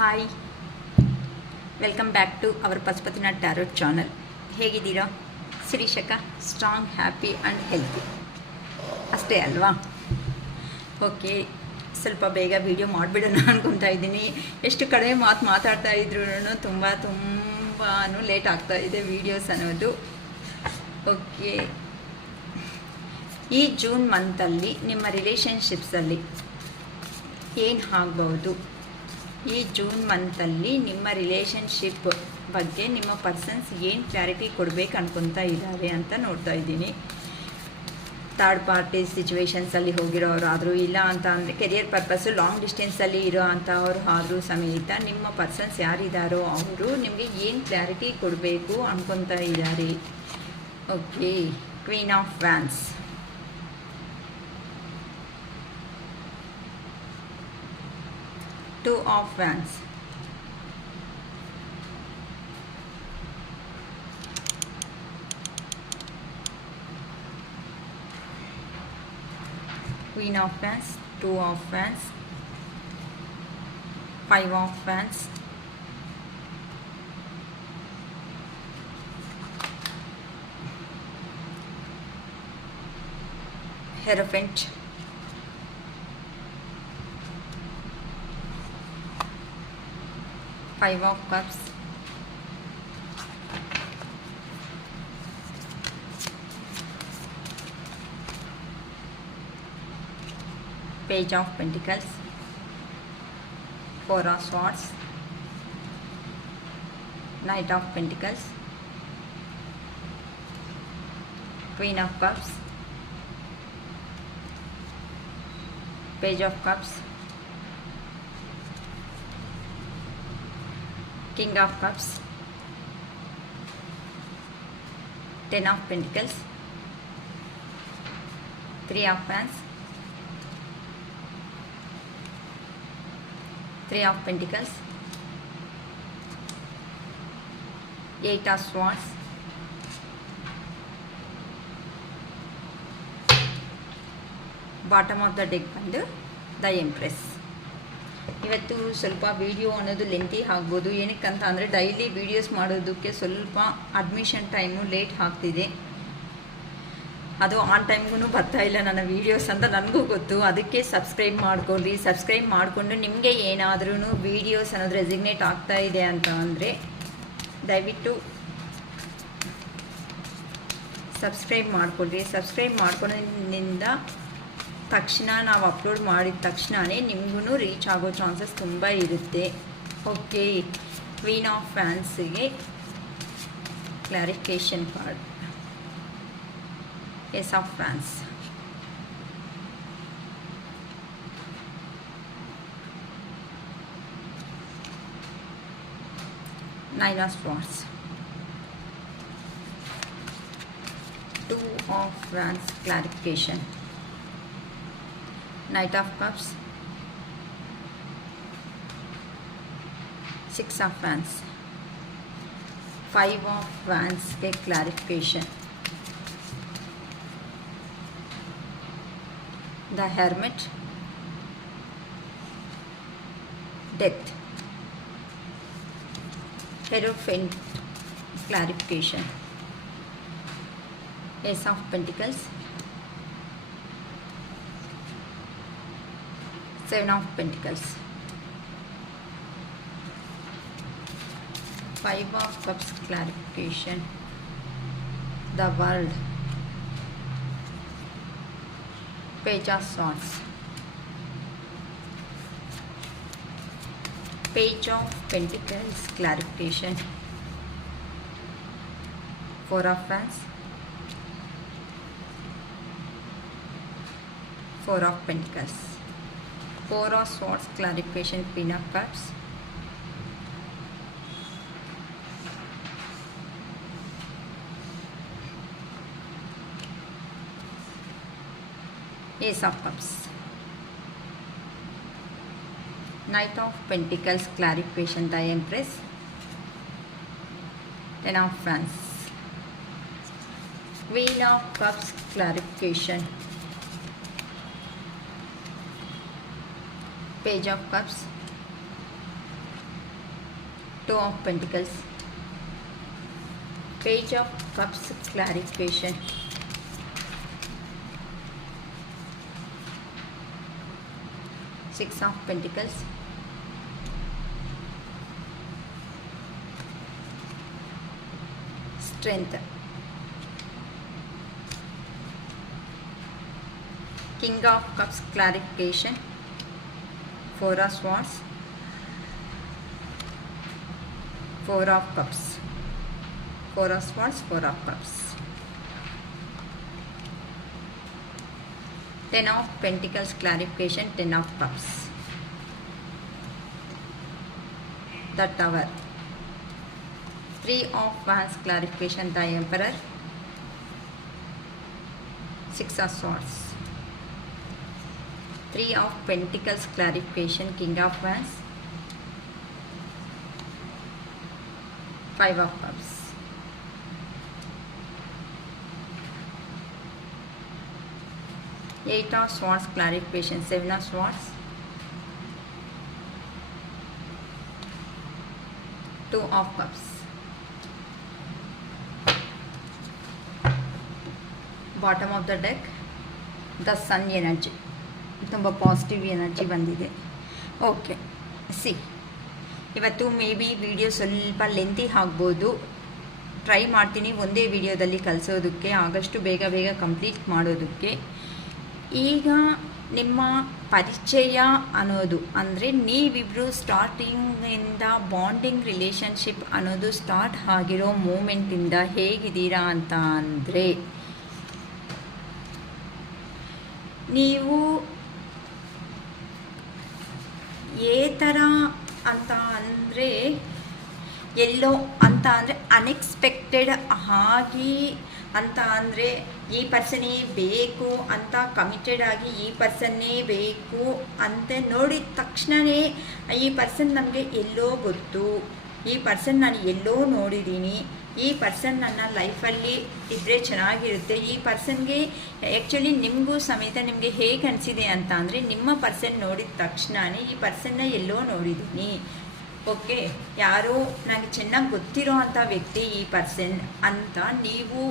Hi, welcome back to our Pashupatinath tarot channel. ಹೇಗಿದ್ದೀರಾ? ಶಿರೀಷಕ strong, happy and healthy ಅಷ್ಟೇ ಅಲ್ವಾ? ಓಕೆ, ಸ್ವಲ್ಪ ಬೇಗ ವೀಡಿಯೋ ಮಾಡಿಬಿಡೋಣ ಅಂದ್ಕೊತಾ ಇದ್ದೀನಿ. ಎಷ್ಟು ಕಡಿಮೆ ಮಾತಾಡ್ತಾ ಇದ್ರೂ ತುಂಬಾ ಲೇಟ್ ಆಗ್ತಾ ಇದೆ ವೀಡಿಯೋಸ್ ಅನ್ನೋದು. ಓಕೆ, ಈ ಜೂನ್ ಮಂತಲ್ಲಿ ನಿಮ್ಮ ರಿಲೇಷನ್ಶಿಪ್ಸಲ್ಲಿ ಏನು ಆಗ್ಬೋದು? ಈ ಜೂನ್ ಮಂತಲ್ಲಿ ನಿಮ್ಮ ರಿಲೇಷನ್ಶಿಪ್ ಬಗ್ಗೆ ನಿಮ್ಮ ಪರ್ಸನ್ಸ್ ಏನು ಕ್ಲಾರಿಟಿ ಕೊಡಬೇಕು ಅನ್ಕೊತಾ ಇದ್ದಾರೆ ಅಂತ ನೋಡ್ತಾ ಇದ್ದೀನಿ. ಥರ್ಡ್ ಪಾರ್ಟಿ ಸಿಚುವೇಶನ್ಸಲ್ಲಿ ಹೋಗಿರೋರಾದರೂ, ಇಲ್ಲ ಅಂತ ಅಂದರೆ ಕೆರಿಯರ್ ಪರ್ಪಸ್ಸು ಲಾಂಗ್ ಡಿಸ್ಟೆನ್ಸಲ್ಲಿ ಇರೋ ಅಂಥವ್ರು ಆದರೂ ಸಮೇತ ನಿಮ್ಮ ಪರ್ಸನ್ಸ್ ಯಾರಿದ್ದಾರೋ ಅವರು ನಿಮಗೆ ಏನು ಕ್ಲಾರಿಟಿ ಕೊಡಬೇಕು ಅನ್ಕೊತಾ ಇದ್ದಾರೆ. Okay, queen of wands, two of wands, Queen of Wands, Two of Wands, Five of Wands, Hierophant, Five of Cups, Page of Pentacles, Four of Swords, Knight of Pentacles, Queen of Cups, Page of Cups, King of Cups, Ten of Pentacles, Three of Wands, Three of Pentacles, Eight of Swords, bottom of the deck ಬಂದು the empress. ಇವತ್ತು ಸ್ವಲ್ಪ video ಅನ್ನೋದು lengthy ಆಗ್ಬೋದು. ಏನಕ್ಕಂತ ಅಂದರೆ daily videos ಮಾಡೋದಕ್ಕೆ ಸ್ವಲ್ಪ admission time late ಆಗ್ತಿದೆ. ಅದು ಆನ್ ಟೈಮ್ಗೂ ಬರ್ತಾ ಇಲ್ಲ ನನ್ನ ವೀಡಿಯೋಸ್ ಅಂತ ನನಗೂ ಗೊತ್ತು. ಅದಕ್ಕೆ ಸಬ್ಸ್ಕ್ರೈಬ್ ಮಾಡ್ಕೊಳ್ಳಿ. ಸಬ್ಸ್ಕ್ರೈಬ್ ಮಾಡಿಕೊಂಡು ನಿಮಗೆ ಏನಾದ್ರೂ ವೀಡಿಯೋಸ್ ಅನ್ನೋದು ರೆಸಿಗ್ನೇಟ್ ಆಗ್ತಾ ಇದೆ ಅಂತ ಅಂದರೆ ದಯವಿಟ್ಟು ಸಬ್ಸ್ಕ್ರೈಬ್ ಮಾಡ್ಕೊಳ್ಳಿ. ಸಬ್ಸ್ಕ್ರೈಬ್ ಮಾಡ್ಕೊಳ್ಳೋದ್ರಿಂದ ತಕ್ಷಣ ನಾವು ಅಪ್ಲೋಡ್ ಮಾಡಿದ ತಕ್ಷಣವೇ ನಿಮಗೂ ರೀಚ್ ಆಗೋ ಚಾನ್ಸಸ್ ತುಂಬ ಇರುತ್ತೆ. ಓಕೆ, ಕ್ವೀನ್ ಆಫ್ ವ್ಯಾನ್ಸ್ಗೆ clarification card, Ace of Wands, Nine of Swords, Two of Wands clarification, Knight of Cups, Six of Wands, Five of Wands के clarification, The Hermit, Death, Hierophant clarification, Ace of Pentacles, Seven of Pentacles, Five of Cups clarification, The World, Page of Swords, Page of Pentacles clarification, Four of Wands, Four of Pentacles, Four of Swords clarification, Queen of Cups, Ace of Cups, Knight of Pentacles clarification, the Empress, Ten of Wands, Queen of Cups clarification, Page of Cups, Two of Pentacles, Page of Cups, clarification, Six of Pentacles, Strength, King of Cups, clarification, Four of Swords, Four of Cups, Four of Swords, Four of Cups, Ten of Pentacles, clarification, Ten of Cups, the Tower, Three of Wands, clarification, the Emperor, Six of Swords, Three of Pentacles, clarification, King of Wands, Five of Cups, Eight of Swords, clarification, Seven of Swords, Two of Cups, bottom of the deck the sun energy, ತುಂಬ positive energy ಬಂದಿದೆ. Okay, ಇವತ್ತು maybe video ಸ್ವಲ್ಪ lengthy ಆಗ್ಬೋದು. Try ಮಾಡ್ತೀನಿ ಒಂದೇ ವಿಡಿಯೋದಲ್ಲಿ ಕಲಿಸೋದಕ್ಕೆ, ಆದಷ್ಟು ಬೇಗ ಬೇಗ ಕಂಪ್ಲೀಟ್ ಮಾಡೋದಕ್ಕೆ. ಈಗ ನಿಮ್ಮ ಪರಿಚಯ ಅನ್ನೋದು ಅಂದರೆ ನೀವಿಬ್ಬರು ಸ್ಟಾರ್ಟಿಂಗಿಂದ ಬಾಂಡಿಂಗ್ ರಿಲೇಷನ್ಶಿಪ್ ಅನ್ನೋದು ಸ್ಟಾರ್ಟ್ ಆಗಿರೋ ಮೂಮೆಂಟಿಂದ ಹೇಗಿದ್ದೀರಾ ಅಂತ ಅಂದರೆ, ನೀವು ಥರ ಅಂತ ಅಂದರೆ ಎಲ್ಲೋ ಅಂತ ಅಂದರೆ ಅನ್ಎಕ್ಸ್ಪೆಕ್ಟೆಡ್ ಆಗಿ ಅಂತ ಅಂದರೆ ಈ ಪರ್ಸನ್ನೇ ಬೇಕು ಅಂತ ಕಮಿಟೆಡ್ ಆಗಿ ಈ ಪರ್ಸನ್ನೇ ಬೇಕು ಅಂತ ನೋಡಿದ ತಕ್ಷಣವೇ ಈ ಪರ್ಸನ್ ನಮಗೆ ಎಲ್ಲೋ ಗೊತ್ತು, ಈ ಪರ್ಸನ್ ನಾನು ಎಲ್ಲೋ ನೋಡಿದ್ದೀನಿ, ಈ ಪರ್ಸನ್ ನನ್ನ ಲೈಫಲ್ಲಿ ಇದ್ದರೆ ಚೆನ್ನಾಗಿರುತ್ತೆ, ಈ ಪರ್ಸನ್ಗೆ ಆ್ಯಕ್ಚುಲಿ ನಿಮಗೂ ಸಮೇತ ನಿಮಗೆ ಹೇಗೆ ಅನಿಸಿದೆ ಅಂತ ಅಂದರೆ ನಿಮ್ಮ ಪರ್ಸನ್ ನೋಡಿದ ತಕ್ಷಣವೇ ಈ ಪರ್ಸನ್ನ ಎಲ್ಲೋ ನೋಡಿದ್ದೀನಿ, ಓಕೆ ಯಾರೋ ನನಗೆ ಚೆನ್ನಾಗಿ ಗೊತ್ತಿರೋ ಅಂಥ ವ್ಯಕ್ತಿ ಈ ಪರ್ಸನ್ ಅಂತ ನೀವು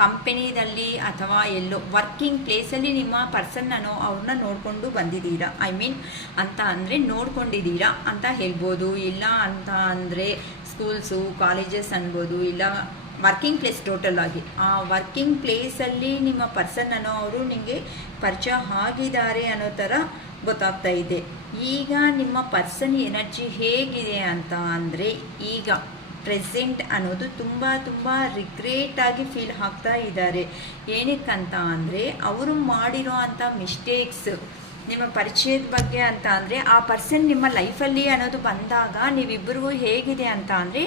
ಕಂಪನಿಯಲ್ಲಿ ಅಥವಾ ಎಲ್ಲೋ ವರ್ಕಿಂಗ್ ಪ್ಲೇಸಲ್ಲಿ ನಿಮ್ಮ ಪರ್ಸನ್ನನ್ನು ಅವ್ರನ್ನ ನೋಡಿಕೊಂಡು ಬಂದಿದ್ದೀರಾ, ಐ ಮೀನ್ ಅಂತ ಅಂದರೆ ನೋಡ್ಕೊಂಡಿದ್ದೀರಾ ಅಂತ ಹೇಳ್ಬೋದು. ಇಲ್ಲ ಅಂತ ಅಂದರೆ ಸ್ಕೂಲ್ಸು ಕಾಲೇಜಸ್ ಅನ್ಬೋದು, ಇಲ್ಲ ವರ್ಕಿಂಗ್ ಪ್ಲೇಸ್ ಟೋಟಲ್ ಆಗಿ ಆ ವರ್ಕಿಂಗ್ ಪ್ಲೇಸಲ್ಲಿ ನಿಮ್ಮ ಪರ್ಸನ್ನನ್ನು ಅವರು ನಿಮಗೆ ಪರಿಚಯ ಆಗಿದ್ದಾರೆ ಅನ್ನೋ ಥರ ಗೊತ್ತಾಗ್ತಾ ಇದೆ. ಈಗ ನಿಮ್ಮ ಪರ್ಸನ್ ಎನರ್ಜಿ ಹೇಗಿದೆ ಅಂತ ಅಂದರೆ, ಈಗ ಪ್ರೆಸೆಂಟ್ ಅನ್ನೋದು ತುಂಬ ತುಂಬ ರಿಗ್ರೇಟಾಗಿ ಫೀಲ್ ಆಗ್ತಾ ಇದ್ದಾರೆ. ಏನಕ್ಕಂತ ಅಂದರೆ ಅವರು ಮಾಡಿರೋ ಅಂಥ ಮಿಸ್ಟೇಕ್ಸ್ ನಿಮ್ಮ ಪರಿಚಯದ ಬಗ್ಗೆ ಅಂತ ಅಂದರೆ, ಆ ಪರ್ಸನ್ ನಿಮ್ಮ ಲೈಫಲ್ಲಿ ಅನ್ನೋದು ಬಂದಾಗ ನೀವಿಬ್ಬರಿಗೂ ಹೇಗಿದೆ ಅಂತ ಅಂದರೆ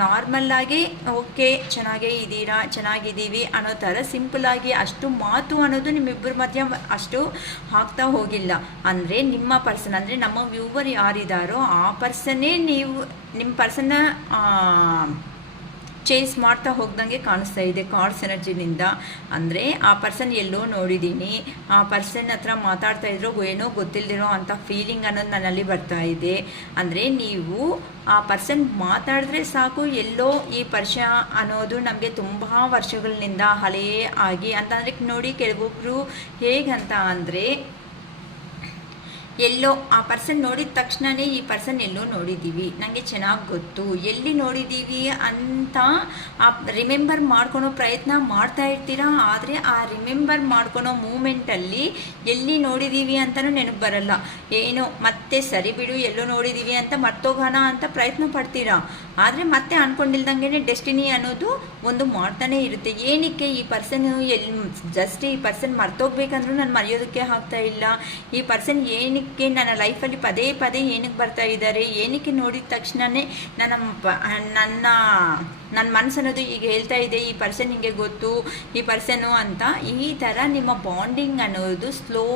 ನಾರ್ಮಲ್ಲಾಗಿ ಓಕೆ ಚೆನ್ನಾಗೇ ಇದ್ದೀರಾ, ಚೆನ್ನಾಗಿದ್ದೀವಿ ಅನ್ನೋ ಥರ ಸಿಂಪಲ್ಲಾಗಿ ಅಷ್ಟು ಮಾತು ಅನ್ನೋದು ನಿಮ್ಮಿಬ್ಬರ ಮಧ್ಯ ಅಷ್ಟು ಆಗ್ತಾ ಹೋಗಿಲ್ಲ. ಅಂದರೆ ನಿಮ್ಮ ಪರ್ಸನ್ ಅಂದರೆ ನಮ್ಮ ವ್ಯೂವರ್ ಯಾರಿದ್ದಾರೋ ಆ ಪರ್ಸನ್ನೇ ನೀವು ನಿಮ್ಮ ಪರ್ಸನ್ನ ಚೇಸ್ ಮಾಡ್ತಾ ಹೋಗ್ದಂಗೆ ಕಾಣಿಸ್ತಾ ಇದೆ ಕಾರ್ಡ್ಸ್ ಎನರ್ಜಿನಿಂದ. ಅಂದರೆ ಆ ಪರ್ಸನ್ ಎಲ್ಲೋ ನೋಡಿದ್ದೀನಿ, ಆ ಪರ್ಸನ್ ಹತ್ರ ಮಾತಾಡ್ತಾ ಇದ್ರೋ ಏನೋ ಗೊತ್ತಿಲ್ಲದಿರೋ ಅಂಥ ಫೀಲಿಂಗ್ ಅನ್ನೋದು ನನ್ನಲ್ಲಿ ಬರ್ತಾ ಇದೆ. ಅಂದರೆ ನೀವು ಆ ಪರ್ಸನ್ ಮಾತಾಡಿದ್ರೆ ಸಾಕು ಎಲ್ಲೋ ಈ ಪರಿಚಯ ಅನ್ನೋದು ನಮಗೆ ತುಂಬ ವರ್ಷಗಳಿಂದ ಹಳೇ ಆಗಿ ಅಂತಂದರೆ ನೋಡಿ, ಕೆಲವೊಬ್ಬರು ಹೇಗಂತ ಅಂದರೆ ಎಲ್ಲೋ ಆ ಪರ್ಸನ್ ನೋಡಿದ ತಕ್ಷಣವೇ ಈ ಪರ್ಸನ್ ಎಲ್ಲೋ ನೋಡಿದ್ದೀವಿ, ನನಗೆ ಚೆನ್ನಾಗಿ ಗೊತ್ತು, ಎಲ್ಲಿ ನೋಡಿದ್ದೀವಿ ಅಂತ ಆ ರಿಮೆಂಬರ್ ಮಾಡ್ಕೊಳೋ ಪ್ರಯತ್ನ ಮಾಡ್ತಾ ಇರ್ತೀರಾ. ಆದರೆ ಆ ರಿಮೆಂಬರ್ ಮಾಡ್ಕೊಳೋ ಮೂಮೆಂಟಲ್ಲಿ ಎಲ್ಲಿ ನೋಡಿದ್ದೀವಿ ಅಂತಲೂ ನೆನಪು ಬರಲ್ಲ. ಏನೋ ಮತ್ತೆ ಸರಿ ಬಿಡು ಎಲ್ಲೋ ನೋಡಿದ್ದೀವಿ ಅಂತ ಮರ್ತೋಗೋಣ ಅಂತ ಪ್ರಯತ್ನ ಪಡ್ತೀರಾ. ಆದರೆ ಮತ್ತೆ ಅಂದ್ಕೊಂಡಿಲ್ದಂಗೆ ಡೆಸ್ಟಿನಿ ಅನ್ನೋದು ಒಂದು ಮಾಡ್ತಾನೆ ಇರುತ್ತೆ. ಏನಕ್ಕೆ ಈ ಪರ್ಸನ್ ಜಸ್ಟ್ ಈ ಪರ್ಸನ್ ಮರ್ತೋಗ್ಬೇಕಂದ್ರೂ ನಾನು ಮರೆಯೋದಕ್ಕೆ ಆಗ್ತಾ ಇಲ್ಲ, ಈ ಪರ್ಸನ್ ಏನಕ್ಕೆ ನನ್ನ ಲೈಫಲ್ಲಿ ಪದೇ ಪದೇ ಏನಕ್ಕೆ ಬರ್ತಾ ಇದ್ದಾರೆ, ಏನಕ್ಕೆ ನೋಡಿದ ತಕ್ಷಣವೇ ನನ್ನ ನನ್ನ ಮನಸ್ಸು ಅನ್ನೋದು ಈಗ ಹೇಳ್ತಾ ಇದೆ ಈ ಪರ್ಸನ್ ನಿಮಗೆ ಗೊತ್ತು, ಈ ಪರ್ಸನ್ನು ಅಂತ. ಈ ಥರ ನಿಮ್ಮ ಬಾಂಡಿಂಗ್ ಅನ್ನೋದು ಸ್ಲೋ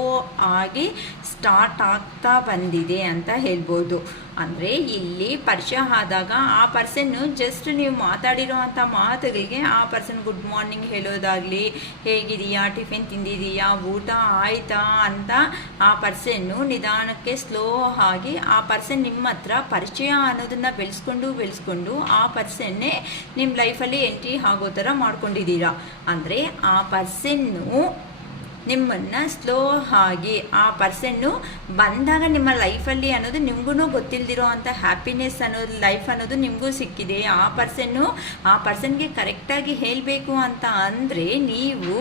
ಆಗಿ ಸ್ಟಾರ್ಟ್ ಆಗ್ತಾ ಬಂದಿದೆ ಅಂತ ಹೇಳ್ಬೋದು. ಅಂದರೆ ಇಲ್ಲಿ ಪರಿಚಯ ಆದಾಗ ಆ ಪರ್ಸನ್ನು ಜಸ್ಟ್ ನೀವು ಮಾತಾಡಿರೋ ಅಂಥ ಮಾತುಗಳಿಗೆ ಆ ಪರ್ಸನ್ ಗುಡ್ ಮಾರ್ನಿಂಗ್ ಹೇಳೋದಾಗಲಿ, ಹೇಗಿದೆಯಾ, ಟಿಫಿನ್ ತಿಂದಿದೆಯಾ, ಊಟ ಆಯಿತಾ ಅಂತ ಆ ಪರ್ಸನ್ನು ನಿಧಾನಕ್ಕೆ ಸ್ಲೋ ಆಗಿ ಆ ಪರ್ಸನ್ ನಿಮ್ಮ ಹತ್ರ ಪರಿಚಯ ಅನ್ನೋದನ್ನು ಬೆಳೆಸ್ಕೊಂಡು ಆ ಪರ್ಸನ್ನೇ ನಿಮ್ಮ ಲೈಫಲ್ಲಿ ಎಂಟ್ರಿ ಆಗೋ ಥರ ಮಾಡ್ಕೊಂಡಿದ್ದೀರಾ. ಅಂದರೆ ಆ ಪರ್ಸನ್ನು ನಿಮ್ಮನ್ನು ಸ್ಲೋ ಆಗಿ ಆ ಪರ್ಸನ್ನು ಬಂದಾಗ ನಿಮ್ಮ ಲೈಫಲ್ಲಿ ಅನ್ನೋದು ನಿಮಗೂ ಗೊತ್ತಿಲ್ಲದಿರೋ ಅಂಥ ಹ್ಯಾಪಿನೆಸ್ ಅನ್ನೋದು ಲೈಫ್ ಅನ್ನೋದು ನಿಮಗೂ ಸಿಕ್ಕಿದೆ. ಆ ಪರ್ಸನ್ಗೆ ಕರೆಕ್ಟಾಗಿ ಹೇಳಬೇಕು ಅಂತ ಅಂದರೆ ನೀವು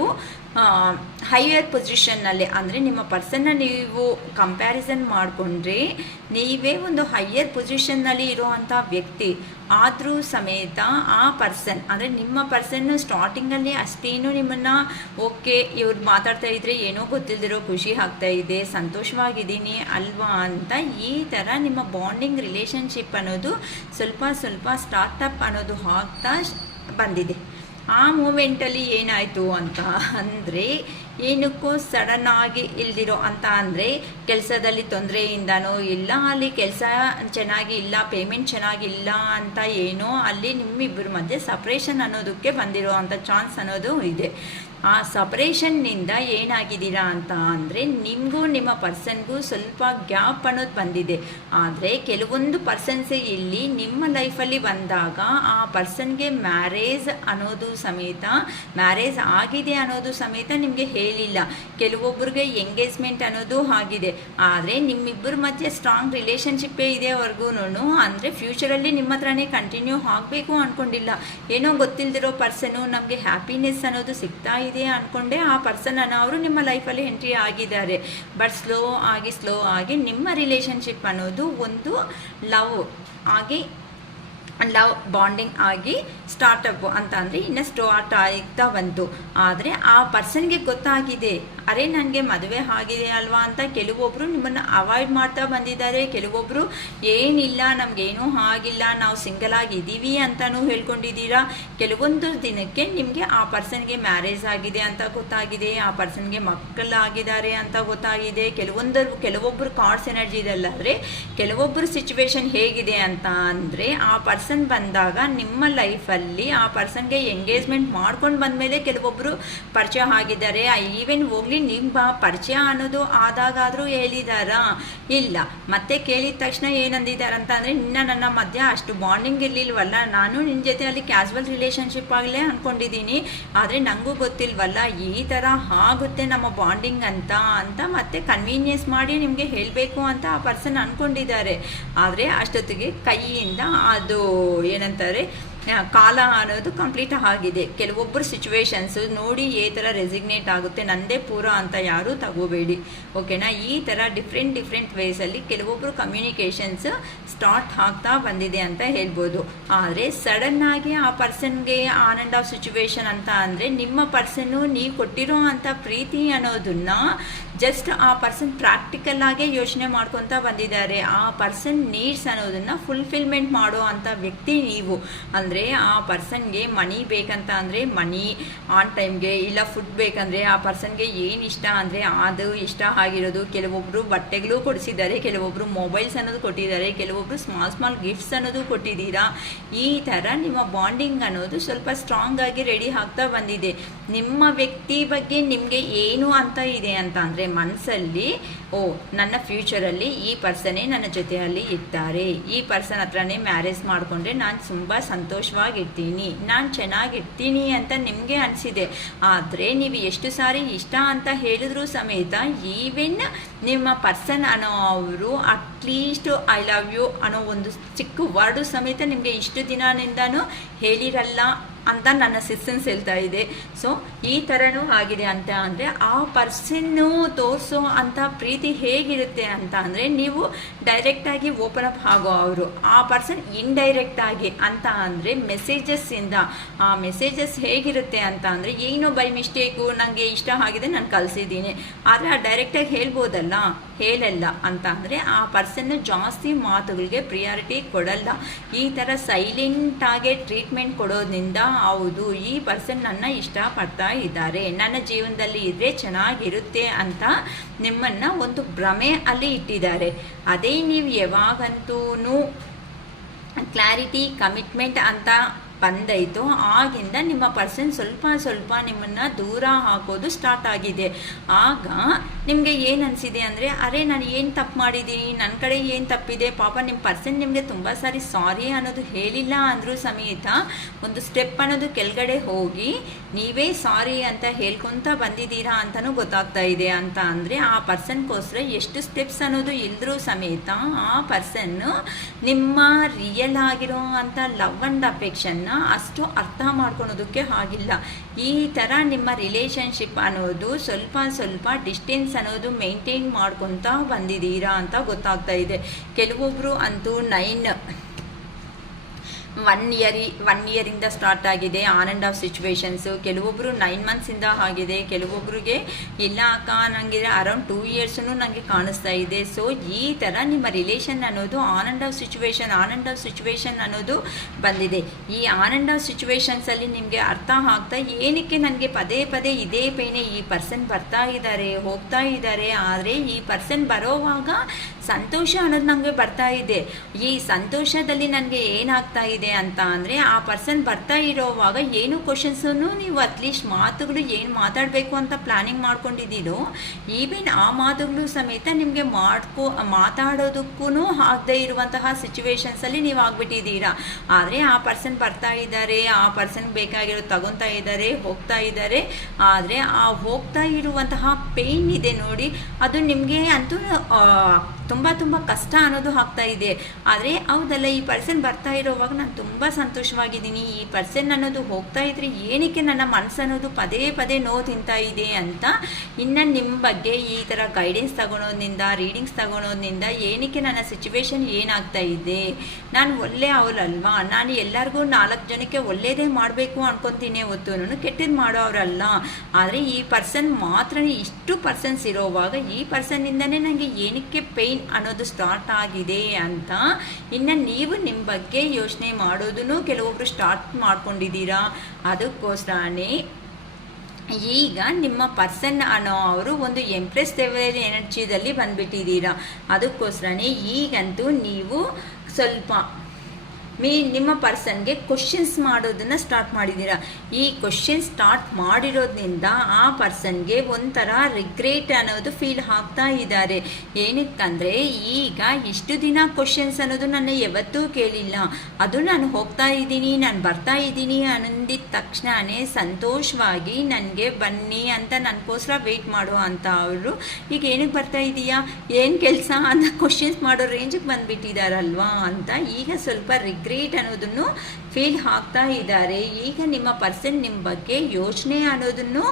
ಹೈಯರ್ ಪೊಸಿಷನ್ನಲ್ಲಿ, ಅಂದರೆ ನಿಮ್ಮ ಪರ್ಸನ್ನ ನೀವು ಕಂಪ್ಯಾರಿಸನ್ ಮಾಡಿಕೊಂಡ್ರೆ ನೀವೇ ಒಂದು ಹೈಯರ್ ಪೊಸಿಷನ್ನಲ್ಲಿ ಇರೋವಂಥ ವ್ಯಕ್ತಿ ಆದರೂ ಸಮೇತ ಆ ಪರ್ಸನ್ ಅಂದರೆ ನಿಮ್ಮ ಪರ್ಸನ್ನು ಸ್ಟಾರ್ಟಿಂಗಲ್ಲಿ ಅಷ್ಟೇನು ನಿಮ್ಮನ್ನು ಓಕೆ ಇವ್ರು ಮಾತಾಡ್ತಾ ಇದ್ರೆ ಏನೋ ಗೊತ್ತಿಲ್ಲದಿರೋ ಖುಷಿ ಆಗ್ತಾ ಇದೆ, ಸಂತೋಷವಾಗಿದ್ದೀನಿ ಅಲ್ವಾ ಅಂತ ಈ ಥರ ನಿಮ್ಮ ಬಾಂಡಿಂಗ್ ರಿಲೇಷನ್ಶಿಪ್ ಅನ್ನೋದು ಸ್ವಲ್ಪ ಸ್ಟಾರ್ಟಪ್ ಅನ್ನೋದು ಆಗ್ತಾ ಬಂದಿದೆ. ಆ ಮೂಮೆಂಟಲ್ಲಿ ಏನಾಯಿತು ಅಂತ ಅಂದರೆ ಏನಕ್ಕೋ ಸಡನ್ನಾಗಿ ಇಲ್ದಿರೋ ಅಂತ ಅಂದರೆ ಕೆಲಸದಲ್ಲಿ ತೊಂದರೆಯಿಂದನೋ ಇಲ್ಲ, ಅಲ್ಲಿ ಕೆಲಸ ಚೆನ್ನಾಗಿ ಇಲ್ಲ, ಪೇಮೆಂಟ್ ಚೆನ್ನಾಗಿಲ್ಲ ಅಂತ ಏನೋ ಅಲ್ಲಿ ನಿಮ್ಮಿಬ್ಬರ ಮಧ್ಯೆ ಸಪ್ರೇಷನ್ ಅನ್ನೋದಕ್ಕೆ ಬಂದಿರೋ ಅಂಥ ಚಾನ್ಸ್ ಅನ್ನೋದು ಇದೆ. ಆ ಸಪ್ರೇಷನ್ನಿಂದ ಏನಾಗಿದ್ದೀರಾ ಅಂತ ಅಂದರೆ ನಿಮಗೂ ನಿಮ್ಮ ಪರ್ಸನ್ಗೂ ಸ್ವಲ್ಪ ಗ್ಯಾಪ್ ಅನ್ನೋದು ಬಂದಿದೆ. ಆದರೆ ಕೆಲವೊಂದು ಪರ್ಸನ್ಸೇ ಇಲ್ಲಿ ನಿಮ್ಮ ಲೈಫಲ್ಲಿ ಬಂದಾಗ ಆ ಪರ್ಸನ್ಗೆ ಮ್ಯಾರೇಜ್ ಆಗಿದೆ ಅನ್ನೋದು ಸಮೇತ ನಿಮಗೆ ಹೇಳಿಲ್ಲ. ಕೆಲವೊಬ್ಬರಿಗೆ ಎಂಗೇಜ್ಮೆಂಟ್ ಅನ್ನೋದು ಆಗಿದೆ. ಆದರೆ ನಿಮ್ಮಿಬ್ಬರ ಮಧ್ಯೆ ಸ್ಟ್ರಾಂಗ್ ರಿಲೇಷನ್ಶಿಪ್ಪೇ ಇದೆವರೆಗೂ, ಅಂದರೆ ಫ್ಯೂಚರಲ್ಲಿ ನಿಮ್ಮ ಹತ್ರನೇ ಕಂಟಿನ್ಯೂ ಆಗಬೇಕು ಅಂದ್ಕೊಂಡಿಲ್ಲ. ಏನೋ ಗೊತ್ತಿಲ್ಲದಿರೋ ಪರ್ಸನು ನಮಗೆ ಹ್ಯಾಪಿನೆಸ್ ಅನ್ನೋದು ಸಿಗ್ತಾ ಇದೆ ಅಂದ್ಕೊಂಡೆ ಆ ಪರ್ಸನ್ ಅವರು ನಿಮ್ಮ ಲೈಫಲ್ಲಿ ಎಂಟ್ರಿ ಆಗಿದ್ದಾರೆ. ಬಟ್ ಸ್ಲೋ ಆಗಿ ನಿಮ್ಮ ರಿಲೇಷನ್ಶಿಪ್ ಅನ್ನೋದು ಒಂದು ಲವ್ ಬಾಂಡಿಂಗ್ ಆಗಿ ಸ್ಟಾರ್ಟಪ್ ಅಂತ ಅಂದರೆ ಇನ್ನು ಸ್ಟಾರ್ಟ್ ಆಗ್ತಾ ಬಂತು. ಆದರೆ ಆ ಪರ್ಸನ್ಗೆ ಗೊತ್ತಾಗಿದೆ, ಅರೆ ನನಗೆ ಮದುವೆ ಆಗಿದೆ ಅಲ್ವಾ ಅಂತ. ಕೆಲವೊಬ್ಬರು ನಿಮ್ಮನ್ನು ಅವಾಯ್ಡ್ ಮಾಡ್ತಾ ಬಂದಿದ್ದಾರೆ, ಕೆಲವೊಬ್ಬರು ಏನಿಲ್ಲ ನಮಗೇನೂ ಆಗಿಲ್ಲ, ನಾವು ಸಿಂಗಲ್ ಆಗಿದ್ದೀವಿ ಅಂತಲೂ ಹೇಳ್ಕೊಂಡಿದ್ದೀರಾ. ಕೆಲವೊಂದು ದಿನಕ್ಕೆ ನಿಮಗೆ ಆ ಪರ್ಸನ್ಗೆ ಮ್ಯಾರೇಜ್ ಆಗಿದೆ ಅಂತ ಗೊತ್ತಾಗಿದೆ, ಆ ಪರ್ಸನ್ಗೆ ಮಕ್ಕಳಾಗಿದ್ದಾರೆ ಅಂತ ಗೊತ್ತಾಗಿದೆ. ಕೆಲವೊಬ್ಬರು ಕಾರ್ಡ್ಸ್ ಎನರ್ಜಿ ಇದೆಲ್ಲಾದರೆ ಕೆಲವೊಬ್ಬರು ಸಿಚುವೇಶನ್ ಹೇಗಿದೆ ಅಂತ ಅಂದರೆ ಆ ಪರ್ಸನ್ ಬಂದಾಗ ನಿಮ್ಮ ಲೈಫಲ್ಲಿ ಆ ಪರ್ಸನ್ಗೆ ಎಂಗೇಜ್ಮೆಂಟ್ ಮಾಡ್ಕೊಂಡು ಬಂದಮೇಲೆ ಕೆಲವೊಬ್ಬರು ಪರಿಚಯ ಆಗಿದ್ದಾರೆ. ಈವನ್ ಹೋಗ್ಲಿ ನಿಮ್ಮ ಪರಿಚಯ ಅನ್ನೋದು ಆದಾಗಾದರೂ ಹೇಳಿದಾರಾ? ಇಲ್ಲ. ಮತ್ತೆ ಕೇಳಿದ ತಕ್ಷಣ ಏನಂದಿದ್ದಾರೆ ಅಂತ ಅಂದರೆ ನನ್ನ ಮಧ್ಯ ಅಷ್ಟು ಬಾಂಡಿಂಗ್ ಇರಲಿಲ್ವಲ್ಲ, ನಾನು ನಿನ್ನ ಜೊತೆ ಅಲ್ಲಿ ಕ್ಯಾಸುವಲ್ ರಿಲೇಷನ್ಶಿಪ್ ಆಗಲೇ ಅಂದ್ಕೊಂಡಿದ್ದೀನಿ, ಆದರೆ ನನಗೂ ಗೊತ್ತಿಲ್ವಲ್ಲ ಈ ಥರ ಆಗುತ್ತೆ ನಮ್ಮ ಬಾಂಡಿಂಗ್ ಅಂತ ಮತ್ತೆ ಕನ್ವೀನಿಯನ್ಸ್ ಮಾಡಿ ನಿಮಗೆ ಹೇಳಬೇಕು ಅಂತ ಆ ಪರ್ಸನ್ ಅಂದ್ಕೊಂಡಿದ್ದಾರೆ. ಆದರೆ ಅಷ್ಟೊತ್ತಿಗೆ ಕೈಯಿಂದ ಅದು ಏನಂತಾರೆ ಕಾಲ ಅನ್ನೋದು ಕಂಪ್ಲೀಟ್ ಆಗಿದೆ. ಕೆಲವೊಬ್ಬರು ಸಿಚುವೇಶನ್ಸು ನೋಡಿ ಈ ಥರ ರೆಸಿಗ್ನೇಟ್ ಆಗುತ್ತೆ, ನಂದೇ ಪೂರ ಅಂತ ಯಾರೂ ತಗೋಬೇಡಿ, ಓಕೆನಾ? ಈ ಥರ ಡಿಫ್ರೆಂಟ್ ವೇಸಲ್ಲಿ ಕೆಲವೊಬ್ಬರು ಕಮ್ಯುನಿಕೇಷನ್ಸ್ ಸ್ಟಾರ್ಟ್ ಆಗ್ತಾ ಬಂದಿದೆ ಅಂತ ಹೇಳ್ಬೋದು. ಆದರೆ ಸಡನ್ನಾಗಿ ಆ ಪರ್ಸನ್ಗೆ ಆನ್ ಆ್ಯಂಡ್ ಆಫ್ ಸಿಚುವೇಶನ್ ಅಂತ ಅಂದರೆ ನಿಮ್ಮ ಪರ್ಸನ್ನು ನೀವು ಕೊಟ್ಟಿರೋ ಅಂಥ ಪ್ರೀತಿ ಅನ್ನೋದನ್ನು ಜಸ್ಟ್ ಆ ಪರ್ಸನ್ ಪ್ರಾಕ್ಟಿಕಲ್ ಆಗೇ ಯೋಚನೆ ಮಾಡ್ಕೊತಾ ಬಂದಿದ್ದಾರೆ. ಆ ಪರ್ಸನ್ ನೀಡ್ಸ್ ಅನ್ನೋದನ್ನು ಫುಲ್ಫಿಲ್ಮೆಂಟ್ ಮಾಡೋ ಅಂಥ ವ್ಯಕ್ತಿ ನೀವು. ಅಂದರೆ ಆ ಪರ್ಸನ್ಗೆ ಮನಿ ಬೇಕಂತ ಅಂದರೆ ಮನಿ ಆನ್ ಟೈಮ್ಗೆ, ಇಲ್ಲ ಫುಡ್ ಬೇಕಂದರೆ ಆ ಪರ್ಸನ್ಗೆ ಏನು ಇಷ್ಟ ಅಂದರೆ ಅದು ಇಷ್ಟ ಆಗಿರೋದು. ಕೆಲವೊಬ್ಬರು ಬಟ್ಟೆಗಳು ಕೊಡಿಸಿದ್ದಾರೆ, ಕೆಲವೊಬ್ಬರು ಮೊಬೈಲ್ಸ್ ಅನ್ನೋದು ಕೊಟ್ಟಿದ್ದಾರೆ, ಕೆಲವೊಬ್ಬರು ಸ್ಮಾಲ್ ಗಿಫ್ಟ್ಸ್ ಅನ್ನೋದು ಕೊಟ್ಟಿದ್ದೀರಾ. ಈ ಥರ ನಿಮ್ಮ ಬಾಂಡಿಂಗ್ ಅನ್ನೋದು ಸ್ವಲ್ಪ ಸ್ಟ್ರಾಂಗ್ ಆಗಿ ರೆಡಿ ಆಗ್ತಾ ಬಂದಿದೆ. ನಿಮ್ಮ ವ್ಯಕ್ತಿ ಬಗ್ಗೆ ನಿಮಗೆ ಏನು ಅಂತ ಇದೆ ಅಂತ ಅಂದರೆ ಮನಸ್ಸಲ್ಲಿ ನನ್ನ ಫ್ಯೂಚರಲ್ಲಿ ಈ ಪರ್ಸನ್ನೇ ನನ್ನ ಜೊತೆಯಲ್ಲಿ ಇರ್ತಾರೆ, ಈ ಪರ್ಸನ್ ಹತ್ರನೇ ಮ್ಯಾರೇಜ್ ಮಾಡಿಕೊಂಡ್ರೆ ನಾನು ತುಂಬ ಸಂತೋಷವಾಗಿರ್ತೀನಿ, ನಾನು ಚೆನ್ನಾಗಿರ್ತೀನಿ ಅಂತ ನಿಮಗೆ ಅನಿಸಿದೆ. ಆದರೆ ನೀವು ಎಷ್ಟು ಸಾರಿ ಇಷ್ಟ ಅಂತ ಹೇಳಿದ್ರೂ ಸಮೇತ ಈವೆನ್ ನಿಮ್ಮ ಪರ್ಸನ್ ಅನ್ನೋ ಅವರು ಅಟ್ಲೀಸ್ಟ್ ಐ ಲವ್ ಯು ಅನ್ನೋ ಒಂದು ಚಿಕ್ಕ ವರ್ಡು ಸಮೇತ ನಿಮಗೆ ಇಷ್ಟು ದಿನದಿಂದನೂ ಹೇಳಿರಲ್ಲ ಅಂತ ನನ್ನ ಸೆನ್ಸ್ ಹೇಳ್ತಾ ಇದೆ. ಸೊ ಈ ಥರನೂ ಆಗಿದೆ ಅಂತ ಅಂದರೆ ಆ ಪರ್ಸನ್ನು ತೋರಿಸೋ ಅಂಥ ಪ್ರೀತಿ ಹೇಗಿರುತ್ತೆ ಅಂತ ಅಂದರೆ ನೀವು ಡೈರೆಕ್ಟಾಗಿ ಓಪನ್ ಅಪ್ ಆಗೋ ಅವರು, ಆ ಪರ್ಸನ್ ಇಂಡೈರೆಕ್ಟಾಗಿ ಅಂತ ಅಂದರೆ ಮೆಸೇಜಸ್ಸಿಂದ. ಆ ಮೆಸೇಜಸ್ ಹೇಗಿರುತ್ತೆ ಅಂತ ಅಂದರೆ ಏನೋ ಬೈ ಮಿಸ್ಟೇಕು ನನಗೆ ಇಷ್ಟ ಆಗಿದೆ ನಾನು ಕಳಿಸಿದ್ದೀನಿ, ಆದರೆ ಡೈರೆಕ್ಟಾಗಿ ಹೇಳ್ಬೋದಲ್ಲ ಹೇಳಲ್ಲ ಅಂತ ಅಂದರೆ ಆ ಪರ್ಸನ್ನು ಜಾಸ್ತಿ ಮಾತುಗಳಿಗೆ ಪ್ರಿಯಾರಿಟಿ ಕೊಡಲ್ಲ. ಈ ಥರ ಸೈಲೆಂಟಾಗೆ ಟ್ರೀಟ್ಮೆಂಟ್ ಕೊಡೋದ್ರಿಂದ ಹೌದು ಈ ಪರ್ಸನ್ ನನ್ನ ಇಷ್ಟಪಡ್ತಾ ಇದ್ದಾರೆ, ನನ್ನ ಜೀವನದಲ್ಲಿ ಇದ್ದರೆ ಚೆನ್ನಾಗಿರುತ್ತೆ ಅಂತ ನಿಮ್ಮನ್ನು ಒಂದು ಭ್ರಮೆ ಅಲ್ಲಿ ಇಟ್ಟಿದ್ದಾರೆ. ಅದೇ ನೀವು ಯಾವಾಗಂತೂ ಕ್ಲಾರಿಟಿ ಕಮಿಟ್ಮೆಂಟ್ ಅಂತ ಬಂದೈತು ಆಗಿಂದ ನಿಮ್ಮ ಪರ್ಸನ್ ಸ್ವಲ್ಪ ನಿಮ್ಮನ್ನು ದೂರ ಹಾಕೋದು ಸ್ಟಾರ್ಟ್ ಆಗಿದೆ. ಆಗ ನಿಮಗೆ ಏನು ಅನಿಸಿದೆ ಅಂದರೆ ಅರೆ ನಾನು ಏನು ತಪ್ಪು ಮಾಡಿದ್ದೀನಿ, ನನ್ನ ಕಡೆ ಏನು ತಪ್ಪಿದೆ, ಪಾಪ ನಿಮ್ಮ ಪರ್ಸನ್ ನಿಮಗೆ ತುಂಬ ಸಾರಿ ಸಾರಿ ಅನ್ನೋದು ಹೇಳಿಲ್ಲ ಅಂದರೂ ಸಮೇತ ಒಂದು ಸ್ಟೆಪ್ ಅನ್ನೋದು ಕೆಳಗಡೆ ಹೋಗಿ ನೀವೇ ಸಾರಿ ಅಂತ ಹೇಳ್ಕೊತ ಬಂದಿದ್ದೀರಾ ಅಂತಲೂ ಗೊತ್ತಾಗ್ತಾ ಇದೆ. ಅಂತ ಅಂದರೆ ಆ ಪರ್ಸನ್ಗೋಸ್ಕರ ಎಷ್ಟು ಸ್ಟೆಪ್ಸ್ ಅನ್ನೋದು ಇಲ್ಲರೂ ಸಮೇತ ಆ ಪರ್ಸನ್ನು ನಿಮ್ಮ ರಿಯಲ್ ಆಗಿರೋ ಅಂಥ ಲವ್ ಆ್ಯಂಡ್ ಅಫೆಕ್ಷನ್ ಅಷ್ಟು ಅರ್ಥ ಮಾಡ್ಕೊಳೋದಕ್ಕೆ ಆಗಿಲ್ಲ. ಈ ಥರ ನಿಮ್ಮ ರಿಲೇಷನ್ಶಿಪ್ ಅನ್ನೋದು ಸ್ವಲ್ಪ ಡಿಸ್ಟೆನ್ಸ್ ಅನ್ನೋದು ಮೇಂಟೈನ್ ಮಾಡ್ಕೊತಾ ಬಂದಿದ್ದೀರಾ ಅಂತ ಗೊತ್ತಾಗ್ತಾ ಇದೆ. ಕೆಲವೊಬ್ಬರು ಅಂತೂ 1 ಇಯರಿಂದ ಸ್ಟಾರ್ಟ್ ಆಗಿದೆ ಆನ್ ಆ್ಯಂಡ್ ಆಫ್ ಸಿಚುವೇಶನ್ಸು, ಕೆಲವೊಬ್ಬರು 9 ಮಂತ್ಸಿಂದ ಆಗಿದೆ, ಕೆಲವೊಬ್ಬರಿಗೆ ಇಲ್ಲ ಅಕ್ಕ ನನಗೆ ಅರೌಂಡ್ 2 ಇಯರ್ಸೂ ನನಗೆ ಕಾಣಿಸ್ತಾ ಇದೆ. ಸೊ ಈ ಥರ ನಿಮ್ಮ ರಿಲೇಷನ್ ಅನ್ನೋದು ಆನ್ ಆ್ಯಂಡ್ ಆಫ್ ಸಿಚುವೇಶನ್ ಅನ್ನೋದು ಬಂದಿದೆ. ಈ ಆನ್ ಆ್ಯಂಡ್ ಆಫ್ ಸಿಚುವೇಶನ್ಸಲ್ಲಿ ನಿಮಗೆ ಅರ್ಥ ಆಗ್ತಾ ಏನಕ್ಕೆ ನನಗೆ ಪದೇ ಇದೇ ಪೇನೆ, ಈ ಪರ್ಸನ್ ಬರ್ತಾ ಇದ್ದಾರೆ ಹೋಗ್ತಾ ಇದ್ದಾರೆ, ಆದರೆ ಈ ಪರ್ಸನ್ ಬರೋವಾಗ ಸಂತೋಷ ಅನ್ನೋದು ನನಗೆ ಬರ್ತಾ ಇದೆ. ಈ ಸಂತೋಷದಲ್ಲಿ ನನಗೆ ಏನಾಗ್ತಾ ಇದೆ ಅಂತ ಅಂದರೆ ಆ ಪರ್ಸನ್ ಬರ್ತಾ ಇರೋವಾಗ ಏನು ಕ್ವಶನ್ಸನ್ನು ನೀವು ಅಟ್ಲೀಸ್ಟ್ ಮಾತುಗಳು ಏನು ಮಾತಾಡಬೇಕು ಅಂತ ಪ್ಲಾನಿಂಗ್ ಮಾಡ್ಕೊಂಡಿದ್ದೀರೋ ಈವನ್ ಆ ಮಾತುಗಳು ಸಮೇತ ನಿಮಗೆ ಮಾತಾಡೋದಕ್ಕೂ ಆಗದೇ ಇರುವಂತಹ ಸಿಚುವೇಶನ್ಸಲ್ಲಿ ನೀವು ಆಗ್ಬಿಟ್ಟಿದ್ದೀರಾ. ಆದರೆ ಆ ಪರ್ಸನ್ ಬರ್ತಾ ಇದ್ದಾರೆ, ಆ ಪರ್ಸನ್ಗೆ ಬೇಕಾಗಿರೋದು ತಗೊತಾ ಇದ್ದಾರೆ, ಹೋಗ್ತಾ ಇದ್ದಾರೆ. ಆದರೆ ಆ ಹೋಗ್ತಾ ಇರುವಂತಹ ಪೇಯ್ನ್ ಇದೆ ನೋಡಿ, ಅದು ನಿಮಗೆ ಅಂತೂ ತುಂಬ ಕಷ್ಟ ಅನ್ನೋದು ಆಗ್ತಾ ಇದೆ. ಆದರೆ ಹೌದಲ್ಲ, ಈ ಪರ್ಸನ್ ಬರ್ತಾ ಇರೋವಾಗ ನಾನು ತುಂಬ ಸಂತೋಷವಾಗಿದ್ದೀನಿ, ಈ ಪರ್ಸನ್ ಅನ್ನೋದು ಹೋಗ್ತಾ ಇದ್ರೆ ಏನಕ್ಕೆ ನನ್ನ ಮನಸ್ಸು ಅನ್ನೋದು ಪದೇ ನೋವು ತಿಂತಾ ಇದೆ ಅಂತ ಇನ್ನು ನಿಮ್ಮ ಬಗ್ಗೆ ಈ ಥರ ಗೈಡೆನ್ಸ್ ತಗೊಳೋದ್ರಿಂದ ರೀಡಿಂಗ್ಸ್ ತಗೊಳೋದ್ರಿಂದ ಏನಕ್ಕೆ ನನ್ನ ಸಿಚುವೇಶನ್ ಏನಾಗ್ತಾ ಇದೆ, ನಾನು ಒಳ್ಳೆ ಅವಳಲ್ವಾ, ನಾನು ಎಲ್ಲರಿಗೂ 4 ಜನಕ್ಕೆ ಒಳ್ಳೇದೇ ಮಾಡಬೇಕು ಅನ್ಕೊತೀನಿ, ಹೊತ್ತು ಕೆಟ್ಟದ್ದು ಮಾಡೋರಲ್ಲ. ಆದರೆ ಈ ಪರ್ಸನ್ ಮಾತ್ರ ಇಷ್ಟು ಪರ್ಸನ್ಸ್ ಇರೋವಾಗ ಈ ಪರ್ಸನ್ನಿಂದನೇ ನನಗೆ ಏನಕ್ಕೆ ಪೇಯ್ನ್ ಅನ್ನೋದು ಸ್ಟಾರ್ಟ್ ಆಗಿದೆ ಅಂತ ಇನ್ನು ನೀವು ನಿಮ್ಮ ಬಗ್ಗೆ ಯೋಚನೆ ಮಾಡೋದನ್ನು ಕೆಲವೊಬ್ಬರು ಸ್ಟಾರ್ಟ್ ಮಾಡ್ಕೊಂಡಿದ್ದೀರಾ. ಅದಕ್ಕೋಸ್ಕರನೇ ಈಗ ನಿಮ್ಮ ಪರ್ಸನ್ ಅನ್ನೋ ಅವರು ಒಂದು ಎಂಪ್ರೆಸ್ ಲೆವೆಲ್ ಎನರ್ಜಿದಲ್ಲಿ ಬಂದುಬಿಟ್ಟಿದ್ದೀರಾ. ಅದಕ್ಕೋಸ್ಕರನೇ ಈಗಂತೂ ನೀವು ಸ್ವಲ್ಪ ನಿಮ್ಮ ಪರ್ಸನ್ಗೆ ಕ್ವಶನ್ಸ್ ಮಾಡೋದನ್ನು ಸ್ಟಾರ್ಟ್ ಮಾಡಿದ್ದೀರಾ. ಈ ಕ್ವಶನ್ ಸ್ಟಾರ್ಟ್ ಮಾಡಿರೋದ್ರಿಂದ ಆ ಪರ್ಸನ್ಗೆ ಒಂಥರ ರಿಗ್ರೆಟ್ ಅನ್ನೋದು ಫೀಲ್ ಆಗ್ತಾ ಇದ್ದಾರೆ. ಏನಕ್ಕಂದರೆ ಈಗ ಇಷ್ಟು ದಿನ ಕ್ವಶನ್ಸ್ ಅನ್ನೋದು ನನ್ನ ಯಾವತ್ತೂ ಕೇಳಿಲ್ಲ, ಅದು ನಾನು ಹೋಗ್ತಾ ಇದ್ದೀನಿ ನಾನು ಬರ್ತಾ ಇದ್ದೀನಿ ಅಂದಿದ ತಕ್ಷಣವೇ ಸಂತೋಷವಾಗಿ ನನಗೆ ಬನ್ನಿ ಅಂತ ನನಗೋಸ್ಕರ ವೆಯ್ಟ್ ಮಾಡೋ ಅಂತ ಅವರು ಈಗ ಏನಕ್ಕೆ ಬರ್ತಾ ಇದೆಯಾ, ಏನು ಕೆಲಸ ಅಂತ ಕ್ವಶನ್ಸ್ ಮಾಡೋ ರೇಂಜಿಗೆ ಬಂದುಬಿಟ್ಟಿದ್ದಾರಲ್ವಾ ಅಂತ ಈಗ ಸ್ವಲ್ಪ ಗ್ರೇಟ್ ಅನ್ನೋದನ್ನು ಫೀಲ್ ಆಗ್ತಾ ಇದ್ದಾರೆ. ಈಗ ನಿಮ್ಮ ಪರ್ಸನ್ ನಿಮ್ಮ ಬಗ್ಗೆ ಯೋಚನೆ ಅನ್ನೋದನ್ನು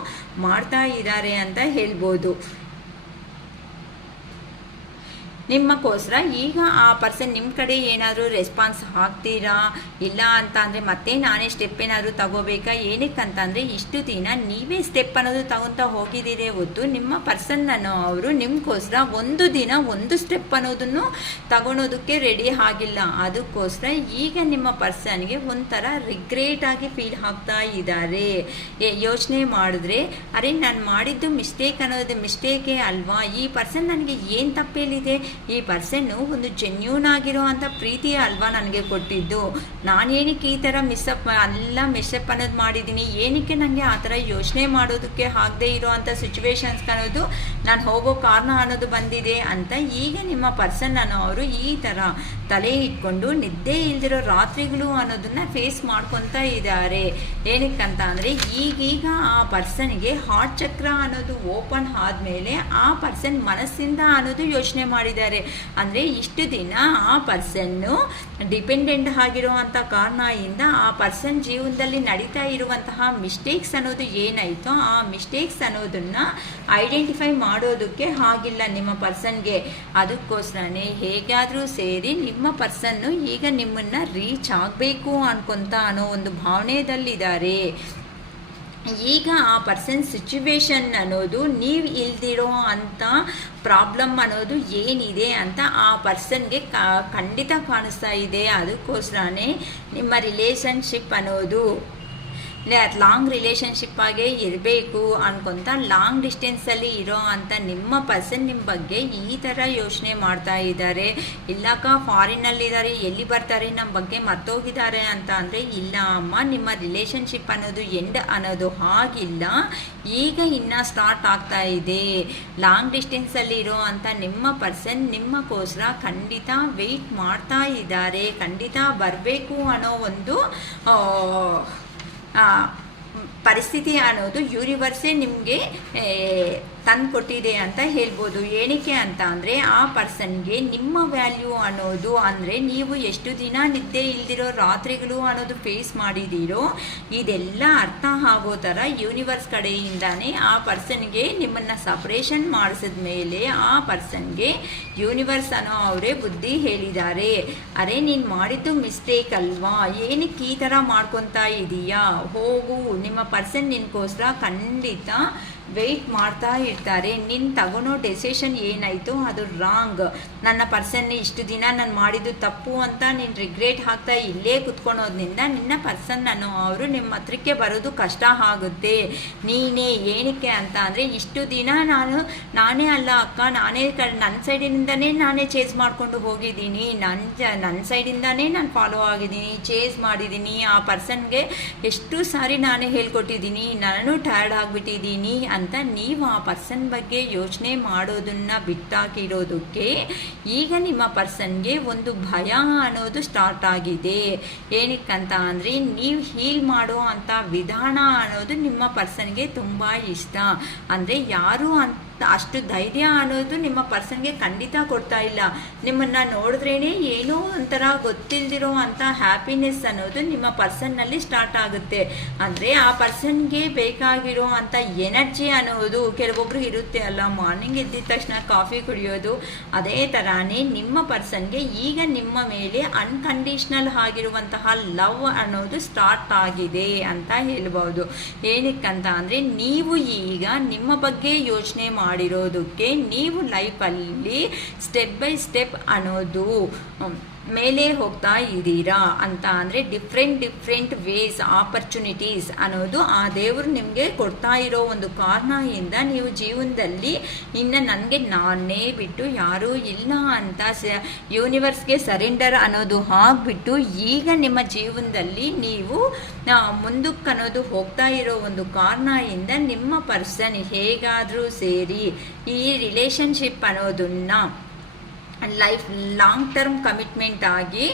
ಮಾಡ್ತಾ ಇದ್ದಾರೆ ಅಂತ ಹೇಳ್ಬೋದು. ನಿಮ್ಮಕ್ಕೋಸ್ಕರ ಈಗ ಆ ಪರ್ಸನ್ ನಿಮ್ಮ ಕಡೆ ಏನಾದರೂ ರೆಸ್ಪಾನ್ಸ್ ಹಾಕ್ತೀರಾ ಇಲ್ಲ ಅಂತ ಅಂದರೆ ಮತ್ತೆ ನಾನೇ ಸ್ಟೆಪ್ ಏನಾದರೂ ತಗೋಬೇಕಾ, ಏನಕ್ಕಂತಂದರೆ ಇಷ್ಟು ದಿನ ನೀವೇ ಸ್ಟೆಪ್ ಅನ್ನೋದು ತಗೊತಾ ಹೋಗಿದ್ದೀರಿ ಹೊತ್ತು ನಿಮ್ಮ ಪರ್ಸನ್ ಅನ್ನೋ ಅವರು ನಿಮಗೋಸ್ಕರ ಒಂದು ದಿನ ಒಂದು ಸ್ಟೆಪ್ ಅನ್ನೋದನ್ನು ತಗೊಳೋದಕ್ಕೆ ರೆಡಿ ಆಗಿಲ್ಲ. ಅದಕ್ಕೋಸ್ಕರ ಈಗ ನಿಮ್ಮ ಪರ್ಸನ್ಗೆ ಒಂಥರ ರಿಗ್ರೇಟ್ ಆಗಿ ಫೀಲ್ ಆಗ್ತಾ ಇದ್ದಾರೆ. ಯೋಚನೆ ಮಾಡಿದ್ರೆ ಅರೆ ನಾನು ಮಾಡಿದ್ದು ಮಿಸ್ಟೇಕ್ ಅನ್ನೋದು ಮಿಸ್ಟೇಕೇ ಅಲ್ವಾ, ಈ ಪರ್ಸನ್ ನನಗೆ ಏನು ತಪ್ಪೇಳಿದೆ, ಈ ಪರ್ಸನ್ನು ಒಂದು ಜೆನ್ಯೂನ್ ಆಗಿರೋ ಅಂಥ ಪ್ರೀತಿ ಅಲ್ವಾ ನನಗೆ ಕೊಟ್ಟಿದ್ದು, ನಾನೇನಕ್ಕೆ ಈ ಥರ ಮಿಸ್ಅಪ್ ಅನ್ನೋದು ಮಾಡಿದ್ದೀನಿ, ಏನಕ್ಕೆ ನನಗೆ ಆ ಥರ ಯೋಚನೆ ಮಾಡೋದಕ್ಕೆ ಆಗದೆ ಇರೋ ಅಂಥ ಸಿಚುವೇಶನ್ಸ್ ಅನ್ನೋದು ನಾನು ಹೋಗೋ ಕಾರಣ ಅನ್ನೋದು ಬಂದಿದೆ ಅಂತ ಈಗ ನಿಮ್ಮ ಪರ್ಸನ್ ಅನ್ನೋರು ಈ ಥರ ತಲೆ ಇಟ್ಕೊಂಡು ನಿದ್ದೆ ಇಲ್ದಿರೋ ರಾತ್ರಿಗಳು ಅನ್ನೋದನ್ನ ಫೇಸ್ ಮಾಡ್ಕೊತಾ ಇದ್ದಾರೆ. ಏನಕ್ಕಂತ ಅಂದರೆ ಈಗೀಗ ಆ ಪರ್ಸನ್ಗೆ ಹಾರ್ಟ್ ಚಕ್ರ ಅನ್ನೋದು ಓಪನ್ ಆದಮೇಲೆ ಆ ಪರ್ಸನ್ ಮನಸ್ಸಿಂದ ಅನ್ನೋದು ಯೋಚನೆ ಮಾಡಿದ್ದಾರೆ. ಅಂದರೆ ಇಷ್ಟು ದಿನ ಆ ಪರ್ಸನ್ನು ಡಿಪೆಂಡೆಂಟ್ ಆಗಿರುವಂಥ ಕಾರಣದಿಂದ ಆ ಪರ್ಸನ್ ಜೀವನದಲ್ಲಿ ನಡೀತಾ ಇರುವಂತಹ ಮಿಸ್ಟೇಕ್ಸ್ ಅನ್ನೋದು ಏನಾಯಿತೋ ಆ ಮಿಸ್ಟೇಕ್ಸ್ ಅನ್ನೋದನ್ನು ಐಡೆಂಟಿಫೈ ಮಾಡೋದಕ್ಕೆ ಆಗಿಲ್ಲ ನಿಮ್ಮ ಪರ್ಸನ್ಗೆ. ಅದಕ್ಕೋಸ್ಕರನೇ ಹೇಗಾದರೂ ಸೇರಿ ನಿಮ್ಮ ಪರ್ಸನ್ನು ಈಗ ನಿಮ್ಮನ್ನು ರೀಚ್ ಆಗಬೇಕು ಅನ್ಕೊಂತ ಅನ್ನೋ ಒಂದು ಭಾವನೆಯಲ್ಲಿದ್ದಾರೆ. ಈಗ ಆ ಪರ್ಸನ್ ಸಿಚುವೇಶನ್ ಅನ್ನೋದು ನೀವು ಇಲ್ದಿರೋ ಅಂತ ಪ್ರಾಬ್ಲಮ್ ಅನ್ನೋದು ಏನಿದೆ ಅಂತ ಆ ಪರ್ಸನ್ಗೆ ಖಂಡಿತ ಕಾಣಿಸ್ತಾ ಇದೆ. ಅದಕ್ಕೋಸ್ಕರನೇ ನಿಮ್ಮ ರಿಲೇಷನ್ಶಿಪ್ ಅನ್ನೋದು ಲಾಂಗ್ ರಿಲೇಷನ್ಶಿಪ್ ಆಗೇ ಇರಬೇಕು ಅನ್ಕೊಂತ ಲಾಂಗ್ ಡಿಸ್ಟೆನ್ಸಲ್ಲಿ ಇರೋ ಅಂತ ನಿಮ್ಮ ಪರ್ಸನ್ ನಿಮ್ಮ ಬಗ್ಗೆ ಈ ಥರ ಯೋಚನೆ ಮಾಡ್ತಾ ಇದ್ದಾರೆ. ಇಲ್ಲಕ್ಕ ಫಾರಿನಲ್ಲಿದ್ದಾರೆ, ಎಲ್ಲಿ ಬರ್ತಾರೆ, ನಮ್ಮ ಬಗ್ಗೆ ಮರ್ತೋಗಿದ್ದಾರೆ ಅಂತ ಅಂದರೆ ಇಲ್ಲ ಅಮ್ಮ, ನಿಮ್ಮ ರಿಲೇಷನ್ಶಿಪ್ ಅನ್ನೋದು ಎಂಡ್ ಅನ್ನೋದು ಹಾಗಿಲ್ಲ, ಈಗ ಇನ್ನು ಸ್ಟಾರ್ಟ್ ಆಗ್ತಾ ಇದೆ. ಲಾಂಗ್ ಡಿಸ್ಟೆನ್ಸಲ್ಲಿ ಇರೋ ಅಂತ ನಿಮ್ಮ ಪರ್ಸನ್ ನಿಮ್ಮಕ್ಕೋಸ್ಕರ ಖಂಡಿತ ವೆಯ್ಟ್ ಮಾಡ್ತಾ ಇದ್ದಾರೆ. ಖಂಡಿತ ಬರಬೇಕು ಅನ್ನೋ ಒಂದು ಪರಿಸ್ಥಿತಿ ಅನ್ನೋದು ಯೂನಿವರ್ಸೇ ನಿಮಗೆ ತಂದುಕೊಟ್ಟಿದೆ ಅಂತ ಹೇಳ್ಬೋದು. ಏನಕ್ಕೆ ಅಂತ ಅಂದರೆ ಆ ಪರ್ಸನ್ಗೆ ನಿಮ್ಮ ವ್ಯಾಲ್ಯೂ ಅನ್ನೋದು ಅಂದರೆ ನೀವು ಎಷ್ಟು ದಿನ ನಿದ್ದೆ ಇಲ್ದಿರೋ ರಾತ್ರಿಗಳು ಅನ್ನೋದು ಫೇಸ್ ಮಾಡಿದ್ದೀರೋ ಇದೆಲ್ಲ ಅರ್ಥ ಆಗೋ ಥರ ಯೂನಿವರ್ಸ್ ಕಡೆಯಿಂದಾನೇ ಆ ಪರ್ಸನ್ಗೆ ನಿಮ್ಮನ್ನು ಸಪ್ರೇಷನ್ ಮಾಡಿಸಿದ ಮೇಲೆ ಆ ಪರ್ಸನ್ಗೆ ಯೂನಿವರ್ಸ್ ಅನ್ನೋ ಅವರೇ ಬುದ್ಧಿ ಹೇಳಿದ್ದಾರೆ. ಅರೆ ನೀನು ಮಾಡಿದ್ದು ಮಿಸ್ಟೇಕ್ ಅಲ್ವಾ, ಏನಕ್ಕೆ ಈ ಥರ ಮಾಡ್ಕೊತಾ ಇದೀಯಾ, ಹೋಗು. ನಿಮ್ಮ ಪರ್ಸನ್ ನಿನ್ಗೋಸ್ಕರ ಖಂಡಿತ ವೆಯ್ಟ್ ಮಾಡ್ತಾ ಇರ್ತಾರೆ. ನಿನ್ನ ತಗೊಳೋ ಡೆಸಿಷನ್ ಏನಾಯಿತು ಅದು ರಾಂಗ್. ನನ್ನ ಪರ್ಸನ್ನೇ ಇಷ್ಟು ದಿನ ನಾನು ಮಾಡಿದ್ದು ತಪ್ಪು ಅಂತ ನೀನು ರಿಗ್ರೆಟ್ ಆಗ್ತಾ ಇಲ್ಲೇ ಕುತ್ಕೊಳೋದ್ರಿಂದ ನಿನ್ನ ಪರ್ಸನ್ ಅನ್ನೋ ಅವರು ನಿಮ್ಮ ಹತ್ರಕ್ಕೆ ಬರೋದು ಕಷ್ಟ ಆಗುತ್ತೆ. ನೀನೇ ಏನಕ್ಕೆ ಅಂತ ಅಂದರೆ ಇಷ್ಟು ದಿನ ನಾನೇ ಅಲ್ಲ ಅಕ್ಕ, ನಾನೇ ನನ್ನ ಸೈಡಿನಿಂದನೇ ನಾನೇ ಚೇಸ್ ಮಾಡಿಕೊಂಡು ಹೋಗಿದ್ದೀನಿ, ನನ್ನ ಸೈಡಿಂದಾನೇ ನಾನು ಫಾಲೋ ಆಗಿದ್ದೀನಿ, ಚೇಸ್ ಮಾಡಿದ್ದೀನಿ. ಆ ಪರ್ಸನ್ಗೆ ಎಷ್ಟು ಸಾರಿ ನಾನೇ ಹೇಳ್ಕೊಟ್ಟಿದ್ದೀನಿ, ನಾನು ಟಯರ್ಡ್ ಆಗಿಬಿಟ್ಟಿದ್ದೀನಿ ಅಂತ ನೀವು ಆ ಪರ್ಸನ್ ಬಗ್ಗೆ ಯೋಚನೆ ಮಾಡೋದನ್ನು ಬಿಟ್ಟಾಕಿರೋದಕ್ಕೆ ಈಗ ನಿಮ್ಮ ಪರ್ಸನ್ಗೆ ಒಂದು ಭಯ ಅನ್ನೋದು ಸ್ಟಾರ್ಟ್ ಆಗಿದೆ. ಏನಕ್ಕಂತ ಅಂದರೆ ನೀವು ಹೀಲ್ ಮಾಡೋ ಅಂಥ ವಿಧಾನ ಅನ್ನೋದು ನಿಮ್ಮ ಪರ್ಸನ್ಗೆ ತುಂಬ ಇಷ್ಟ. ಅಂದರೆ ಯಾರು ಅಂತ ಅಷ್ಟು ಧೈರ್ಯ ಅನ್ನೋದು ನಿಮ್ಮ ಪರ್ಸನ್ಗೆ ಖಂಡಿತ ಕೊಡ್ತಾ ಇಲ್ಲ. ನಿಮ್ಮನ್ನು ನೋಡಿದ್ರೇ ಏನೋ ಒಂಥರ ಗೊತ್ತಿಲ್ದಿರೋ ಅಂಥ ಹ್ಯಾಪಿನೆಸ್ ಅನ್ನೋದು ನಿಮ್ಮ ಪರ್ಸನ್ನಲ್ಲಿ ಸ್ಟಾರ್ಟ್ ಆಗುತ್ತೆ. ಅಂದರೆ ಆ ಪರ್ಸನ್ಗೆ ಬೇಕಾಗಿರೋ ಅಂಥ ಎನರ್ಜಿ ಅನ್ನೋದು ಕೆಲವೊಬ್ರು ಇರುತ್ತೆ ಅಲ್ಲ, ಮಾರ್ನಿಂಗ್ ಎದ್ದಿದ ತಕ್ಷಣ ಕಾಫಿ ಕುಡಿಯೋದು, ಅದೇ ಥರನೇ ನಿಮ್ಮ ಪರ್ಸನ್ಗೆ ಈಗ ನಿಮ್ಮ ಮೇಲೆ ಅನ್ಕಂಡೀಷ್ನಲ್ ಆಗಿರುವಂತಹ ಲವ್ ಅನ್ನೋದು ಸ್ಟಾರ್ಟ್ ಆಗಿದೆ ಅಂತ ಹೇಳ್ಬೋದು. ಏನಕ್ಕಂತ ಅಂದರೆ ನೀವು ಈಗ ನಿಮ್ಮ ಬಗ್ಗೆ ಯೋಚನೆ ಮಾಡಿರೋದಕ್ಕೆ ನೀವು ಲೈಫಲ್ಲಿ ಸ್ಟೆಪ್ ಬೈ ಸ್ಟೆಪ್ ಅನ್ನೋದು ಮೇಲೆ ಹೋಗ್ತಾ ಇದ್ದೀರಾ ಅಂತ ಅಂದರೆ ಡಿಫ್ರೆಂಟ್ ವೇಸ್ ಆಪರ್ಚುನಿಟೀಸ್ ಅನ್ನೋದು ಆ ದೇವರು ನಿಮಗೆ ಕೊಡ್ತಾ ಇರೋ ಒಂದು ಕಾರಣದಿಂದ ನೀವು ಜೀವನದಲ್ಲಿ ಇನ್ನು ನನಗೆ ನಾನೇ ಬಿಟ್ಟು ಯಾರೂ ಇಲ್ಲ ಅಂತ ಯೂನಿವರ್ಸ್ಗೆ ಸರೆಂಡರ್ ಅನ್ನೋದು ಆಗಿಬಿಟ್ಟು ಈಗ ನಿಮ್ಮ ಜೀವನದಲ್ಲಿ ನೀವು ಮುಂದಕ್ಕೆ ಅನ್ನೋದು ಹೋಗ್ತಾ ಇರೋ ಒಂದು ಕಾರಣದಿಂದ ನಿಮ್ಮ ಪರ್ಸನ್ ಹೇಗಾದರೂ ಸೇರಿ ಈ ರಿಲೇಷನ್ಶಿಪ್ ಅನ್ನೋದನ್ನು ಲೈಫ್ ಲಾಂಗ್ ಟರ್ಮ್ ಕಮಿಟ್ಮೆಂಟ್ ಆಗಿ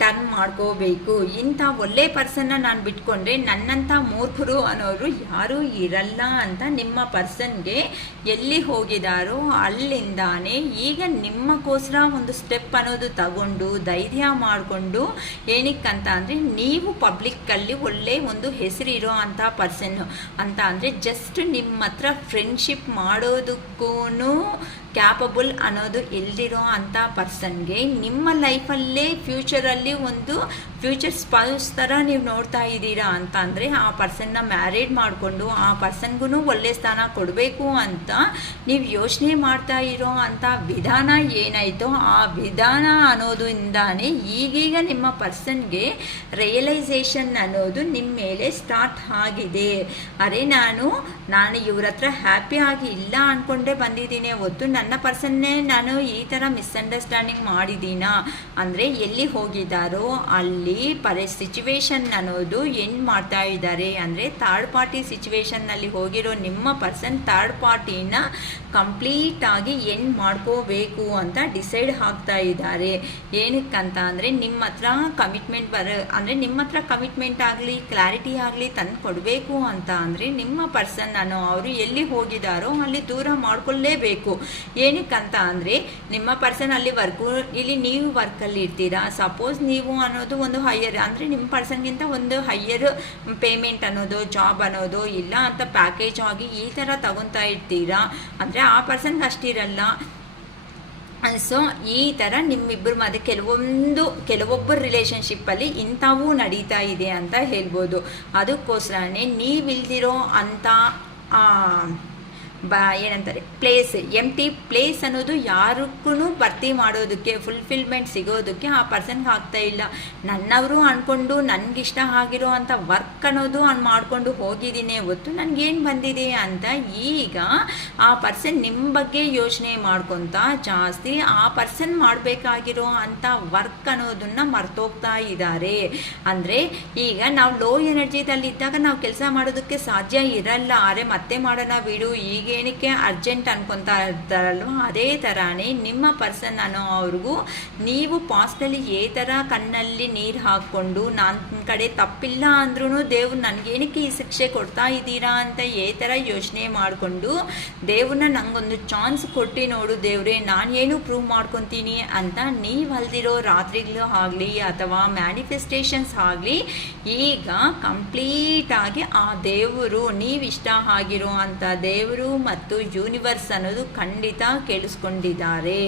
ಟರ್ನ್ ಮಾಡ್ಕೋಬೇಕು. ಇಂಥ ಒಳ್ಳೆ ಪರ್ಸನ್ನ ನಾನು ಬಿಟ್ಕೊಂಡ್ರೆ ನನ್ನಂಥ ಮೂರ್ಖರು ಅನ್ನೋರು ಯಾರೂ ಇರಲ್ಲ ಅಂತ ನಿಮ್ಮ ಪರ್ಸನ್ಗೆ ಎಲ್ಲಿ ಹೋಗಿದಾರೋ ಅಲ್ಲಿಂದಾನೇ ಈಗ ನಿಮ್ಮಕ್ಕೋಸ್ಕರ ಒಂದು ಸ್ಟೆಪ್ ಅನ್ನೋದು ತಗೊಂಡು ಧೈರ್ಯ ಮಾಡಿಕೊಂಡು ಏನಕ್ಕಂತ ಅಂದರೆ ನೀವು ಪಬ್ಲಿಕ್ಕಲ್ಲಿ ಒಳ್ಳೆ ಒಂದು ಹೆಸರಿರೋ ಅಂಥ ಪರ್ಸನ್ನು ಅಂತ ಅಂದರೆ ಜಸ್ಟ್ ನಿಮ್ಮ ಹತ್ರ ಫ್ರೆಂಡ್ಶಿಪ್ ಮಾಡೋದಕ್ಕೂ ಕ್ಯಾಪಬಲ್ ಅನ್ನೋದು ಇಲ್ದಿರೋ ಅಂಥ ಪರ್ಸನ್ಗೆ ನಿಮ್ಮ ಲೈಫಲ್ಲೇ ಫ್ಯೂಚರಲ್ಲಿ ಒಂದು ಫ್ಯೂಚರ್ ಸ್ಪೌಸ್ ಥರ ನೀವು ನೋಡ್ತಾ ಇದ್ದೀರಾ ಅಂತ ಅಂದರೆ ಆ ಪರ್ಸನ್ನ ಮ್ಯಾರೇಡ್ ಮಾಡಿಕೊಂಡು ಆ ಪರ್ಸನ್ಗೂ ಒಳ್ಳೆ ಸ್ಥಾನ ಕೊಡಬೇಕು ಅಂತ ನೀವು ಯೋಚನೆ ಮಾಡ್ತಾ ಇರೋ ಅಂಥ ವಿಧಾನ ಏನಾಯಿತೋ ಆ ವಿಧಾನ ಅನ್ನೋದ್ರಿಂದಾನೇ ಈಗೀಗ ನಿಮ್ಮ ಪರ್ಸನ್ಗೆ ರಿಯಲೈಸೇಷನ್ ಅನ್ನೋದು ನಿಮ್ಮ ಮೇಲೆ ಸ್ಟಾರ್ಟ್ ಆಗಿದೆ. ಅರೆ ನಾನು ಇವ್ರ ಹತ್ರ ಹ್ಯಾಪಿಯಾಗಿ ಇಲ್ಲ ಅಂದ್ಕೊಂಡೇ ಬಂದಿದ್ದೀನಿ ಹೊತ್ತು ನನ್ನ ಪರ್ಸನ್ನೇ ನಾನು ಈ ಥರ ಮಿಸ್ಅಂಡರ್ಸ್ಟ್ಯಾಂಡಿಂಗ್ ಮಾಡಿದ್ದೀನಾ ಅಂದರೆ ಎಲ್ಲಿ ಹೋಗಿದ್ದಾರೋ ಅಲ್ಲಿ ಸಿಚುವೇಶನ್ ಅನ್ನೋದು ಎಂಡ್ ಮಾಡ್ತಾ ಇದ್ದಾರೆ. ಅಂದರೆ ಥರ್ಡ್ ಪಾರ್ಟಿ ಸಿಚುವೇಶನ್ನಲ್ಲಿ ಹೋಗಿರೋ ನಿಮ್ಮ ಪರ್ಸನ್ ಥರ್ಡ್ ಪಾರ್ಟಿನ ಕಂಪ್ಲೀಟಾಗಿ ಎಂಡ್ ಮಾಡ್ಕೋಬೇಕು ಅಂತ ಡಿಸೈಡ್ ಆಗ್ತಾ ಇದ್ದಾರೆ. ಏನಕ್ಕಂತ ಅಂದರೆ ನಿಮ್ಮ ಹತ್ರ ಕಮಿಟ್ಮೆಂಟ್ ಅಂದರೆ ನಿಮ್ಮ ಹತ್ರ ಕಮಿಟ್ಮೆಂಟ್ ಆಗಲಿ ಕ್ಲಾರಿಟಿ ಆಗಲಿ ತಂದು ಕೊಡಬೇಕು ಅಂತ ಅಂದರೆ ನಿಮ್ಮ ಪರ್ಸನ್ ಅನ್ನೋ ಅವರು ಎಲ್ಲಿ ಹೋಗಿದ್ದಾರೋ ಅಲ್ಲಿ ದೂರ ಮಾಡ್ಕೊಳ್ಳೇಬೇಕು. ಏನಕ್ಕಂತ ಅಂದರೆ ನಿಮ್ಮ ಪರ್ಸನ್ ಅಲ್ಲಿ ಇಲ್ಲಿ ನೀವು ವರ್ಕಲ್ಲಿ ಇರ್ತೀರಾ. ಸಪೋಸ್ ನೀವು ಅನ್ನೋದು ಒಂದು ಹೈಯರ್ ಅಂದರೆ ನಿಮ್ಮ ಪರ್ಸನ್ಗಿಂತ ಒಂದು ಹೈಯರ್ ಪೇಮೆಂಟ್ ಅನ್ನೋದು ಜಾಬ್ ಅನ್ನೋದು ಇಲ್ಲ ಅಂತ ಪ್ಯಾಕೇಜ್ ಆಗಿ ಈ ಥರ ತಗೊತಾ ಇರ್ತೀರಾ ಅಂದರೆ ಆ ಪರ್ಸನ್ಗೆ ಅಷ್ಟಿರಲ್ಲ. ಸೊ ಈ ಥರ ನಿಮ್ಮಿಬ್ಬರ ಮಧ್ಯೆ ಕೆಲವೊಬ್ಬರು ರಿಲೇಷನ್ಶಿಪ್ಪಲ್ಲಿ ಇಂಥವೂ ನಡೀತಾ ಇದೆ ಅಂತ ಹೇಳ್ಬೋದು. ಅದಕ್ಕೋಸ್ಕರನೇ ನೀವಿಲ್ದಿರೋ ಅಂಥ ಏನಂತಾರೆ ಪ್ಲೇಸ್, ಎಂಟಿ ಪ್ಲೇಸ್ ಅನ್ನೋದು ಯಾರಿಗೂ ಭರ್ತಿ ಮಾಡೋದಕ್ಕೆ, ಫುಲ್ಫಿಲ್ಮೆಂಟ್ ಸಿಗೋದಕ್ಕೆ ಆ ಪರ್ಸನ್ಗೆ ಆಗ್ತಾ ಇಲ್ಲ. ನನ್ನವರು ಅಂದ್ಕೊಂಡು ನನಗಿಷ್ಟ ಆಗಿರೋ ಅಂಥ ವರ್ಕ್ ಅನ್ನೋದು ಮಾಡ್ಕೊಂಡು ಹೋಗಿದ್ದೀನಿ, ಹೊತ್ತು ನನಗೇನು ಬಂದಿದೆ ಅಂತ ಈಗ ಆ ಪರ್ಸನ್ ನಿಮ್ಮ ಬಗ್ಗೆ ಯೋಚನೆ ಮಾಡ್ಕೊತ ಜಾಸ್ತಿ ಆ ಪರ್ಸನ್ ಮಾಡಬೇಕಾಗಿರೋ ಅಂಥ ವರ್ಕ್ ಅನ್ನೋದನ್ನು ಮರ್ತೋಗ್ತಾ ಇದ್ದಾರೆ. ಅಂದರೆ ಈಗ ನಾವು ಲೋ ಎನರ್ಜಿದಲ್ಲಿದ್ದಾಗ ನಾವು ಕೆಲಸ ಮಾಡೋದಕ್ಕೆ ಸಾಧ್ಯ ಇರಲ್ಲ. ಅರೆ ಮತ್ತೆ ಮಾಡೋಣ ಬಿಡು, ಈಗೇನಕ್ಕೆ ಅರ್ಜೆಂಟ್ ಅನ್ಕೊತಾ ಇರ್ತಾರಲ್ವ, ಅದೇ ಥರನೇ ನಿಮ್ಮ ಪರ್ಸನ್ ಅನ್ನೋ ಅವ್ರಿಗೂ ನೀವು ಪಾಸ್ಟಲ್ಲಿ ಥರ ಕಣ್ಣಲ್ಲಿ ನೀರು ಹಾಕ್ಕೊಂಡು ನನ್ನ ಕಡೆ ತಪ್ಪಿಲ್ಲ ಅಂದ್ರೂ ದೇವ್ರು ನನಗೇನಕ್ಕೆ ಈ ಶಿಕ್ಷೆ ಕೊಡ್ತಾ ಇದ್ದೀರಾ ಅಂತ ಥರ ಯೋಚನೆ ಮಾಡಿಕೊಂಡು ದೇವ್ರನ್ನ ನಂಗೊಂದು ಚಾನ್ಸ್ ಕೊಟ್ಟು ನೋಡು ದೇವ್ರೆ, ನಾನೇನು ಪ್ರೂವ್ ಮಾಡ್ಕೊತೀನಿ ಅಂತ ನೀವು ಅಲ್ದಿರೋ ರಾತ್ರಿಗಳು ಆಗಲಿ ಅಥವಾ ಮ್ಯಾನಿಫೆಸ್ಟೇಷನ್ಸ್ ಆಗಲಿ ಈಗ ಕಂಪ್ಲೀಟಾಗಿ ಆ ದೇವರು ನೀವಿಷ್ಟ ಆಗಿರೋ ಅಂಥ ದೇವರು ಮತ್ತು ಯೂನಿವರ್ಸ್ ಅನ್ನೋದು ಖಂಡಿತ ಕೇಳಿಸ್ಕೊಂಡಿದ್ದಾರೆ.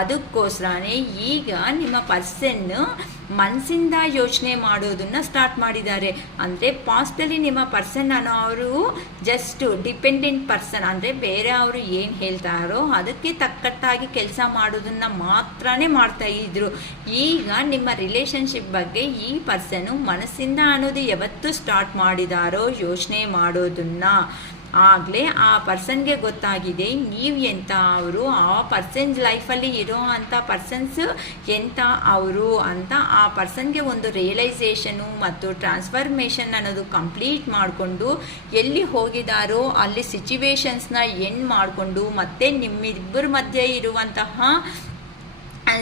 ಅದಕ್ಕೋಸ್ಕರನೇ ಈಗ ನಿಮ್ಮ ಪರ್ಸನ್ ಮನಸ್ಸಿಂದ ಯೋಚನೆ ಮಾಡೋದನ್ನು ಸ್ಟಾರ್ಟ್ ಮಾಡಿದ್ದಾರೆ. ಅಂದರೆ ಪಾಸ್ಟಲ್ಲಿ ನಿಮ್ಮ ಪರ್ಸನ್ ಅನ್ನೋ ಅವರು ಜಸ್ಟ್ ಡಿಪೆಂಡೆಂಟ್ ಪರ್ಸನ್, ಅಂದರೆ ಬೇರೆ ಅವರು ಏನು ಹೇಳ್ತಾರೋ ಅದಕ್ಕೆ ತಕ್ಕಟ್ಟಾಗಿ ಕೆಲಸ ಮಾಡೋದನ್ನು ಮಾತ್ರನೇ ಮಾಡ್ತಾ ಇದ್ರು. ಈಗ ನಿಮ್ಮ ರಿಲೇಷನ್ಶಿಪ್ ಬಗ್ಗೆ ಈ ಪರ್ಸನ್ನು ಮನಸ್ಸಿಂದ ಅನ್ನೋದು ಯಾವತ್ತು ಸ್ಟಾರ್ಟ್ ಮಾಡಿದಾರೋ ಯೋಚನೆ ಮಾಡೋದನ್ನು, ಆಗಲೇ ಆ ಪರ್ಸನ್ಗೆ ಗೊತ್ತಾಗಿದೆ ನೀವು ಎಂಥ ಅವರು, ಆ ಪರ್ಸನ್ಸ್ ಲೈಫಲ್ಲಿ ಇರೋ ಅಂಥ ಪರ್ಸನ್ಸ್ ಎಂಥ ಅವರು ಅಂತ ಆ ಪರ್ಸನ್ಗೆ ಒಂದು ರಿಯಲೈಸೇಷನು ಮತ್ತು ಟ್ರಾನ್ಸ್ಫರ್ಮೇಷನ್ ಅನ್ನೋದು ಕಂಪ್ಲೀಟ್ ಮಾಡಿಕೊಂಡು ಎಲ್ಲಿ ಹೋಗಿದಾರೋ ಅಲ್ಲಿ ಸಿಚುವೇಶನ್ಸ್ನ ಎಂಡ್ ಮಾಡಿಕೊಂಡು ಮತ್ತೆ ನಿಮ್ಮಿಬ್ಬರ ಮಧ್ಯೆ ಇರುವಂತಹ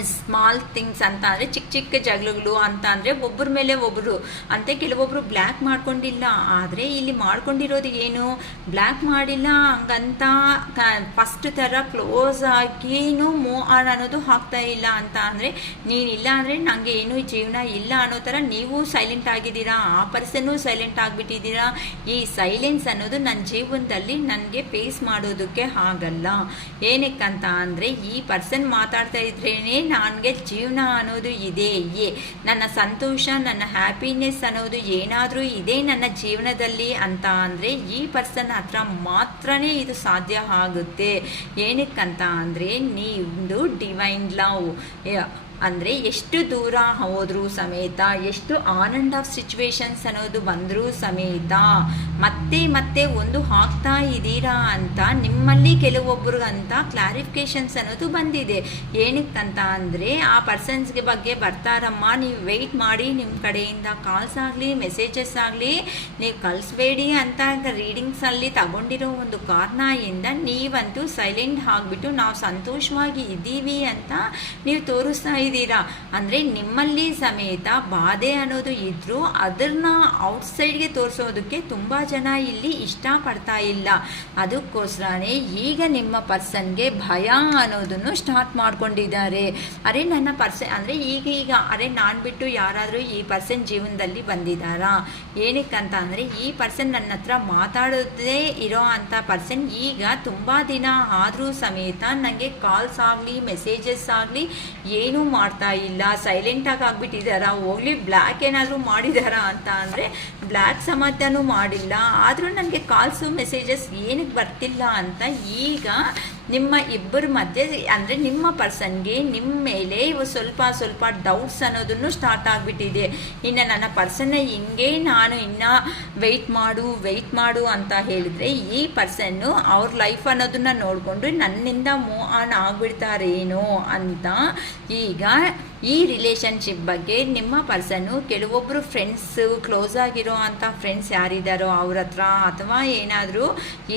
ಸ್ಮಾಲ್ ಥಿಂಗ್ಸ್ ಅಂತ ಅಂದರೆ ಚಿಕ್ಕ ಚಿಕ್ಕ ಜಗಳಗಳು ಅಂತ ಅಂದರೆ ಒಬ್ಬರ ಮೇಲೆ ಒಬ್ಬರು ಅಂತೆ ಕೆಲವೊಬ್ಬರು ಬ್ಲ್ಯಾಕ್ ಮಾಡ್ಕೊಂಡಿಲ್ಲ, ಆದರೆ ಇಲ್ಲಿ ಮಾಡ್ಕೊಂಡಿರೋದು ಏನು ಬ್ಲ್ಯಾಕ್ ಮಾಡಿಲ್ಲ ಹಂಗಂತ ಫಸ್ಟ್ ಥರ ಕ್ಲೋಸ್ ಆಗಿನೂ ಮೂವ್ ಆನ್ ಅನ್ನೋದು ಆಗ್ತಾ ಇಲ್ಲ ಅಂತ ಅಂದರೆ ನೀನಿಲ್ಲ ಅಂದರೆ ನನಗೆ ಏನೂ ಜೀವನ ಇಲ್ಲ ಅನ್ನೋ ಥರ ನೀವು ಸೈಲೆಂಟ್ ಆಗಿದ್ದೀರಾ, ಆ ಪರ್ಸನ್ನು ಸೈಲೆಂಟ್ ಆಗಿಬಿಟ್ಟಿದ್ದೀರಾ. ಈ ಸೈಲೆನ್ಸ್ ಅನ್ನೋದು ನನ್ನ ಜೀವನದಲ್ಲಿ ನನಗೆ ಫೇಸ್ ಮಾಡೋದಕ್ಕೆ ಆಗಲ್ಲ. ಏನಕ್ಕಂತ ಅಂದರೆ ಈ ಪರ್ಸನ್ ಮಾತಾಡ್ತಾ ಇದ್ರೇನೆ ನನಗೆ ಜೀವನ ಅನ್ನೋದು ಇದೆ, ನನ್ನ ಸಂತೋಷ ನನ್ನ ಹ್ಯಾಪಿನೆಸ್ ಅನ್ನೋದು ಏನಾದರೂ ಇದೆ ನನ್ನ ಜೀವನದಲ್ಲಿ ಅಂತ ಅಂದರೆ ಈ ಪರ್ಸನ್ ಹತ್ರ ಮಾತ್ರನೇ ಇದು ಸಾಧ್ಯ ಆಗುತ್ತೆ. ಏನಕ್ಕಂತ ಅಂದರೆ ನೀವು ಡಿವೈನ್ ಲವ್ ಅಂದರೆ ಎಷ್ಟು ದೂರ ಹೋದರೂ ಸಮೇತ, ಎಷ್ಟು ಆನ್ ಆ್ಯಂಡ್ ಆಫ್ ಸಿಚುವೇಶನ್ಸ್ ಅನ್ನೋದು ಬಂದರೂ ಸಮೇತ ಮತ್ತೆ ಮತ್ತೆ ಒಂದು ಆಗ್ತಾ ಇದ್ದೀರಾ ಅಂತ ನಿಮ್ಮಲ್ಲಿ ಕೆಲವೊಬ್ಬರಿಗಂತ ಕ್ಲಾರಿಫಿಕೇಷನ್ಸ್ ಅನ್ನೋದು ಬಂದಿದೆ. ಏನಕ್ಕಂತ ಅಂದರೆ ಆ ಪರ್ಸನ್ಸ್ಗೆ ಬಗ್ಗೆ ಬರ್ತಾರಮ್ಮ, ನೀವು ವೆಯ್ಟ್ ಮಾಡಿ, ನಿಮ್ಮ ಕಡೆಯಿಂದ ಕಾಲ್ಸ್ ಆಗಲಿ ಮೆಸೇಜಸ್ ಆಗಲಿ ನೀವು ಕಳಿಸ್ಬೇಡಿ ಅಂತ ರೀಡಿಂಗ್ಸಲ್ಲಿ ತಗೊಂಡಿರೋ ಒಂದು ಕಾರಣದಿಂದ ನೀವಂತೂ ಸೈಲೆಂಟ್ ಆಗಿಬಿಟ್ಟು ನಾವು ಸಂತೋಷವಾಗಿ ಇದ್ದೀವಿ ಅಂತ ನೀವು ತೋರಿಸ್ತಾ ಇದ್ದೀರಾ. ಅಂದರೆ ನಿಮ್ಮಲ್ಲಿ ಸಮೇತ ಬಾಧೆ ಅನ್ನೋದು ಇದ್ರೂ ಅದನ್ನ ಔಟ್ಸೈಡ್ಗೆ ತೋರಿಸೋದಕ್ಕೆ ತುಂಬ ಜನ ಇಲ್ಲಿ ಇಷ್ಟಪಡ್ತಾ ಇಲ್ಲ. ಅದಕ್ಕೋಸ್ಕರನೇ ಈಗ ನಿಮ್ಮ ಪರ್ಸನ್ಗೆ ಭಯ ಅನ್ನೋದನ್ನು ಸ್ಟಾರ್ಟ್ ಮಾಡ್ಕೊಂಡಿದ್ದಾರೆ. ಅರೆ ನನ್ನ ಪರ್ಸನ್ ಅಂದರೆ ಈಗ ಅರೆ ನಾನು ಬಿಟ್ಟು ಯಾರಾದರೂ ಈ ಪರ್ಸನ್ ಜೀವನದಲ್ಲಿ ಬಂದಿದ್ದಾರಾ, ಏನಕ್ಕಂತ ಅಂದರೆ ಈ ಪರ್ಸನ್ ನನ್ನ ಹತ್ರ ಮಾತಾಡೋದೇ ಇರೋ ಅಂಥ ಪರ್ಸನ್ ಈಗ ತುಂಬ ದಿನ ಆದರೂ ಸಮೇತ ನನಗೆ ಕಾಲ್ಸ್ ಆಗಲಿ ಮೆಸೇಜಸ್ ಆಗಲಿ ಏನೂ ಮಾಡ್ತಾ ಇಲ್ಲ, ಸೈಲೆಂಟಾಗಿ ಆಗಿಬಿಟ್ಟಿದ್ದಾರಾ, ಹೋಗ್ಲಿ ಬ್ಲ್ಯಾಕ್ ಏನಾದರೂ ಮಾಡಿದಾರಾ ಅಂತ ಅಂದರೆ ಬ್ಲ್ಯಾಕ್ ಸಮಾಧಾನೂ ಮಾಡಿಲ್ಲ, ಆದರೂ ನನಗೆ ಕಾಲ್ಸು ಮೆಸೇಜಸ್ ಏನಕ್ಕೆ ಬರ್ತಿಲ್ಲ ಅಂತ ಈಗ ನಿಮ್ಮ ಇಬ್ಬರ ಮಧ್ಯೆ ಅಂದರೆ ನಿಮ್ಮ ಪರ್ಸನ್ಗೆ ನಿಮ್ಮ ಮೇಲೆ ಸ್ವಲ್ಪ ಸ್ವಲ್ಪ ಡೌಟ್ಸ್ ಅನ್ನೋದನ್ನು ಸ್ಟಾರ್ಟ್ ಆಗಿಬಿಟ್ಟಿದೆ. ಇನ್ನು ನನ್ನ ಪರ್ಸನ್ನ ಹಿಂಗೆ ನಾನು ಇನ್ನು ವೆಯ್ಟ್ ಮಾಡು ಅಂತ ಹೇಳಿದರೆ ಈ ಪರ್ಸನ್ನು ಅವ್ರ ಲೈಫ್ ಅನ್ನೋದನ್ನು ನೋಡಿಕೊಂಡು ನನ್ನಿಂದ ಮೂವ್ ಆನ್ ಆಗಿಬಿಡ್ತಾರೇನೋ ಅಂತ ಈಗ ಈ ರಿಲೇಷನ್ಶಿಪ್ ಬಗ್ಗೆ ನಿಮ್ಮ ಪರ್ಸನ್ನು ಕೆಲವೊಬ್ಬರು ಫ್ರೆಂಡ್ಸು ಕ್ಲೋಸ್ ಆಗಿರೋ ಅಂಥ ಫ್ರೆಂಡ್ಸ್ ಯಾರಿದ್ದಾರೋ ಅವ್ರ ಹತ್ರ ಅಥವಾ ಏನಾದರೂ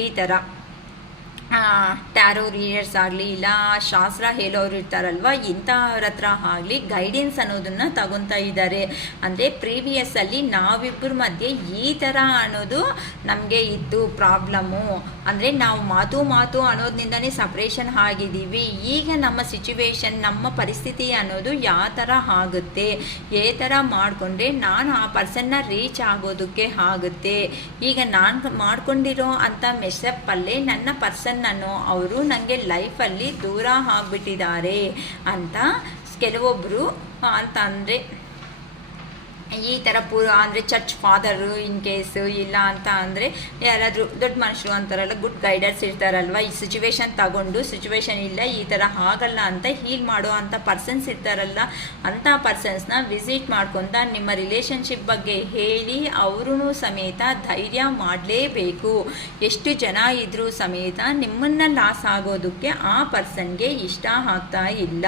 ಈ ಥರ ಟ್ಯಾರೋ ರೀಡರ್ಸ್ ಆಗಲಿ ಇಲ್ಲ ಶಾಸ್ತ್ರ ಹೇಳೋರು ಇರ್ತಾರಲ್ವ ಇಂಥವ್ರ ಹತ್ರ ಆಗಲಿ ಗೈಡೆನ್ಸ್ ಅನ್ನೋದನ್ನು ತಗೊತಾ ಇದ್ದಾರೆ. ಅಂದರೆ ಪ್ರೀವಿಯಸ್ಸಲ್ಲಿ ನಾವಿಬ್ಬರ ಮಧ್ಯೆ ಈ ಥರ ಅನ್ನೋದು ನಮಗೆ ಇತ್ತು ಪ್ರಾಬ್ಲಮ್ಮು, ಅಂದರೆ ನಾವು ಮಾತು ಅನ್ನೋದ್ರಿಂದನೇ ಸಪ್ರೇಷನ್ ಆಗಿದ್ದೀವಿ. ಈಗ ನಮ್ಮ ಸಿಚುವೇಶನ್ ನಮ್ಮ ಪರಿಸ್ಥಿತಿ ಅನ್ನೋದು ಯಾವ ಥರ ಆಗುತ್ತೆ, ಥರ ಮಾಡಿಕೊಂಡ್ರೆ ನಾನು ಆ ಪರ್ಸನ್ನ ರೀಚ್ ಆಗೋದಕ್ಕೆ ಆಗುತ್ತೆ. ಈಗ ನಾನು ಮಾಡ್ಕೊಂಡಿರೋ ಅಂಥ ಮೆಸಪ್ಪಲ್ಲೇ ನನ್ನ ಪರ್ಸನ್ ಅನ್ನೋ ಅವರು ನನಗೆ ಲೈಫಲ್ಲಿ ದೂರ ಆಗಿಬಿಟ್ಟಿದ್ದಾರೆ ಅಂತ ಕೆಲವೊಬ್ಬರು ಅಂತ ಅಂದರೆ ಈ ಥರ ಅಂದರೆ ಚರ್ಚ್ ಫಾದರು ಇನ್ ಕೇಸು ಇಲ್ಲ ಅಂತ ಅಂದರೆ ಯಾರಾದರೂ ದೊಡ್ಡ ಮನುಷ್ಯರು ಅಂತಾರಲ್ಲ, ಗುಡ್ ಗೈಡರ್ಸ್ ಇರ್ತಾರಲ್ವ, ಈ ಸಿಚುವೇಶನ್ ತಗೊಂಡು ಸಿಚುವೇಶನ್ ಇಲ್ಲ ಈ ಥರ ಆಗಲ್ಲ ಅಂತ ಹೀಲ್ ಮಾಡೋ ಅಂಥ ಪರ್ಸನ್ಸ್ ಇರ್ತಾರಲ್ಲ, ಅಂಥ ಪರ್ಸನ್ಸ್ನ ವಿಸಿಟ್ ಮಾಡ್ಕೊಂತ ನಿಮ್ಮ ರಿಲೇಷನ್ಶಿಪ್ ಬಗ್ಗೆ ಹೇಳಿ ಅವರೂ ಸಮೇತ ಧೈರ್ಯ ಮಾಡಲೇಬೇಕು. ಎಷ್ಟು ಜನ ಇದ್ರೂ ಸಮೇತ ನಿಮ್ಮನ್ನು ಲಾಸ್ ಆಗೋದಕ್ಕೆ ಆ ಪರ್ಸನ್ಗೆ ಇಷ್ಟ ಆಗ್ತಾ ಇಲ್ಲ.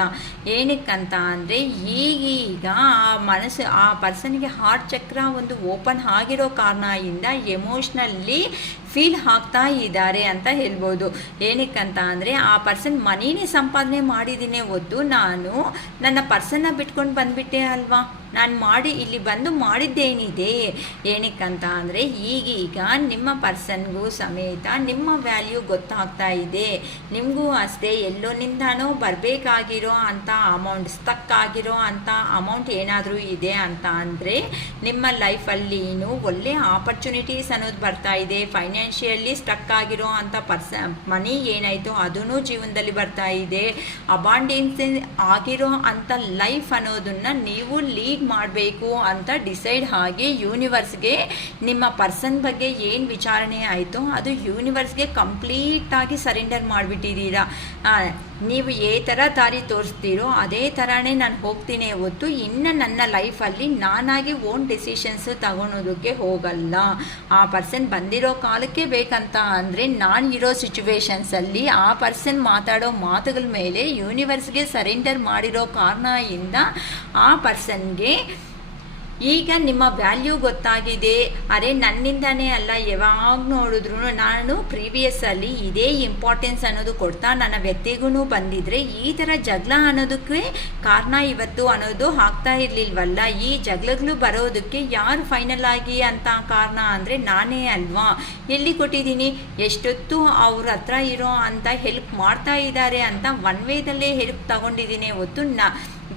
ಏನಕ್ಕಂತ ಅಂದರೆ ಈಗೀಗ ಆ ಮನಸ್ಸು ಆ ಪರ್ಸನ್ಗೆ ಹಾರ್ಟ್ ಚಕ್ರ ಒಂದು ಓಪನ್ ಆಗಿರೋ ಕಾರಣದಿಂದ ಎಮೋಷ್ನಲ್ಲಿ ಫೀಲ್ ಆಗ್ತಾ ಇದ್ದಾರೆ ಅಂತ ಹೇಳ್ಬೋದು. ಏನಕ್ಕಂತ ಅಂದರೆ ಆ ಪರ್ಸನ್ ಮನಿನೇ ಸಂಪಾದನೆ ಮಾಡಿದ್ದೀನಿ ಹೊತ್ತು ನಾನು ನನ್ನ ಪರ್ಸನ್ನ ಬಿಟ್ಕೊಂಡು ಬಂದುಬಿಟ್ಟೆ ಅಲ್ವಾ, ನಾನು ಇಲ್ಲಿ ಬಂದು ಮಾಡಿದ್ದೇನಿದೆ. ಏನಕ್ಕಂತ ಅಂದರೆ ಈಗೀಗ ನಿಮ್ಮ ಪರ್ಸನ್ಗೂ ಸಮೇತ ನಿಮ್ಮ ವ್ಯಾಲ್ಯೂ ಗೊತ್ತಾಗ್ತಾ ಇದೆ. ನಿಮಗೂ ಅಷ್ಟೇ ಎಲ್ಲೋನಿಂದಾನೋ ಬರಬೇಕಾಗಿರೋ ಅಂಥ ಅಮೌಂಟ್, ಸ್ಟಕ್ ಆಗಿರೋ ಅಂಥ ಅಮೌಂಟ್ ಏನಾದರೂ ಇದೆ ಅಂತ ಅಂದರೆ ನಿಮ್ಮ ಲೈಫಲ್ಲಿನೂ ಒಳ್ಳೆ ಆಪರ್ಚುನಿಟೀಸ್ ಅನ್ನೋದು ಬರ್ತಾ ಇದೆ. ಫೈನಾನ್ಷಿಯಲಿ ಸ್ಟಕ್ ಆಗಿರೋ ಅಂಥ ಮನಿ ಏನಾಯಿತು ಅದೂ ಜೀವನದಲ್ಲಿ ಬರ್ತಾ ಇದೆ. ಅಬಾಂಡೆನ್ಸ್ ಆಗಿರೋ ಅಂಥ ಲೈಫ್ ಅನ್ನೋದನ್ನು ನೀವು ಲೀಡ್ ಮಾಡಬೇಕು ಅಂತ ಡಿಸೈಡ್ ಆಗಿ ಯೂನಿವರ್ಸ್ಗೆ ನಿಮ್ಮ ಪರ್ಸನ್ ಬಗ್ಗೆ ಏನು ವಿಚಾರಣೆ ಆಯಿತು ಅದು ಯೂನಿವರ್ಸ್ಗೆ ಕಂಪ್ಲೀಟಾಗಿ ಸರೆಂಡರ್ ಮಾಡಿಬಿಟ್ಟಿದ್ದೀರಾ. ನೀವು ಏ ಥರ ದಾರಿ ತೋರಿಸ್ತೀರೋ ಅದೇ ಥರನೇ ನಾನು ಹೋಗ್ತೀನಿ ಹೊತ್ತು ಇನ್ನು ನನ್ನ ಲೈಫಲ್ಲಿ ನಾನಾಗಿ ಓನ್ ಡಿಸಿಷನ್ಸ್ ತಗೊಳೋದಕ್ಕೆ ಹೋಗಲ್ಲ. ಆ ಪರ್ಸನ್ ಬಂದಿರೋ ಕಾಲಕ್ಕೆ ಬೇಕಂತ ಅಂದರೆ ನಾನು ಇರೋ ಸಿಚುವೇಶನ್ಸಲ್ಲಿ ಆ ಪರ್ಸನ್ ಮಾತಾಡೋ ಮಾತುಗಳ ಮೇಲೆ ಯೂನಿವರ್ಸ್ಗೆ ಸರೆಂಡರ್ ಮಾಡಿರೋ ಕಾರಣದಿಂದ ಆ ಪರ್ಸನ್ಗೆ ಈಗ ನಿಮ್ಮ ವ್ಯಾಲ್ಯೂ ಗೊತ್ತಾಗಿದೆ. ಅರೆ ನನ್ನಿಂದನೇ ಅಲ್ಲ, ಯಾವಾಗ ನೋಡಿದ್ರು ನಾನು ಪ್ರೀವಿಯಸ್ಸಲ್ಲಿ ಇದೇ ಇಂಪಾರ್ಟೆನ್ಸ್ ಅನ್ನೋದು ಕೊಡ್ತಾ ನನ್ನ ವ್ಯಕ್ತಿಗೂ ಬಂದಿದ್ರೆ ಈ ಥರ ಜಗಳ ಅನ್ನೋದಕ್ಕೆ ಕಾರಣ ಇವತ್ತು ಅನ್ನೋದು ಆಗ್ತಾ ಇರಲಿಲ್ವಲ್ಲ. ಈ ಜಗಳಗಳು ಬರೋದಕ್ಕೆ ಯಾರು ಫೈನಲ್ ಆಗಿ ಅಂತ ಕಾರಣ ಅಂದರೆ ನಾನೇ ಅಲ್ವಾ. ಎಲ್ಲಿ ಕೊಟ್ಟಿದ್ದೀನಿ, ಎಷ್ಟೊತ್ತು ಅವ್ರ ಹತ್ರ ಇರೋ ಅಂತ ಹೆಲ್ಪ್ ಮಾಡ್ತಾ ಇದ್ದಾರೆ ಅಂತ ಒನ್ ವೇದಲ್ಲೇ ಹೆಲ್ಪ್ ತಗೊಂಡಿದ್ದೀನಿ ಹೊತ್ತು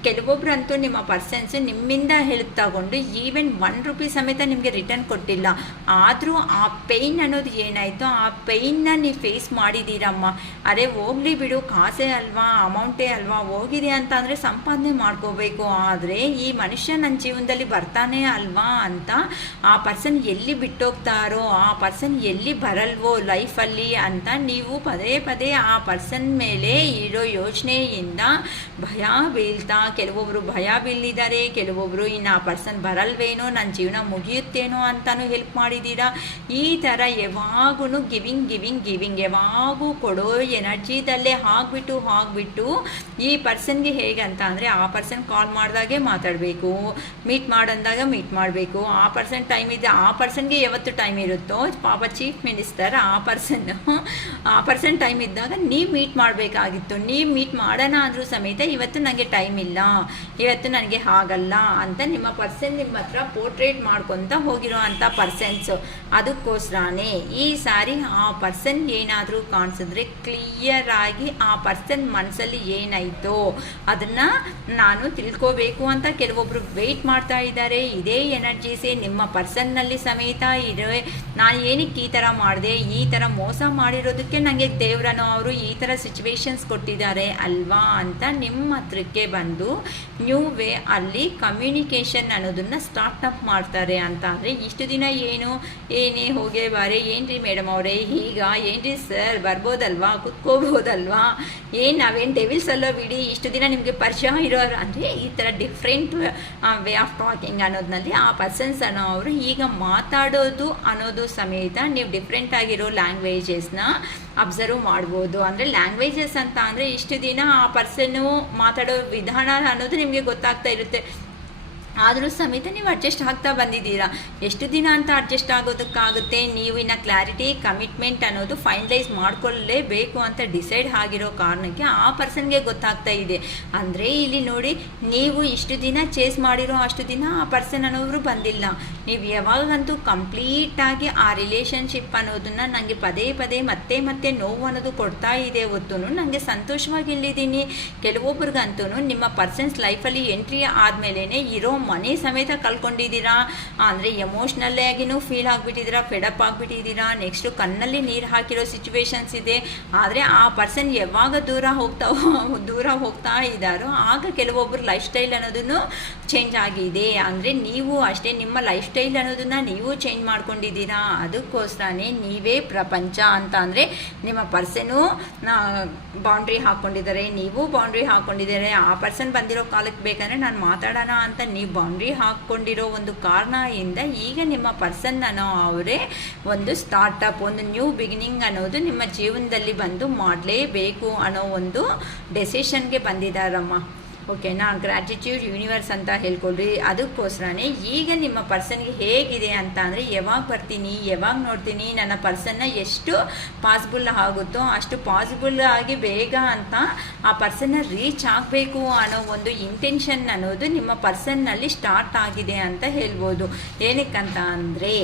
ಕೆಲವೊಬ್ರಂತೂ ನಿಮ್ಮ ಪರ್ಸನ್ಸ್ ನಿಮ್ಮಿಂದ ಹೆಲ್ಪ್ ತಗೊಂಡು ಈವನ್ ₹1 ಸಮೇತ ನಿಮಗೆ ರಿಟರ್ನ್ ಕೊಟ್ಟಿಲ್ಲ. ಆದರೂ ಆ ಪೇಯ್ನ್ ಅನ್ನೋದು ಏನಾಯಿತು ಆ ಪೇಯ್ನ ನೀವು ಫೇಸ್ ಮಾಡಿದ್ದೀರಮ್ಮ. ಅರೆ ಹೋಗ್ಲಿ ಬಿಡು, ಕಾಸೇ ಅಲ್ವಾ, ಅಮೌಂಟೇ ಅಲ್ವಾ, ಹೋಗಿದೆ ಅಂತ ಅಂದರೆ ಸಂಪಾದನೆ ಮಾಡ್ಕೋಬೇಕು. ಆದರೆ ಈ ಮನುಷ್ಯ ನನ್ನ ಜೀವನದಲ್ಲಿ ಬರ್ತಾನೆ ಅಲ್ವಾ ಅಂತ ಆ ಪರ್ಸನ್ ಎಲ್ಲಿ ಬಿಟ್ಟೋಗ್ತಾರೋ, ಆ ಪರ್ಸನ್ ಎಲ್ಲಿ ಬರಲ್ವೋ ಲೈಫಲ್ಲಿ ಅಂತ ನೀವು ಪದೇ ಪದೇ ಆ ಪರ್ಸನ್ ಮೇಲೆ ಇರೋ ಯೋಚನೆಯಿಂದ ಭಯ ಬೀಳ್ತಾ, ಕೆಲವೊಬ್ರು ಭಯ ಬೀಳಿದ್ದಾರೆ, ಕೆಲವೊಬ್ರು ಇನ್ನು ಆ ಪರ್ಸನ್ ಬರಲ್ವೇನೋ, ನನ್ನ ಜೀವನ ಮುಗಿಯುತ್ತೇನೋ ಅಂತಾನು ಹೆಲ್ಪ್ ಮಾಡಿದ್ದೀರಾ. ಈ ಥರ ಯಾವಾಗೂ ಗಿವಿಂಗ್ ಯಾವಾಗೂ ಕೊಡೋ ಎನರ್ಜಿದಲ್ಲೇ ಆಗ್ಬಿಟ್ಟು ಈ ಪರ್ಸನ್ಗೆ ಹೇಗಂತ ಅಂದರೆ ಆ ಪರ್ಸನ್ ಕಾಲ್ ಮಾಡಿದಾಗೆ ಮಾತಾಡಬೇಕು, ಮೀಟ್ ಮಾಡಂದಾಗ ಮೀಟ್ ಮಾಡಬೇಕು. ಆ ಪರ್ಸನ್ ಟೈಮ್ ಇದೆ, ಆ ಪರ್ಸನ್ಗೆ ಯಾವತ್ತು ಟೈಮ್ ಇರುತ್ತೋ, ಪಾಪ ಚೀಫ್ ಮಿನಿಸ್ಟರ್ ಆ ಪರ್ಸನ್ ಟೈಮ್ ಇದ್ದಾಗ ನೀವು ಮೀಟ್ ಮಾಡಬೇಕಾಗಿತ್ತು. ನೀವು ಮೀಟ್ ಮಾಡೋಣ ಅಂದರೂ ಸಮೇತ ಇವತ್ತು ನನಗೆ ಟೈಮ್ ಇಲ್ಲ, ಇವತ್ತು ನನಗೆ ಆಗಲ್ಲ ಅಂತ ನಿಮ್ಮ ಪರ್ಸನ್ ನಿಮ್ಮ ಹತ್ರ ಪೋರ್ಟ್ರೇಟ್ ಮಾಡ್ಕೊತ ಹೋಗಿರೋ ಅಂಥ ಪರ್ಸನ್ಸು. ಅದಕ್ಕೋಸ್ಕರನೇ ಈ ಸಾರಿ ಆ ಪರ್ಸನ್ ಏನಾದರೂ ಕಾಣಿಸಿದ್ರೆ ಕ್ಲಿಯರ್ ಆಗಿ ಆ ಪರ್ಸನ್ ಮನಸ್ಸಲ್ಲಿ ಏನಾಯಿತೋ ಅದನ್ನು ನಾನು ತಿಳ್ಕೋಬೇಕು ಅಂತ ಕೆಲವೊಬ್ರು ವೆಯ್ಟ್ ಮಾಡ್ತಾ ಇದ್ದಾರೆ. ಇದೇ ಎನರ್ಜೀಸೇ ನಿಮ್ಮ ಪರ್ಸನ್ನಲ್ಲಿ ಸಮೇತ ಇರೋ. ನಾನು ಏನಕ್ಕೆ ಈ ಥರ ಮಾಡಿದೆ, ಈ ಥರ ಮೋಸ ಮಾಡಿರೋದಕ್ಕೆ ನನಗೆ ದೇವರನೋ ಅವರು ಈ ಥರ ಸಿಚುವೇಶನ್ಸ್ ಕೊಟ್ಟಿದ್ದಾರೆ ಅಲ್ವಾ ಅಂತ ನಿಮ್ಮ ಹತ್ರಕ್ಕೆ ಬಂದು ನ್ಯೂ ವೇ ಅಲ್ಲಿ ಕಮ್ಯುನಿಕೇಷನ್ ಅನ್ನೋದನ್ನು ಸ್ಟಾರ್ಟ್ ಅಪ್ ಮಾಡ್ತಾರೆ. ಅಂತ ಅಂದರೆ ಇಷ್ಟು ದಿನ ಏನೇ ಹೋಗೇ ಬಾರೆ, ಏನ್ರಿ ಮೇಡಮ್ ಅವರೇ ಈಗ, ಏನ್ರಿ ಸರ್ ಬರ್ಬೋದಲ್ವಾ, ಕುತ್ಕೋಬೋದಲ್ವಾ, ನಾವೇನು ಡೆವಿಲ್ಸ್ ಅಲ್ಲೋ ಬಿಡಿ, ಇಷ್ಟು ದಿನ ನಿಮಗೆ ಪರಿಚಯ ಇರೋರು ಅಂದರೆ ಈ ಥರ ಡಿಫ್ರೆಂಟ್ ವೇ ಆಫ್ ಟಾಕಿಂಗ್ ಅನ್ನೋದ್ರಲ್ಲಿ ಆ ಪರ್ಸನ್ಸ್ ಅನ್ನೋ ಅವರು ಈಗ ಮಾತಾಡೋದು ಅನ್ನೋದು ಸಮೇತ ನೀವು ಡಿಫ್ರೆಂಟ್ ಆಗಿರೋ ಲ್ಯಾಂಗ್ವೇಜಸ್ನ ಅಬ್ಸರ್ವ್ ಮಾಡ್ಬೋದು. ಅಂದರೆ ಲ್ಯಾಂಗ್ವೇಜಸ್ ಅಂತ ಅಂದರೆ ಇಷ್ಟು ದಿನ ಆ ಪರ್ಸನ್ನು ಮಾತಾಡೋ ವಿಧಾನ ಅನ್ನೋದು ನಿಮಗೆ ಗೊತ್ತಾಗ್ತಾ ಇರುತ್ತೆ. ಆದರೂ ಸಮೇತ ನೀವು ಅಡ್ಜಸ್ಟ್ ಆಗ್ತಾ ಬಂದಿದ್ದೀರಾ. ಎಷ್ಟು ದಿನ ಅಂತ ಅಡ್ಜಸ್ಟ್ ಆಗೋದಕ್ಕಾಗುತ್ತೆ? ನೀವು ಇನ್ನು ಕ್ಲಾರಿಟಿ ಕಮಿಟ್ಮೆಂಟ್ ಅನ್ನೋದು ಫೈನಲೈಸ್ ಮಾಡ್ಕೊಳ್ಳೇಬೇಕು ಅಂತ ಡಿಸೈಡ್ ಆಗಿರೋ ಕಾರಣಕ್ಕೆ ಆ ಪರ್ಸನ್ಗೆ ಗೊತ್ತಾಗ್ತಾ ಇದೆ. ಅಂದರೆ ಇಲ್ಲಿ ನೋಡಿ, ನೀವು ಇಷ್ಟು ದಿನ ಚೇಸ್ ಮಾಡಿರೋ ಅಷ್ಟು ದಿನ ಆ ಪರ್ಸನ್ ಅನ್ನೋರು ಬಂದಿಲ್ಲ. ನೀವು ಯಾವಾಗಂತೂ ಕಂಪ್ಲೀಟಾಗಿ ಆ ರಿಲೇಷನ್ಶಿಪ್ ಅನ್ನೋದನ್ನು ನನಗೆ ಪದೇ ಪದೇ ಮತ್ತೆ ನೋವು ಅನ್ನೋದು ಕೊಡ್ತಾ ಇದೆ ಹೊತ್ತು ನನಗೆ ಸಂತೋಷವಾಗಿ ಇಲ್ಲಿದ್ದೀನಿ. ಕೆಲವೊಬ್ರಿಗಂತೂ ನಿಮ್ಮ ಪರ್ಸನ್ಸ್ ಲೈಫಲ್ಲಿ ಎಂಟ್ರಿ ಆದಮೇಲೆ ಇರೋ ಮನೆ ಸಮೇತ ಕಳ್ಕೊಂಡಿದ್ದೀರಾ, ಅಂದರೆ ಎಮೋಷ್ನಲ್ಲೇ ಆಗಿನೂ ಫೀಲ್ ಆಗಿಬಿಟ್ಟಿದ್ದೀರಾ, ಫೆಡಪ್ ಆಗಿಬಿಟ್ಟಿದ್ದೀರಾ. ನೆಕ್ಸ್ಟು ಕಣ್ಣಲ್ಲಿ ನೀರು ಹಾಕಿರೋ ಸಿಚುವೇಶನ್ಸ್ ಇದೆ. ಆದರೆ ಆ ಪರ್ಸನ್ ಯಾವಾಗ ದೂರ ಹೋಗ್ತಾ ಇದ್ದಾರೋ ಆಗ ಕೆಲವೊಬ್ಬರು ಲೈಫ್ ಸ್ಟೈಲ್ ಅನ್ನೋದನ್ನು ಚೇಂಜ್ ಆಗಿದೆ. ಅಂದರೆ ನೀವು ಅಷ್ಟೇ ನಿಮ್ಮ ಲೈಫ್ ಸ್ಟೈಲ್ ಅನ್ನೋದನ್ನು ನೀವು ಚೇಂಜ್ ಮಾಡ್ಕೊಂಡಿದ್ದೀರಾ. ಅದಕ್ಕೋಸ್ಕರನೇ ನೀವೇ ಪ್ರಪಂಚ ಅಂತ. ಅಂದರೆ ನಿಮ್ಮ ಪರ್ಸನು ಬೌಂಡ್ರಿ ಹಾಕ್ಕೊಂಡಿದ್ದಾರೆ, ನೀವು ಬೌಂಡ್ರಿ ಹಾಕ್ಕೊಂಡಿದ್ದಾರೆ. ಆ ಪರ್ಸನ್ ಬಂದಿರೋ ಕಾಲಕ್ಕೆ ಬೇಕಂದರೆ ನಾನು ಮಾತಾಡೋಣ ಅಂತ ನೀವು ಬೌಂಡ್ರಿ ಹಾಕ್ಕೊಂಡಿರೋ ಒಂದು ಕಾರಣದಿಂದ ಈಗ ನಿಮ್ಮ ಪರ್ಸನ್ ಅನ್ನೋ ಅವರೇ ಒಂದು ಸ್ಟಾರ್ಟಪ್, ಒಂದು ನ್ಯೂ ಬಿಗಿನಿಂಗ್ ಅನ್ನೋದು ನಿಮ್ಮ ಜೀವನದಲ್ಲಿ ಬಂದು ಮಾಡಲೇಬೇಕು ಅನ್ನೋ ಒಂದು ಡೆಸಿಷನ್ಗೆ ಬಂದಿದ್ದಾರಮ್ಮ. ಓಕೆನಾ? ಗ್ರ್ಯಾಟಿಟ್ಯೂಡ್ ಯೂನಿವರ್ಸ್ ಅಂತ ಹೇಳ್ಕೊಳ್ರಿ. ಅದಕ್ಕೋಸ್ಕರನೇ ಈಗ ನಿಮ್ಮ ಪರ್ಸನ್ಗೆ ಹೇಗಿದೆ ಅಂತ ಅಂದರೆ ಯಾವಾಗ ಬರ್ತೀನಿ, ಯಾವಾಗ ನೋಡ್ತೀನಿ, ನನ್ನ ಪರ್ಸನ್ನ ಎಷ್ಟು ಪಾಸಿಬಲ್ ಆಗುತ್ತೋ ಅಷ್ಟು ಪಾಸಿಬಲ್ ಆಗಿ ಬೇಗ ಅಂತ ಆ ಪರ್ಸನ್ನ ರೀಚ್ ಆಗಬೇಕು ಅನ್ನೋ ಒಂದು ಇಂಟೆನ್ಷನ್ ಅನ್ನೋದು ನಿಮ್ಮ ಪರ್ಸನ್ನಲ್ಲಿ ಸ್ಟಾರ್ಟ್ ಆಗಿದೆ ಅಂತ ಹೇಳ್ಬೋದು. ಏನಕ್ಕಂತ ಅಂದರೆ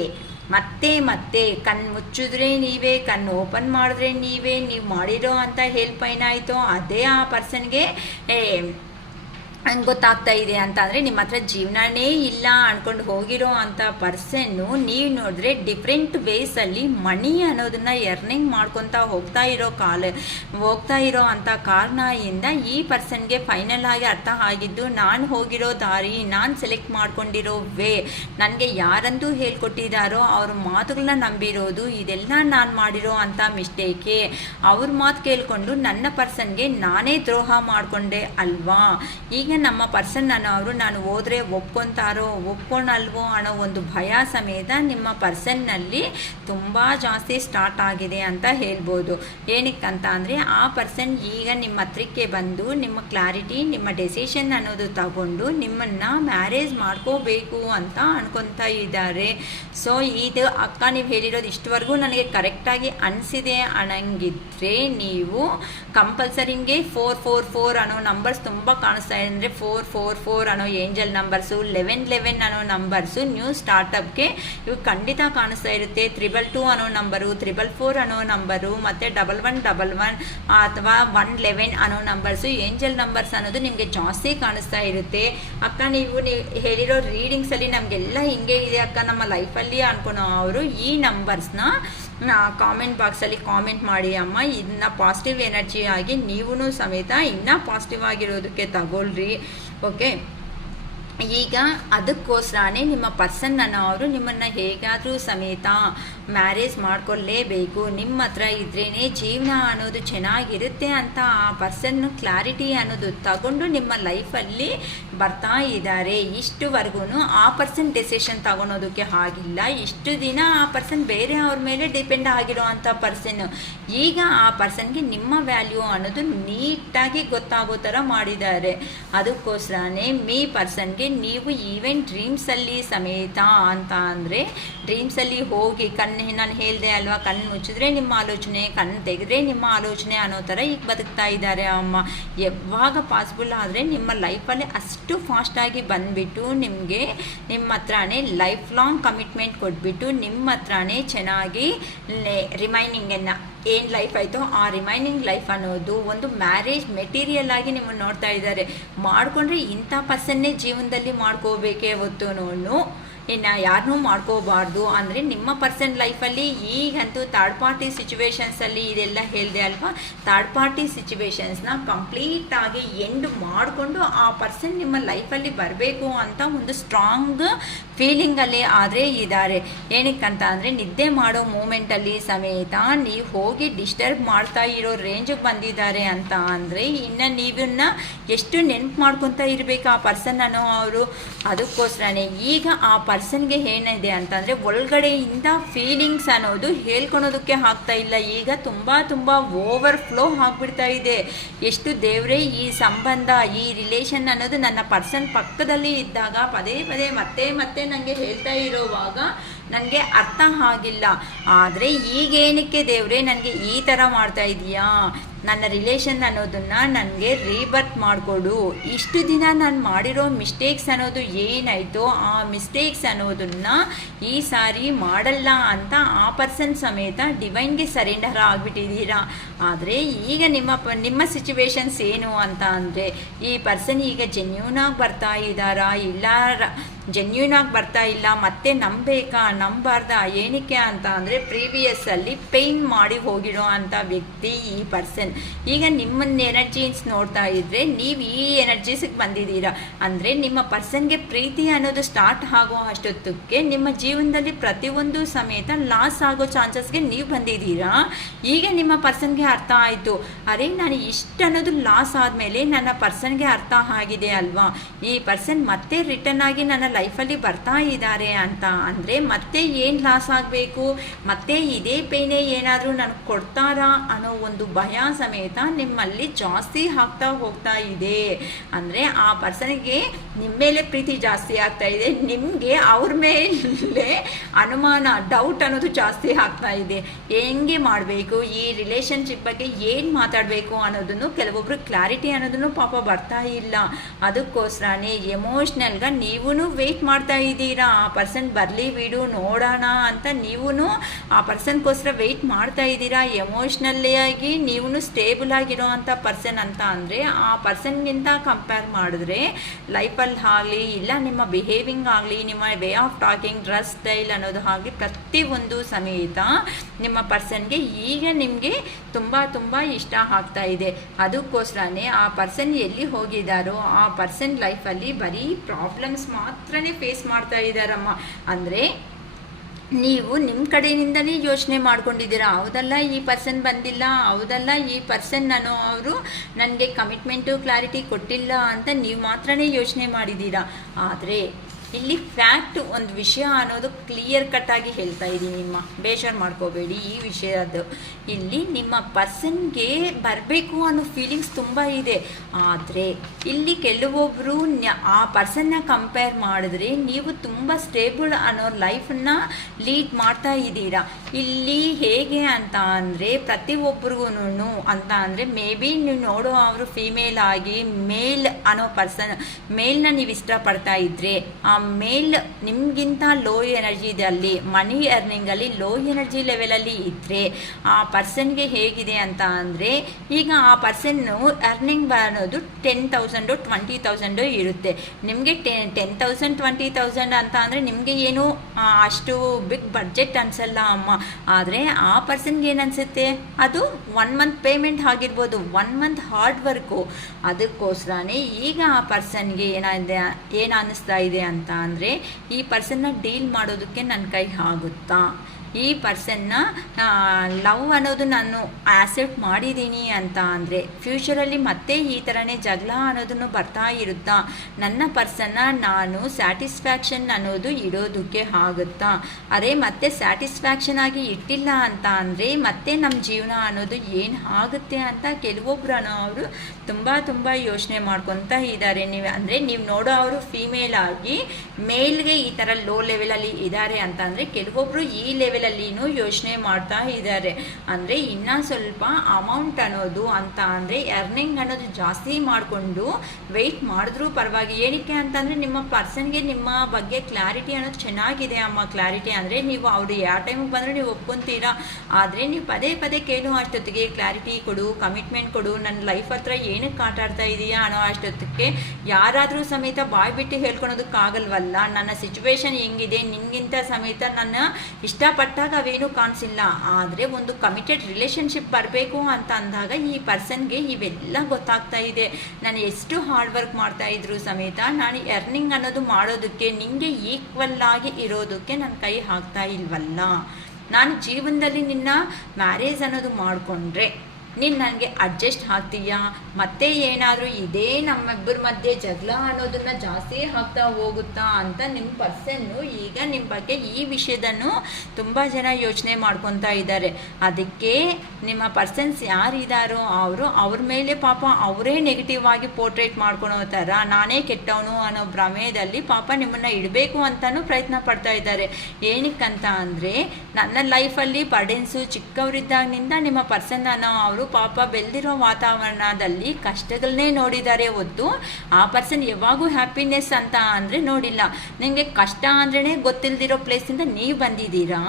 ಮತ್ತೆ ಕಣ್ಣು ಮುಚ್ಚಿದ್ರೆ ನೀವೇ, ಕಣ್ಣು ಓಪನ್ ಮಾಡಿದ್ರೆ ನೀವೇ, ನೀವು ಮಾಡಿರೋ ಅಂತ ಹೆಲ್ಪ್ ಏನಾಯಿತೋ ಅದೇ ಆ ಪರ್ಸನ್ಗೆ ಗೊತ್ತಾಗ್ತಾ ಇದೆ ಅಂತ. ಅಂದರೆ ನಿಮ್ಮ ಹತ್ರ ಜೀವನನೇ ಇಲ್ಲ ಅಂದ್ಕೊಂಡು ಹೋಗಿರೋ ಅಂಥ ಪರ್ಸನ್ನು ನೀವು ನೋಡಿದ್ರೆ ಡಿಫ್ರೆಂಟ್ ವೇಸಲ್ಲಿ ಮನಿ ಅನ್ನೋದನ್ನು ಎರ್ನಿಂಗ್ ಮಾಡ್ಕೊತಾ ಹೋಗ್ತಾ ಇರೋ ಅಂಥ ಕಾರಣದಿಂದ ಈ ಪರ್ಸನ್ಗೆ ಫೈನಲ್ ಆಗಿ ಅರ್ಥ ಆಗಿದ್ದು ನಾನು ಹೋಗಿರೋ ದಾರಿ, ನಾನು ಸೆಲೆಕ್ಟ್ ಮಾಡ್ಕೊಂಡಿರೋ ವೇ, ನನಗೆ ಯಾರಂತೂ ಹೇಳ್ಕೊಟ್ಟಿದ್ದಾರೋ ಅವ್ರ ಮಾತುಗಳನ್ನ ನಂಬಿರೋದು, ಇದೆಲ್ಲ ನಾನು ಮಾಡಿರೋ ಅಂಥ ಮಿಸ್ಟೇಕೆ. ಅವ್ರ ಮಾತು ಕೇಳಿಕೊಂಡು ನನ್ನ ಪರ್ಸನ್ಗೆ ನಾನೇ ದ್ರೋಹ ಮಾಡಿಕೊಂಡೆ ಅಲ್ವಾ. ಈಗ ನಮ್ಮ ಪರ್ಸನ್ ಅನ್ನೋರು ನಾನು ಹೋದರೆ ಒಪ್ಕೊಳಲ್ವೋ ಅನ್ನೋ ಒಂದು ಭಯ ಸಮೇತ ನಿಮ್ಮ ಪರ್ಸನ್ನಲ್ಲಿ ತುಂಬ ಜಾಸ್ತಿ ಸ್ಟಾರ್ಟ್ ಆಗಿದೆ ಅಂತ ಹೇಳ್ಬೋದು. ಏನಕ್ಕಂತ ಅಂದರೆ ಆ ಪರ್ಸನ್ ಈಗ ನಿಮ್ಮ ಹತ್ರಕ್ಕೆ ಬಂದು ನಿಮ್ಮ ಕ್ಲಾರಿಟಿ, ನಿಮ್ಮ ಡೆಸಿಷನ್ ಅನ್ನೋದು ತಗೊಂಡು ನಿಮ್ಮನ್ನು ಮ್ಯಾರೇಜ್ ಮಾಡ್ಕೋಬೇಕು ಅಂತ ಅನ್ಕೊತಾ ಇದ್ದಾರೆ. ಸೊ ಇದು ಅಕ್ಕ ನೀವು ಹೇಳಿರೋದು ಇಷ್ಟವರೆಗೂ ನನಗೆ ಕರೆಕ್ಟಾಗಿ ಅನಿಸಿದೆ ಅನ್ನಂಗಿದ್ರೆ ನೀವು ಕಂಪಲ್ಸರಿ ನಿಮಗೆ 444 ಅನ್ನೋ ನಂಬರ್ಸ್ ತುಂಬ ಕಾಣಿಸ್ತಾ ಇದೆ. ಅಂದರೆ 444 ಅನ್ನೋ ಏಂಜಲ್ ನಂಬರ್ಸು, 1111 ಅನ್ನೋ ನಂಬರ್ಸು ನ್ಯೂ ಸ್ಟಾರ್ಟಪ್ಗೆ ಇವು ಖಂಡಿತ ಕಾಣಿಸ್ತಾ ಇರುತ್ತೆ. 222 ಅನ್ನೋ ನಂಬರು, 444 ಅನ್ನೋ ನಂಬರು, ಮತ್ತು 1111 ಅಥವಾ 111 ಅನ್ನೋ ನಂಬರ್ಸು ಏಂಜಲ್ ನಂಬರ್ಸ್ ಅನ್ನೋದು ನಿಮಗೆ ಜಾಸ್ತಿ ಕಾಣಿಸ್ತಾ ಇರುತ್ತೆ. ಅಕ್ಕ ನೀವು ಹೇಳಿರೋ ರೀಡಿಂಗ್ಸಲ್ಲಿ ನಮಗೆಲ್ಲ ಹಿಂಗೆ ಇದೆ ಅಕ್ಕ ನಮ್ಮ ಲೈಫಲ್ಲಿ ಅನ್ಕೊಳೋ ಅವರು ಈ ನಂಬರ್ಸ್ನ ಕಾಮೆಂಟ್ ಬಾಕ್ಸಲ್ಲಿ ಕಾಮೆಂಟ್ ಮಾಡಿ ಅಮ್ಮ. ಇದನ್ನ ಪಾಸಿಟಿವ್ ಎನರ್ಜಿ ಆಗಿ ನೀವೂ ಸಮೇತ ಇನ್ನೂ ಪಾಸಿಟಿವ್ ಆಗಿರೋದಕ್ಕೆ ತಗೊಳ್ರಿ. ಓಕೆ, ಈಗ ಅದಕ್ಕೋಸ್ಕರನೇ ನಿಮ್ಮ ಪರ್ಸನ್ ಅನ್ನೋರು ನಿಮ್ಮನ್ನು ಹೇಗಾದರೂ ಸಮೇತ ಮ್ಯಾರೇಜ್ ಮಾಡ್ಕೊಳ್ಳೇಬೇಕು, ನಿಮ್ಮ ಹತ್ರ ಇದ್ರೇ ಜೀವನ ಅನ್ನೋದು ಚೆನ್ನಾಗಿರುತ್ತೆ ಅಂತ ಆ ಪರ್ಸನ್ನು ಕ್ಲಾರಿಟಿ ಅನ್ನೋದು ತಗೊಂಡು ನಿಮ್ಮ ಲೈಫಲ್ಲಿ ಬರ್ತಾ ಇದ್ದಾರೆ. ಇಷ್ಟುವರೆಗೂ ಆ ಪರ್ಸನ್ ಡೆಸಿಷನ್ ತಗೊಳೋದಕ್ಕೆ ಆಗಿಲ್ಲ. ಇಷ್ಟು ದಿನ ಆ ಪರ್ಸನ್ ಬೇರೆ ಅವ್ರ ಮೇಲೆ ಡಿಪೆಂಡ್ ಆಗಿರೋ ಅಂಥ ಪರ್ಸನ್ನು ಈಗ ಆ ಪರ್ಸನ್ಗೆ ನಿಮ್ಮ ವ್ಯಾಲ್ಯೂ ಅನ್ನೋದು ನೀಟಾಗಿ ಗೊತ್ತಾಗೋ ಥರ ಮಾಡಿದ್ದಾರೆ. ಅದಕ್ಕೋಸ್ಕರನೇ ಮೀ ಪರ್ಸನ್ಗೆ ನೀವು ಈವನ್ ಡ್ರೀಮ್ಸಲ್ಲಿ ಸಮೇತ ಅಂತ ಅಂದರೆ ಡ್ರೀಮ್ಸಲ್ಲಿ ಹೋಗಿ ನಾನು ಹೇಳಿದೆ ಅಲ್ವಾ, ಕಣ್ಣು ಮುಚ್ಚಿದ್ರೆ ನಿಮ್ಮ ಆಲೋಚನೆ, ಕಣ್ಣು ತೆಗೆದ್ರೆ ನಿಮ್ಮ ಆಲೋಚನೆ ಅನ್ನೋ ಥರ ಈಗ ಬದುಕ್ತಾ ಇದ್ದಾರೆ ಅಮ್ಮ. ಯಾವಾಗ ಪಾಸಿಬಲ್ ಆದರೆ ನಿಮ್ಮ ಲೈಫಲ್ಲಿ ಅಷ್ಟು ಫಾಸ್ಟಾಗಿ ಬಂದುಬಿಟ್ಟು ನಿಮಗೆ ನಿಮ್ಮ ಹತ್ರನೇ ಲೈಫ್ ಲಾಂಗ್ ಕಮಿಟ್ಮೆಂಟ್ ಕೊಟ್ಬಿಟ್ಟು ನಿಮ್ಮ ಹತ್ರನೇ ಚೆನ್ನಾಗಿ ರಿಮೈನಿಂಗನ್ನು ಏನು ಲೈಫ್ ಆಯಿತೋ ಆ ರಿಮೈನಿಂಗ್ ಲೈಫ್ ಅನ್ನೋದು ಒಂದು ಮ್ಯಾರೇಜ್ ಮೆಟೀರಿಯಲ್ ಆಗಿ ನಿಮ್ಮನ್ನು ನೋಡ್ತಾ ಇದ್ದಾರೆ. ಮಾಡಿಕೊಂಡ್ರೆ ಇಂಥ ಪರ್ಸನ್ನೇ ಜೀವನದಲ್ಲಿ ಮಾಡ್ಕೋಬೇಕೇ ಹೊತ್ತು ಇನ್ನು ಯಾರನ್ನೂ ಮಾಡ್ಕೋಬಾರ್ದು. ಅಂದರೆ ನಿಮ್ಮ ಪರ್ಸನ್ ಲೈಫಲ್ಲಿ ಈಗಂತೂ ಥರ್ಡ್ ಪಾರ್ಟಿ ಸಿಚುವೇಶನ್ಸಲ್ಲಿ ಇದೆಲ್ಲ ಹೇಳಿದೆ ಅಲ್ವಾ, ಥರ್ಡ್ ಪಾರ್ಟಿ ಸಿಚುವೇಶನ್ಸ್ನ ಕಂಪ್ಲೀಟಾಗಿ ಎಂಡ್ ಮಾಡಿಕೊಂಡು ಆ ಪರ್ಸನ್ ನಿಮ್ಮ ಲೈಫಲ್ಲಿ ಬರಬೇಕು ಅಂತ ಒಂದು ಸ್ಟ್ರಾಂಗ್ ಫೀಲಿಂಗಲ್ಲಿ ಆದರೆ ಇದ್ದಾರೆ. ಏನಕ್ಕಂತ ಅಂದರೆ ನಿದ್ದೆ ಮಾಡೋ ಮೂಮೆಂಟಲ್ಲಿ ಸಮೇತ ನೀವು ಹೋಗಿ ಡಿಸ್ಟರ್ಬ್ ಮಾಡ್ತಾ ಇರೋ ರೇಂಜಿಗೆ ಬಂದಿದ್ದಾರೆ ಅಂತ ಅಂದರೆ ಇನ್ನು ನೀವನ್ನ ಎಷ್ಟು ನೆನಪು ಮಾಡ್ಕೊತಾ ಇರಬೇಕು ಆ ಪರ್ಸನ್ ಅನ್ನೋ ಅವರು. ಅದಕ್ಕೋಸ್ಕರನೇ ಈಗ ಆ ಪರ್ಸನ್ಗೆ ಏನಿದೆ ಅಂತಂದರೆ ಒಳಗಡೆಯಿಂದ ಫೀಲಿಂಗ್ಸ್ ಅನ್ನೋದು ಹೇಳ್ಕೊಳೋದಕ್ಕೆ ಆಗ್ತಾ ಇಲ್ಲ. ಈಗ ತುಂಬ ಓವರ್ ಫ್ಲೋ ಆಗಿಬಿಡ್ತಾ ಇದೆ. ಎಷ್ಟು ದೇವರೇ ಈ ಸಂಬಂಧ, ಈ ರಿಲೇಷನ್ ಅನ್ನೋದು ನನ್ನ ಪರ್ಸನ್ ಪಕ್ಕದಲ್ಲಿ ಇದ್ದಾಗ ಪದೇ ಮತ್ತೆ ನನಗೆ ಹೇಳ್ತಾ ಇರೋವಾಗ ನನಗೆ ಅರ್ಥ ಆಗಿಲ್ಲ. ಆದರೆ ಈಗೇನಕ್ಕೆ ದೇವ್ರೆ ನನಗೆ ಈ ಥರ ಮಾಡ್ತಾ ಇದೀಯಾ, ನನ್ನ ರಿಲೇಷನ್ ಅನ್ನೋದನ್ನು ನನಗೆ ರೀಬರ್ತ್ ಮಾಡಿಕೊಡು. ಇಷ್ಟು ದಿನ ನಾನು ಮಾಡಿರೋ ಮಿಸ್ಟೇಕ್ಸ್ ಅನ್ನೋದು ಏನಾಯಿತೋ ಆ ಮಿಸ್ಟೇಕ್ಸ್ ಅನ್ನೋದನ್ನು ಈ ಸಾರಿ ಮಾಡಲ್ಲ ಅಂತ ಆ ಪರ್ಸನ್ ಸಮೇತ ಡಿವೈನ್ಗೆ ಸರೆಂಡರ್ ಆಗಿಬಿಟ್ಟಿದ್ದೀರಾ. ಆದರೆ ಈಗ ನಿಮ್ಮ ಸಿಚುವೇಶನ್ಸ್ ಏನು ಅಂತ ಅಂದರೆ, ಈ ಪರ್ಸನ್ ಈಗ ಜೆನ್ಯೂನಾಗಿ ಬರ್ತಾ ಇದ್ದಾರಾ ಇಲ್ಲ ಜೆನ್ಯೂನಾಗಿ ಬರ್ತಾ ಇಲ್ಲ, ಮತ್ತೆ ನಂಬಾರ್ದಾ? ಏನಕ್ಕೆ ಅಂತ ಅಂದರೆ, ಪ್ರೀವಿಯಸ್ಸಲ್ಲಿ ಪೇಯ್ನ್ ಮಾಡಿ ಹೋಗಿರೋ ಅಂಥ ವ್ಯಕ್ತಿ ಈ ಪರ್ಸನ್. ಈಗ ನಿಮ್ಮನ್ನ ಎನರ್ಜೀಸ್ ನೋಡ್ತಾ ಇದ್ದರೆ ನೀವು ಈ ಎನರ್ಜೀಸಿಗೆ ಬಂದಿದ್ದೀರಾ. ಅಂದರೆ ನಿಮ್ಮ ಪರ್ಸನ್ಗೆ ಪ್ರೀತಿ ಅನ್ನೋದು ಸ್ಟಾರ್ಟ್ ಆಗೋ ಅಷ್ಟೊತ್ತಕ್ಕೆ ನಿಮ್ಮ ಜೀವನದಲ್ಲಿ ಪ್ರತಿಯೊಂದು ಸಮೇತ ಲಾಸ್ ಆಗೋ ಚಾನ್ಸಸ್ಗೆ ನೀವು ಬಂದಿದ್ದೀರಾ. ಈಗ ನಿಮ್ಮ ಪರ್ಸನ್ಗೆ ಅರ್ಥ ಆಯಿತು, ಅರೆ ನಾನು ಇಷ್ಟು ಅನ್ನೋದು ಲಾಸ್ ಆದಮೇಲೆ ನನ್ನ ಪರ್ಸನ್ಗೆ ಅರ್ಥ ಆಗಿದೆ ಅಲ್ವಾ, ಈ ಪರ್ಸನ್ ಮತ್ತೆ ರಿಟರ್ನ್ ಆಗಿ ನನ್ನ ಲೈಫಲ್ಲಿ ಬರ್ತಾ ಇದ್ದಾರೆ ಅಂತ ಅಂದರೆ ಮತ್ತೆ ಏನು ಲಾಸ್ ಆಗಬೇಕು, ಮತ್ತೆ ಇದೇ ಪೇನೇ ಏನಾದರೂ ನನಗೆ ಕೊಡ್ತಾರಾ ಅನ್ನೋ ಒಂದು ಭಯ ಸಮೇತ ನಿಮ್ಮಲ್ಲಿ ಜಾಸ್ತಿ ಆಗ್ತಾ ಹೋಗ್ತಾ ಇದೆ. ಅಂದರೆ ಆ ಪರ್ಸನ್ಗೆ ನಿಮ್ಮ ಮೇಲೆ ಪ್ರೀತಿ ಜಾಸ್ತಿ ಆಗ್ತಾ ಇದೆ, ನಿಮಗೆ ಅವ್ರ ಮೇಲೆ ಅನುಮಾನ ಡೌಟ್ ಅನ್ನೋದು ಜಾಸ್ತಿ ಆಗ್ತಾ ಇದೆ. ಹೆಂಗೆ ಮಾಡಬೇಕು, ಈ ರಿಲೇಷನ್ಶಿಪ್ ಬಗ್ಗೆ ಏನು ಮಾತಾಡಬೇಕು ಅನ್ನೋದನ್ನು ಕೆಲವೊಬ್ರು ಕ್ಲಾರಿಟಿ ಅನ್ನೋದನ್ನು ಪಾಪ ಬರ್ತಾ ಇಲ್ಲ. ಅದಕ್ಕೋಸ್ಕರನೇ ಎಮೋಷ್ನಲ್గా ನೀವೂ ವೆಯ್ಟ್ ಮಾಡ್ತಾ ಇದ್ದೀರಾ, ಆ ಪರ್ಸನ್ ಬರಲಿ ಬಿಡು ನೋಡೋಣ ಅಂತ ನೀವೂ ಆ ಪರ್ಸನ್ಗೋಸ್ಕರ ವೆಯ್ಟ್ ಮಾಡ್ತಾ ಇದ್ದೀರಾ. ಎಮೋಷ್ನಲಿ ಆಗಿ ನೀವೂ ಸ್ಟೇಬಲ್ ಆಗಿರೋ ಅಂಥ ಪರ್ಸನ್ ಅಂತ ಅಂದರೆ, ಆ ಪರ್ಸನ್ಗಿಂತ ಕಂಪೇರ್ ಮಾಡಿದ್ರೆ ಲೈಫಲ್ಲಿ ಆಗಲಿ ಇಲ್ಲ ನಿಮ್ಮ ಬಿಹೇವಿಂಗ್ ಆಗಲಿ, ನಿಮ್ಮ way of talking, dress style ಅನ್ನೋದು ಆಗಲಿ ಪ್ರತಿಯೊಂದು ಸಮೇತ ನಿಮ್ಮ ಪರ್ಸನ್ಗೆ ಈಗ ನಿಮಗೆ ತುಂಬ ಇಷ್ಟ ಆಗ್ತಾ ಇದೆ. ಅದಕ್ಕೋಸ್ಕರನೇ ಆ ಪರ್ಸನ್ ಎಲ್ಲಿ ಹೋಗಿದ್ದಾರೋ ಆ ಪರ್ಸನ್ ಲೈಫಲ್ಲಿ ಬರೀ ಪ್ರಾಬ್ಲಮ್ಸ್ ಮಾತ್ರನೇ ಫೇಸ್ ಮಾಡ್ತಾ ಇದ್ದಾರಮ್ಮ. ಅಂದರೆ ನೀವು ನಿಮ್ಮ ಕಡೆಯಿಂದಲೇ ಯೋಚನೆ ಮಾಡ್ಕೊಂಡಿದ್ದೀರಾ, ಹೌದಲ್ಲ ಈ ಪರ್ಸನ್ ಬಂದಿಲ್ಲ, ಹೌದಲ್ಲ ಈ ಪರ್ಸನ್ ಅವರು ನನಗೆ ಕಮಿಟ್ಮೆಂಟು ಕ್ಲಾರಿಟಿ ಕೊಟ್ಟಿಲ್ಲ ಅಂತ ನೀವು ಮಾತ್ರನೇ ಯೋಚನೆ ಮಾಡಿದ್ದೀರಾ. ಆದರೆ ಇಲ್ಲಿ ಫ್ಯಾಕ್ಟ್ ಒಂದು ವಿಷಯ ಅನ್ನೋದು ಕ್ಲಿಯರ್ ಕಟ್ಟಾಗಿ ಹೇಳ್ತಾ ಇದ್ದೀನಿ, ನಿಮ್ಮ ಬೇಜಾರು ಮಾಡ್ಕೋಬೇಡಿ ಈ ವಿಷಯದ್ದು. ಇಲ್ಲಿ ನಿಮ್ಮ ಪರ್ಸನ್ಗೆ ಬರಬೇಕು ಅನ್ನೋ ಫೀಲಿಂಗ್ಸ್ ತುಂಬ ಇದೆ. ಆದರೆ ಇಲ್ಲಿ ಕೆಲವೊಬ್ಬರು ಆ ಪರ್ಸನ್ನ ಕಂಪೇರ್ ಮಾಡಿದ್ರೆ ನೀವು ತುಂಬ ಸ್ಟೇಬಲ್ ಅನ್ನೋ ಲೈಫನ್ನು ಲೀಡ್ ಮಾಡ್ತಾ ಇದ್ದೀರಾ. ಇಲ್ಲಿ ಹೇಗೆ ಅಂತ ಅಂದರೆ, ಪ್ರತಿಯೊಬ್ಬರಿಗೂ ಅಂತ ಅಂದರೆ ಮೇ ಬಿ ನೀವು ನೋಡೋ ಅವರು ಫೀಮೇಲ್ ಆಗಿ ಮೇಲ್ ಅನ್ನೋ ಪರ್ಸನ್, ಮೇಲ್ನ ನೀವು ಇಷ್ಟಪಡ್ತಾ ಇದ್ದರೆ ಆ ಮೇಲ್ ನಿಮಗಿಂತ ಲೋ ಎನರ್ಜಿ ಇದೆ, ಅಲ್ಲಿ ಮನಿ ಅರ್ನಿಂಗಲ್ಲಿ ಲೋ ಎನರ್ಜಿ ಲೆವೆಲಲ್ಲಿ ಇದ್ದರೆ ಆ ಪರ್ಸನ್ಗೆ ಹೇಗಿದೆ ಅಂತ ಅಂದರೆ, ಈಗ ಆ ಪರ್ಸನ್ನು ಅರ್ನಿಂಗ್ ಅನ್ನೋದು 10,000 20,000 ಇರುತ್ತೆ. ನಿಮಗೆ 10,000 20,000 ಅಂತ ಅಂದರೆ ನಿಮಗೆ ಏನು ಅಷ್ಟು ಬಿಗ್ ಬಡ್ಜೆಟ್ ಅನಿಸಲ್ಲ ಅಮ್ಮ. ಆದರೆ ಆ ಪರ್ಸನ್ಗೆ ಏನು ಅನಿಸುತ್ತೆ, ಅದು 1 ಮಂತ್ ಪೇಮೆಂಟ್ ಆಗಿರ್ಬೋದು, 1 ಮಂತ್ ಹಾರ್ಡ್ ವರ್ಕು. ಅದಕ್ಕೋಸ್ಕರನೇ ಈಗ ಆ ಪರ್ಸನ್ಗೆ ಏನು ಅನ್ನಿಸ್ತಾ ಇದೆ ಅಂತ ಅಂದರೆ, ಈ ಪರ್ಸನ್ನ ಡೀಲ್ ಮಾಡೋದಕ್ಕೆ ನನ್ನ ಕೈ ಆಗುತ್ತಾ, ಈ ಪರ್ಸನ್ನ ಲವ್ ಅನ್ನೋದು ನಾನು ಆಕ್ಸೆಪ್ಟ್ ಮಾಡಿದ್ದೀನಿ ಅಂತ ಅಂದರೆ ಫ್ಯೂಚರಲ್ಲಿ ಮತ್ತೆ ಈ ಥರನೇ ಜಗಳ ಅನ್ನೋದನ್ನು ಬರ್ತಾ ಇರುತ್ತಾ, ನನ್ನ ಪರ್ಸನ್ನ ನಾನು ಸ್ಯಾಟಿಸ್ಫ್ಯಾಕ್ಷನ್ ಅನ್ನೋದು ಇಡೋದಕ್ಕೆ ಆಗುತ್ತಾ, ಅರೆ ಮತ್ತೆ ಸ್ಯಾಟಿಸ್ಫ್ಯಾಕ್ಷನ್ ಆಗಿ ಇಟ್ಟಿಲ್ಲ ಅಂತ ಅಂದರೆ ಮತ್ತೆ ನಮ್ಮ ಜೀವನ ಅನ್ನೋದು ಏನು ಆಗುತ್ತೆ ಅಂತ ಕೆಲವೊಬ್ಬರು ಅವರು ತುಂಬ ಯೋಚನೆ ಮಾಡ್ಕೊತಾ ಇದ್ದಾರೆ. ನೀವು ನೋಡೋ ಅವರು ಫೀಮೇಲ್ ಆಗಿ ಮೇಲ್ಗೆ ಈ ಥರ ಲೋ ಲೆವೆಲಲ್ಲಿ ಇದ್ದಾರೆ ಅಂತ ಅಂದರೆ ಕೆಲವೊಬ್ಬರು ಈ ಲೆವೆಲಲ್ಲಿನೂ ಯೋಚನೆ ಮಾಡ್ತಾ ಇದ್ದಾರೆ. ಅಂದರೆ ಇನ್ನೂ ಸ್ವಲ್ಪ ಅಮೌಂಟ್ ಅನ್ನೋದು ಅಂತ ಅಂದರೆ ಅರ್ನಿಂಗ್ ಅನ್ನೋದು ಜಾಸ್ತಿ ಮಾಡಿಕೊಂಡು ವೆಯ್ಟ್ ಮಾಡಿದ್ರೂ ಪರವಾಗಿ. ಏನಕ್ಕೆ ಅಂತಂದರೆ ನಿಮ್ಮ ಪರ್ಸನ್ಗೆ ನಿಮ್ಮ ಬಗ್ಗೆ ಕ್ಲಾರಿಟಿ ಅನ್ನೋದು ಚೆನ್ನಾಗಿದೆ ಅಮ್ಮ. ಕ್ಲಾರಿಟಿ ಅಂದರೆ ನೀವು ಅವರು ಯಾವ ಟೈಮಿಗೆ ಬಂದರೆ ನೀವು ಒಪ್ಕೊತೀರಾ. ಆದರೆ ನೀವು ಪದೇ ಕೇಳೋ ಅಷ್ಟೊತ್ತಿಗೆ ಕ್ಲಾರಿಟಿ ಕೊಡು, ಕಮಿಟ್ಮೆಂಟ್ ಕೊಡು, ನನ್ನ ಲೈಫ್ ಹತ್ರ ಏನಕ್ಕೆ ಆಟಾಡ್ತಾ ಇದೆಯಾ ಅನ್ನೋ ಅಷ್ಟೊತ್ತಿಗೆ ಯಾರಾದರೂ ಸಮೇತ ಬಾಯ್ ಬಿಟ್ಟು ಹೇಳ್ಕೊಳೋದಕ್ಕಾಗಲ್ವಲ್ಲ. ನನ್ನ ಸಿಚುವೇಶನ್ ಹೆಂಗಿದೆ, ನಿನ್ಗಿಂತ ಸಮೇತ ನನ್ನ ಇಷ್ಟಪಟ್ಟಾಗ ಅವೇನೂ ಕಾಣಿಸಿಲ್ಲ. ಆದರೆ ಒಂದು ಕಮಿಟೆಡ್ ರಿಲೇಷನ್ಶಿಪ್ ಬರಬೇಕು ಅಂತ ಅಂದಾಗ ಈ ಪರ್ಸನ್ಗೆ ಇವೆಲ್ಲ ಗೊತ್ತಾಗ್ತಾ ಇದೆ. ನಾನು ಎಷ್ಟು ಹಾರ್ಡ್ ವರ್ಕ್ ಮಾಡ್ತಾ ಇದ್ರು ಸಮೇತ ನಾನು ಎರ್ನಿಂಗ್ ಅನ್ನೋದು ಮಾಡೋದಕ್ಕೆ ನಿಮಗೆ ಈಕ್ವಲ್ ಆಗಿ ಇರೋದಕ್ಕೆ ನನ್ನ ಕೈ ಹಾಕ್ತಾ ಇಲ್ವಲ್ಲ. ನಾನು ಜೀವನದಲ್ಲಿ ನಿನ್ನ ಮ್ಯಾರೇಜ್ ಅನ್ನೋದು ಮಾಡಿಕೊಂಡ್ರೆ ನೀನು ನನಗೆ ಅಡ್ಜಸ್ಟ್ ಆಗ್ತೀಯಾ, ಮತ್ತೆ ಏನಾದರೂ ಇದೇ ನಮ್ಮಿಬ್ಬರ ಮಧ್ಯೆ ಜಗಳ ಅನ್ನೋದನ್ನು ಜಾಸ್ತಿ ಆಗ್ತಾ ಹೋಗುತ್ತಾ ಅಂತ ನಿಮ್ಮ ಪರ್ಸನ್ನು ಈಗ ನಿಮ್ಮ ಬಗ್ಗೆ ಈ ವಿಷಯದನ್ನು ತುಂಬ ಜನ ಯೋಚನೆ ಮಾಡ್ಕೊತಾ ಇದ್ದಾರೆ. ಅದಕ್ಕೆ ನಿಮ್ಮ ಪರ್ಸನ್ಸ್ ಯಾರಿದ್ದಾರೋ ಅವ್ರ ಮೇಲೆ ಪಾಪ ಅವರೇ ನೆಗೆಟಿವ್ ಆಗಿ ಪೋರ್ಟ್ರೇಟ್ ಮಾಡ್ಕೊಳೋ ಥರ ನಾನೇ ಕೆಟ್ಟವನು ಅನ್ನೋ ಭ್ರಮೆಯಲ್ಲಿ ಪಾಪ ನಿಮ್ಮನ್ನು ಇಡಬೇಕು ಅಂತಲೂ ಪ್ರಯತ್ನ ಪಡ್ತಾ ಇದ್ದಾರೆ. ಏನಕ್ಕಂತ ಅಂದರೆ ನನ್ನ ಲೈಫಲ್ಲಿ ಬರ್ಡೆನ್ಸು ಚಿಕ್ಕವರಿದ್ದಾಗಿನಿಂದ ನಿಮ್ಮ ಪರ್ಸನ್ ಅನ್ನೋ ಅವರು ಪಾಪ ಬೆಳೆದಿರೋ ವಾತಾವರಣದಲ್ಲಿ ಕಷ್ಟಗಳನ್ನೇ ನೋಡಿದ್ದಾರೆ ಹೊತ್ತು ಆ ಪರ್ಸನ್ ಯಾವಾಗೂ ಹ್ಯಾಪಿನೆಸ್ ಅಂತ ಅಂದರೆ ನೋಡಿಲ್ಲ. ನಿಮಗೆ ಕಷ್ಟ ಅಂದ್ರೇ ಗೊತ್ತಿಲ್ದಿರೋ ಪ್ಲೇಸಿಂದ ನೀವು ಬಂದಿದ್ದೀರಾ,